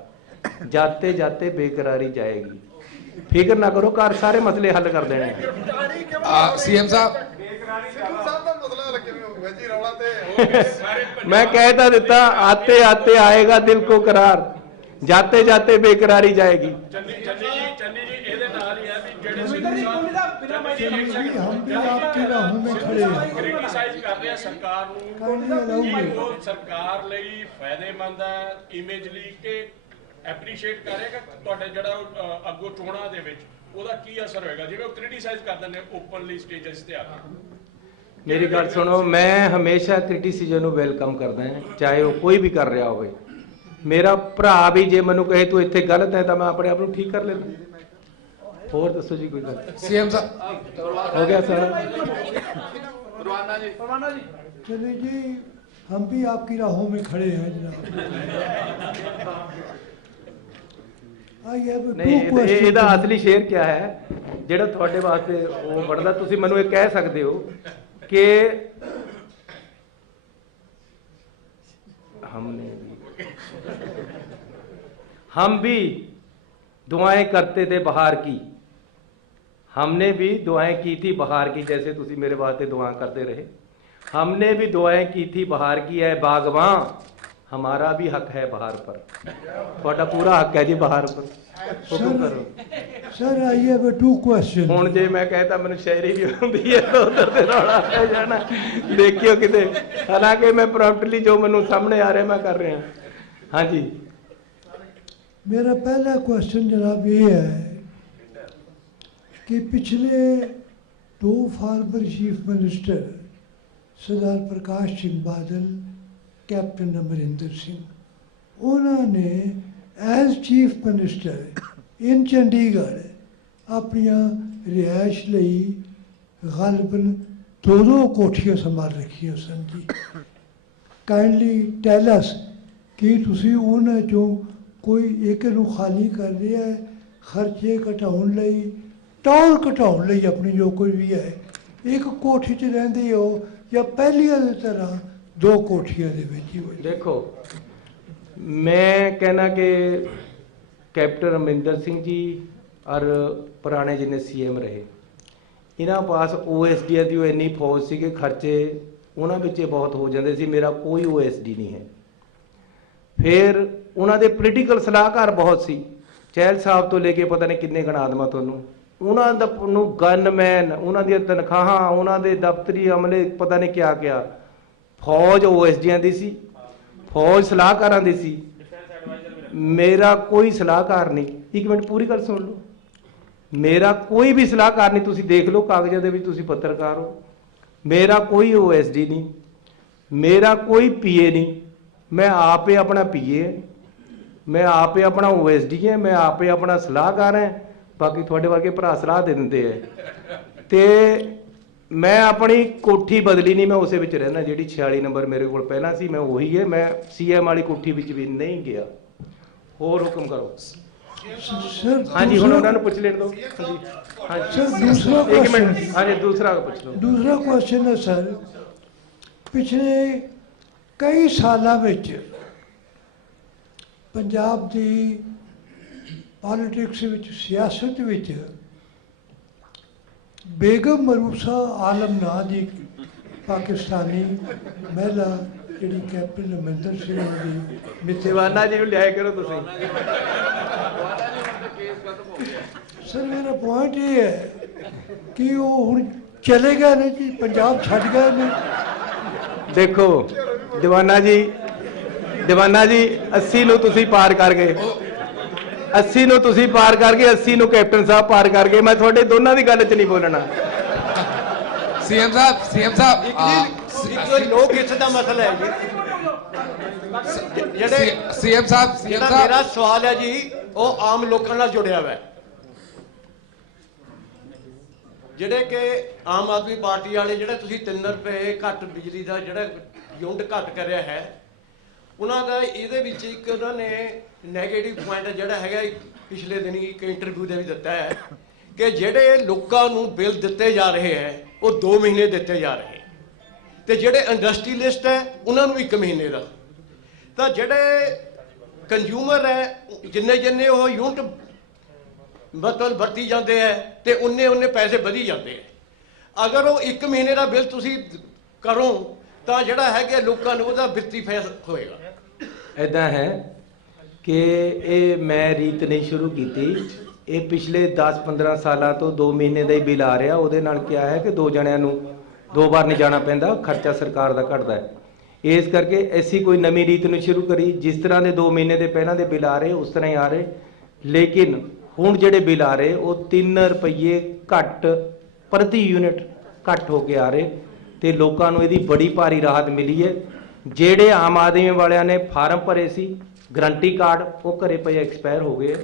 जाते जाते बेकरारी जाएगी। फिक्र ना करो, घर सारे मसले हल कर देने। सीएम साहब मैं कहता देता आते आते आएगा दिल को करार, जाते जाते बेकरारी जाएगी। सरकार ਲਈ ਫਾਇਦੇਮੰਦ ਹੈ, ਇਮੇਜ ਲਈ ਕਿ ਐਪਰੀਸ਼ੀਏਟ ਕਰੇਗਾ ਤੁਹਾਡੇ ਜਿਹੜਾ ਅੱਗੋਂ ਚੋਣਾਂ ਦੇ ਵਿੱਚ ਉਹਦਾ ਕੀ ਅਸਰ ਹੋਏਗਾ, ਜਿਵੇਂ ਉਹ ਕ੍ਰਿਟਿਸਾਈਜ਼ ਕਰਦੇ ਨੇ ਓਪਨਲੀ ਸਟੇਜਸ ਤੇ ਆ ਕੇ। ਮੇਰੀ ਗੱਲ ਸੁਣੋ, ਮੈਂ ਹਮੇਸ਼ਾ ਕ੍ਰਿਟਿਸਿਜ਼ਮ ਨੂੰ ਵੈਲਕਮ ਕਰਦਾ ਹਾਂ, ਚਾਹੇ ਉਹ ਕੋਈ ਵੀ ਕਰ ਰਿਹਾ ਹੋਵੇ। ਮੇਰਾ ਭਰਾ ਵੀ ਜੇ ਮੈਨੂੰ ਕਹੇ ਤੂੰ ਇੱਥੇ ਗਲਤ ਹੈ ਤਾਂ ਮੈਂ ਆਪਣੇ ਆਪ ਨੂੰ ਠੀਕ ਕਰ ਲੈਂਦਾ। ਹੋਰ ਦੱਸੋ ਜੀ ਕੋਈ ਗੱਲ। सीएम साहब हो गया सर। परवाना जी चलिए जी, हम भी आपकी राहों में खड़े हैं जनाब। नहीं ਇਹਦਾ ਅਸਲੀ ਸ਼ੇਰ ਕਿਆ ਹੈ ਜਿਹੜਾ ਤੁਹਾਡੇ ਵਾਸਤੇ ਉਹ ਬਣਦਾ। ਤੁਸੀਂ ਮੈਨੂੰ ਇਹ ਕਹਿ ਸਕਦੇ ਹੋ ਕਿ हम भी दुआएं करते थे बहार की, हमने भी दुआएं की थी बहार की। जैसे तुसी मेरे वास्ते दुआ करते रहे, हमने भी दुआएं की थी बहार की। है बागवां हमारा भी हक है बहार पर। थोड़ा पूरा हक है जी बहार पर। हुक्म करो sir. I have two question. ਹੁਣ ਜੇ ਮੈਂ कहता ਮੈਨੂੰ ਸ਼ਾਇਰੀ ਵੀ ਆਉਂਦੀ ਹੈ ਤਾਂ ਉਧਰ ਤੇ ਰੌਲਾ ਪੈ ਜਾਣਾ, ਦੇਖਿਓ ਕਿਤੇ। ਹਾਲਾਂਕਿ ਮੈਂ ਪ੍ਰੋਪਰਲੀ ਜੋ ਮੈਨੂੰ ਸਾਹਮਣੇ ਆ ਰਿਹਾ ਮੈਂ ਕਰ ਰਿਹਾ। ਹਾਂਜੀ, मेरा पहला क्वेश्चन जनाब ये है कि पिछले 2 former chief minister Sardar Prakash Singh Badal, captain Amarinder Singh, उन्होंने as chief minister in Chandigarh अपनिया रिहायश लई गालबन 2 कोठियां संभाल रखियां सन जी। काइंडली टेल अस कि तुसी उन्हां चों कोई एक नूं खाली कर रहा है खर्चे घटाउण लई, टौर घटाउण लई अपनी जो कोई भी है, एक कोठी च रहिंदे हो या पहलियां दी तरह 2 कोठियां दे विच ही हो। देखो मैं कहना कि कैप्टन अमरिंदर सिंह जी और पुराने जिन्हें CM रहे, इन्हां पास OSD दी इन्नी फौज सी कि खर्चे उन्हां विच बहुत हो जाते सी। मेरा कोई OSD नहीं है। फिर उन्होंने पोलीटिकल सलाहकार बहुत सी, चहल साहब तो लेके पता नहीं किन्ने गणा देवां तुहानूं। उन्होंने गनमैन, उन्होंने तनख्वाहां, उन्होंने दफ्तरी अमले, पता नहीं क्या क्या। फौज OSD दी सी, फौज सलाहकारां दी सी। मेरा कोई सलाहकार नहीं। एक मिनट पूरी गल सुन लो। मेरा कोई भी सलाहकार नहीं। तुसीं देख लो कागज़ां दे विच, तुसीं पत्रकार हो। मेरा कोई OSD नहीं, मेरा कोई PA नहीं। मैं आप ही अपना PA है, मैं आप ही अपना OSD है, मैं आप ही अपना सलाहकार है। बाकी थोड़े वर्गे भरा सलाह दे देंगे है। तो मैं अपनी कोठी बदली नहीं, मैं उस रहना जी 46 नंबर मेरे को पहला सी, मैं वही है। मैं CM वाली कोठी भी नहीं गया। होर हुक्म करो। हाँ जी, हुण उन्होंने पूछ लेने दो। हाँ जी, दूसरा एक मिनट। हाँ जी, दूसरा पूछ लो। दूसरा क्वेश्चन है सर, पिछले कई सालों में पंजाब की पॉलिटिक्स विच, सियासत विच बेगम मरूसा आलम नां दी पाकिस्तानी महिला जिहड़ी कैप्टन अमरिंदर सिंह दी मिसेवाना जी नूं लिया करो तुसीं। सर मेरा पॉइंट ये है कि वो हुण चले गए ने जी, पंजाब छड्ड गए ने। देखो दीवाना जी 80 ਨੂੰ ਤੁਸੀਂ ਪਾਰ ਕਰ ਗਏ। 80 ਨੂੰ ਤੁਸੀਂ ਪਾਰ ਕਰ ਗਏ, 80 ਨੂੰ ਕੈਪਟਨ ਸਾਹਿਬ ਪਾਰ ਕਰ ਗਏ। ਮੈਂ ਤੁਹਾਡੇ ਦੋਨਾਂ ਦੀ ਗੱਲ 'ਚ ਨਹੀਂ ਬੋਲਣਾ। ਸੀਐਮ ਸਾਹਿਬ ਲੋਕ ਹਿੱਤ ਦਾ ਮਸਲਾ ਹੈ ਜੀ। ਜਿਹੜੇ ਸੀਐਮ ਸਾਹਿਬ ਮੇਰਾ ਸਵਾਲ ਹੈ ਜੀ, ਉਹ ਆਮ ਲੋਕਾਂ ਨਾਲ ਜੁੜਿਆ ਹੋਇਆ ਹੈ। ਜਿਹੜੇ ਕਿ ਆਮ ਆਦਮੀ ਪਾਰਟੀ ਵਾਲੇ ਜਿਹੜੇ ਤੁਸੀਂ 3 ਰੁਪਏ ਘੱਟ ਬਿਜਲੀ ਦਾ ਜਿਹੜਾ ਯੂਨਿਟ ਘੱਟ ਕਰਿਆ ਹੈ, ਉਹਨਾਂ ਦਾ ਇਹਦੇ ਵਿੱਚ ਇੱਕ ਉਹਨਾਂ ਨੇ ਨੈਗੇਟਿਵ ਪੁਆਇੰਟ ਜਿਹੜਾ ਹੈਗਾ ਪਿਛਲੇ ਦਿਨੀ ਇੱਕ ਇੰਟਰਵਿਊ ਦੇ ਵੀ ਦਿੱਤਾ ਹੈ ਕਿ ਜਿਹੜੇ ਲੋਕਾਂ ਨੂੰ ਬਿੱਲ ਦਿੱਤੇ ਜਾ ਰਹੇ ਹੈ ਉਹ 2 ਮਹੀਨੇ ਦਿੱਤੇ ਜਾ ਰਹੇ, ਤੇ ਜਿਹੜੇ ਇੰਡਸਟਰੀਲਿਸਟ ਹੈ ਉਹਨਾਂ ਨੂੰ 1 ਮਹੀਨੇ ਦਾ। ਤਾਂ ਜਿਹੜੇ ਕੰਜ਼ਿਊਮਰ ਹੈ ਜਿੰਨੇ ਉਹ ਯੂਨਿਟ ਮਤਲਬ ਵਰਤੀ ਜਾਂਦੇ ਹੈ ਤੇ ਉਨੇ ਪੈਸੇ ਵਧੀ ਜਾਂਦੇ ਹੈ। ਅਗਰ ਉਹ 1 ਮਹੀਨੇ ਦਾ ਬਿੱਲ ਤੁਸੀਂ ਕਰੋ ਤਾਂ ਜਿਹੜਾ ਹੈਗਾ ਲੋਕਾਂ ਨੂੰ ਉਹਦਾ ਵਿੱਤੀ ਫਾਇਦਾ ਹੋਏਗਾ। ਇੱਦਾਂ ਹੈ ਕਿ ਇਹ ਮੈਂ ਰੀਤ ਨਹੀਂ ਸ਼ੁਰੂ ਕੀਤੀ, ਇਹ ਪਿਛਲੇ 10-15 ਸਾਲਾਂ ਤੋਂ 2 ਮਹੀਨੇ ਦਾ ਹੀ ਬਿੱਲ ਆ ਰਿਹਾ। ਉਹਦੇ ਨਾਲ ਕੀ ਹੈ ਕਿ 2 ਜਣਿਆਂ ਨੂੰ 2 ਵਾਰ ਨਹੀਂ ਜਾਣਾ ਪੈਂਦਾ, ਖਰਚਾ ਸਰਕਾਰ ਦਾ ਘਟਦਾ ਹੈ। ਇਸ ਕਰਕੇ ਐਸੀ ਕੋਈ ਨਵੀਂ ਰੀਤ ਨੂੰ ਸ਼ੁਰੂ ਕਰੀ। ਜਿਸ ਤਰ੍ਹਾਂ ਦੇ 2 ਮਹੀਨੇ ਦੇ ਪਹਿਲਾਂ ਦੇ ਬਿੱਲ ਆ ਰਹੇ ਉਸ ਤਰ੍ਹਾਂ ਹੀ ਆ ਰਹੇ, ਲੇਕਿਨ ਹੁਣ ਜਿਹੜੇ ਬਿੱਲ ਆ ਰਹੇ ਉਹ 3 ਰੁਪਏ ਘੱਟ ਪ੍ਰਤੀ ਯੂਨਿਟ ਘੱਟ ਹੋ ਕੇ ਆ ਰਹੇ, ਤੇ ਲੋਕਾਂ ਨੂੰ ਇਹਦੀ ਬੜੀ ਭਾਰੀ ਰਾਹਤ ਮਿਲੀ ਹੈ। ਜਿਹੜੇ ਆਮ ਆਦਮੀ ਵਾਲਿਆਂ ਨੇ ਫਾਰਮ ਭਰੇ ਸੀ ਗਰੰਟੀ ਕਾਰਡ, ਉਹ ਘਰੇ ਪਏ ਐਕਸਪਾਇਰ ਹੋ ਗਏ,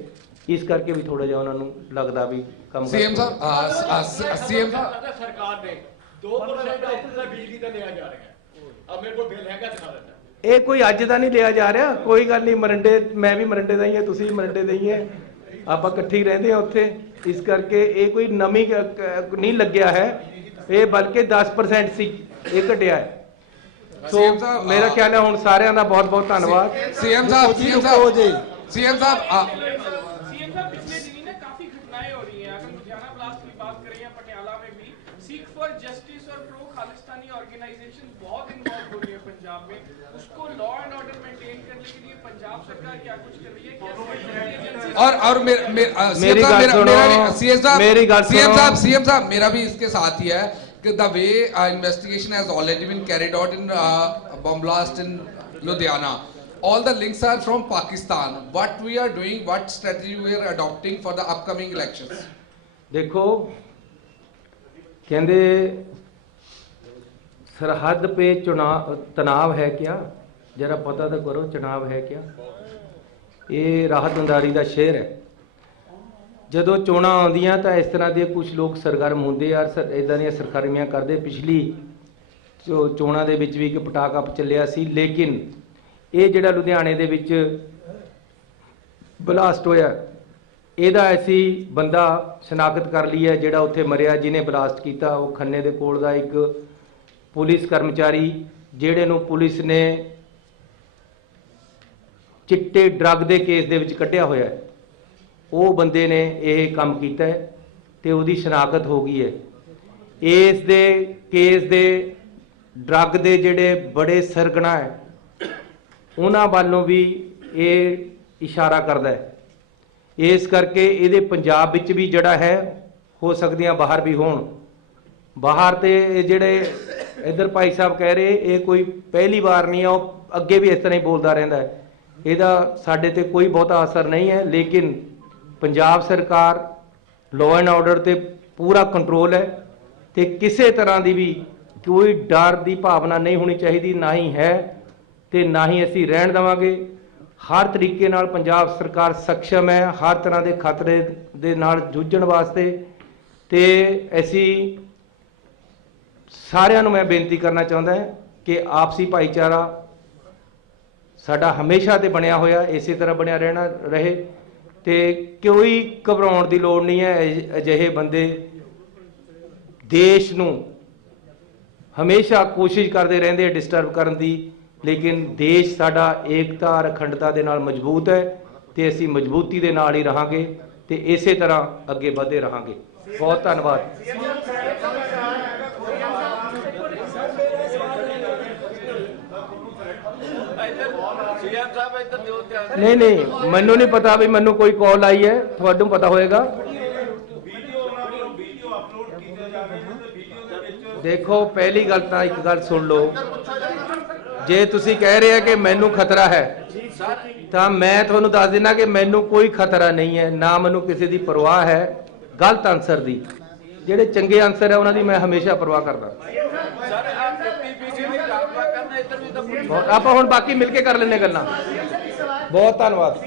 ਇਸ ਕਰਕੇ ਵੀ ਥੋੜਾ ਜਿਹਾ ਉਹਨਾਂ ਨੂੰ ਲੱਗਦਾ ਵੀ ਕੰਮ ਸੀਐਮ ਸਾਹਿਬ ਸੀਐਮ ਸਰਕਾਰ ਨੇ 2% ਦਾ ਬਿਜਲੀ ਦਾ ਲਿਆ ਜਾ ਰਿਹਾ ਹੈ। ਆ ਮੇਰੇ ਕੋਲ ਬਿੱਲ ਹੈਗਾ, ਦਿਖਾ ਦਿੰਦਾ। ਇਹ ਕੋਈ ਅੱਜ ਦਾ ਨਹੀਂ ਲਿਆ ਜਾ ਰਿਹਾ, ਕੋਈ ਗੱਲ ਨਹੀਂ। ਮਰੰਡੇ, ਮੈਂ ਵੀ ਮਰੰਡੇ ਦਾ ਹੀ ਹਾਂ, ਤੁਸੀਂ ਵੀ ਮਰੰਡੇ ਦੇ ਹੀ ਹੈ, ਆਪਾਂ ਇਕੱਠੇ ਹੀ ਰਹਿੰਦੇ ਹਾਂ ਉੱਥੇ। ਇਸ ਕਰਕੇ ਇਹ ਕੋਈ ਨਵੀਂ ਨਹੀਂ ਲੱਗਿਆ ਹੈ, ਇਹ ਬਲਕਿ 10% ਸੀ, ਇਹ ਘਟਿਆ ਹੈ। ਸੋ ਮੇਰਾ ਖਿਆਲ ਹੈ ਹੁਣ ਸਾਰਿਆਂ ਦਾ ਬਹੁਤ ਬਹੁਤ ਧੰਨਵਾਦ। ਸੀਐਮ ਸਾਹਿਬ ਪਿਛਲੇ दिनी ना काफी घटनाएं हो रही हैं। अगर लुधियाना ब्लास्ट की बात करें या पटियाला में भी, सीख फॉर जस्टिस और प्रो खालिस्तानी ऑर्गेनाइजेशन बहुत इन्वॉल्व हो रही है पंजाब में। उसको लॉ एंड ऑर्डर मेंटेन करने के लिए पंजाब सरकार क्या कुछ कर रही है? सीएम साहब मेरा भी इसके साथ ही है कि the way investigation has already been carried out in bomb blast in Ludhiana, all the links are from Pakistan. What we are doing, what strategy we are adopting for the upcoming elections? देखो, कहते सरहद पे चुनाव तनाव है क्या, जरा पता तो करो चुनाव है क्या। ये राहतदारी का शहर है। ਜਦੋਂ ਚੋਣਾਂ ਆਉਂਦੀਆਂ ਤਾਂ ਇਸ ਤਰ੍ਹਾਂ ਦੇ ਕੁਝ ਲੋਕ ਸਰਗਰਮ ਹੁੰਦੇ ਯਾਰ, ਇਦਾਂ ਦੀਆਂ ਸਰਗਰਮੀਆਂ ਕਰਦੇ। ਪਿਛਲੀ ਚੋਣਾਂ ਦੇ ਵਿੱਚ ਵੀ ਇੱਕ ਪਟਾਕਾ ਚੱਲਿਆ ਸੀ, ਲੇਕਿਨ ਇਹ ਜਿਹੜਾ ਲੁਧਿਆਣੇ ਦੇ ਵਿੱਚ ਬਲਾਸਟ ਹੋਇਆ, ਇਹਦਾ ਅਸੀਂ ਬੰਦਾ ਸ਼ਨਾਖਤ ਕਰ ਲਈ ਹੈ ਜਿਹੜਾ ਉੱਥੇ ਮਰਿਆ, ਜਿਹਨੇ ਬਲਾਸਟ ਕੀਤਾ। ਉਹ ਖੰਨੇ ਦੇ ਕੋਲ ਦਾ ਇੱਕ ਪੁਲਿਸ ਕਰਮਚਾਰੀ, ਜਿਹੜੇ ਨੂੰ ਪੁਲਿਸ ਨੇ ਚਿੱਟੇ ਡਰੱਗ ਦੇ ਕੇਸ ਦੇ ਵਿੱਚ ਕੱਢਿਆ ਹੋਇਆ ਹੈ, ਉਹ ਬੰਦੇ ਨੇ ਇਹ ਕੰਮ ਕੀਤਾ ਹੈ ਤੇ ਉਹਦੀ ਸ਼ਨਾਖਤ ਹੋ ਗਈ ਹੈ। ਇਸ ਦੇ ਕੇਸ ਦੇ ਡਰੱਗ ਦੇ ਜਿਹੜੇ ਬੜੇ ਸਰਗਣਾ ਹੈ ਉਹਨਾਂ ਵੱਲੋਂ ਵੀ ਇਹ ਇਸ਼ਾਰਾ ਕਰਦਾ ਹੈ। ਇਸ ਕਰਕੇ ਇਹਦੇ ਪੰਜਾਬ ਵਿੱਚ ਵੀ ਜਿਹੜਾ ਹੈ, ਹੋ ਸਕਦੀਆਂ ਬਾਹਰ ਵੀ ਹੋਣ। ਬਾਹਰ ਤੇ ਜਿਹੜੇ ਇੱਧਰ ਭਾਈ ਸਾਹਿਬ ਕਹਿ ਰਹੇ, ਇਹ ਕੋਈ ਪਹਿਲੀ ਵਾਰ ਨਹੀਂ ਹੈ, ਉਹ ਅੱਗੇ ਵੀ ਇਸ ਤਰ੍ਹਾਂ ਹੀ ਬੋਲਦਾ ਰਹਿੰਦਾ ਹੈ। ਇਹਦਾ ਸਾਡੇ ਤੇ ਕੋਈ ਬਹੁਤਾ ਅਸਰ ਨਹੀਂ ਹੈ, ਲੇਕਿਨ ਪੰਜਾਬ ਸਰਕਾਰ ਲਾਅ ਐਂਡ ਆਰਡਰ ਤੇ ਪੂਰਾ ਕੰਟਰੋਲ ਹੈ ਤੇ ਕਿਸੇ ਤਰ੍ਹਾਂ ਦੀ ਵੀ ਕੋਈ ਡਰ ਦੀ ਭਾਵਨਾ ਨਹੀਂ ਹੋਣੀ ਚਾਹੀਦੀ, ਨਾ ਹੀ ਹੈ ਤੇ ਨਾ ਹੀ ਅਸੀਂ ਰਹਿਣ ਦੇਵਾਂਗੇ। ਹਰ ਤਰੀਕੇ ਨਾਲ ਪੰਜਾਬ ਸਰਕਾਰ ਸક્ષਮ ਹੈ ਹਰ ਤਰ੍ਹਾਂ ਦੇ ਖਤਰੇ ਦੇ ਨਾਲ ਜੂਝਣ ਵਾਸਤੇ, ਤੇ ਅਸੀਂ ਸਾਰਿਆਂ ਨੂੰ ਮੈਂ ਬੇਨਤੀ ਕਰਨਾ ਚਾਹੁੰਦਾ ਹਾਂ ਕਿ ਆਪਸੀ ਭਾਈਚਾਰਾ ਸਾਡਾ ਹਮੇਸ਼ਾ ਤੇ ਬਣਿਆ ਹੋਇਆ, ਇਸੇ ਤਰ੍ਹਾਂ ਬਣਿਆ ਰਹਿਣਾ ਰਹੇ ਤੇ ਕੋਈ ਘਬਰਾਉਣ ਦੀ ਲੋੜ ਨਹੀਂ ਹੈ। ਅਜਿਹੇ ਬੰਦੇ ਦੇਸ਼ ਨੂੰ ਹਮੇਸ਼ਾ ਕੋਸ਼ਿਸ਼ ਕਰਦੇ ਰਹਿੰਦੇ ਡਿਸਟਰਬ ਕਰਨ ਦੀ, ਲੇਕਿਨ ਦੇਸ਼ ਸਾਡਾ ਏਕਤਾ ਅਖੰਡਤਾ ਦੇ ਨਾਲ ਮਜ਼ਬੂਤ ਹੈ ਤੇ ਅਸੀਂ ਮਜ਼ਬੂਤੀ ਦੇ ਨਾਲ ਹੀ ਰਹਾਂਗੇ ਤੇ ਇਸੇ ਤਰ੍ਹਾਂ ਅੱਗੇ ਵਧਦੇ ਰਹਾਂਗੇ। ਬਹੁਤ ਧੰਨਵਾਦ। नहीं मैनू नहीं पता भी मैनू कोई कॉल आई है, थोड़ू पता होएगा। देखो पहली गल तो एक गल सुन लो, जे तुसी कह रहे हैं कि मैनू खतरा है ਤਾਂ ਮੈਂ ਤੁਹਾਨੂੰ ਦੱਸ ਦੇਣਾ ਕਿ ਮੈਨੂੰ ਕੋਈ ਖਤਰਾ ਨਹੀਂ ਹੈ, ਨਾ ਮੈਨੂੰ ਕਿਸੇ ਦੀ ਪਰਵਾਹ ਹੈ ਗਲਤ ਆਨਸਰ ਦੀ। ਜਿਹੜੇ ਚੰਗੇ ਆਨਸਰ ਹੈ ਉਹਨਾਂ ਦੀ ਮੈਂ ਹਮੇਸ਼ਾ ਪਰਵਾਹ ਕਰਦਾ। ਆਪਾਂ ਹੁਣ ਬਾਕੀ ਮਿਲ ਕੇ ਕਰ ਲੈਂਦੇ ਗੱਲਾਂ। ਬਹੁਤ ਧੰਨਵਾਦ।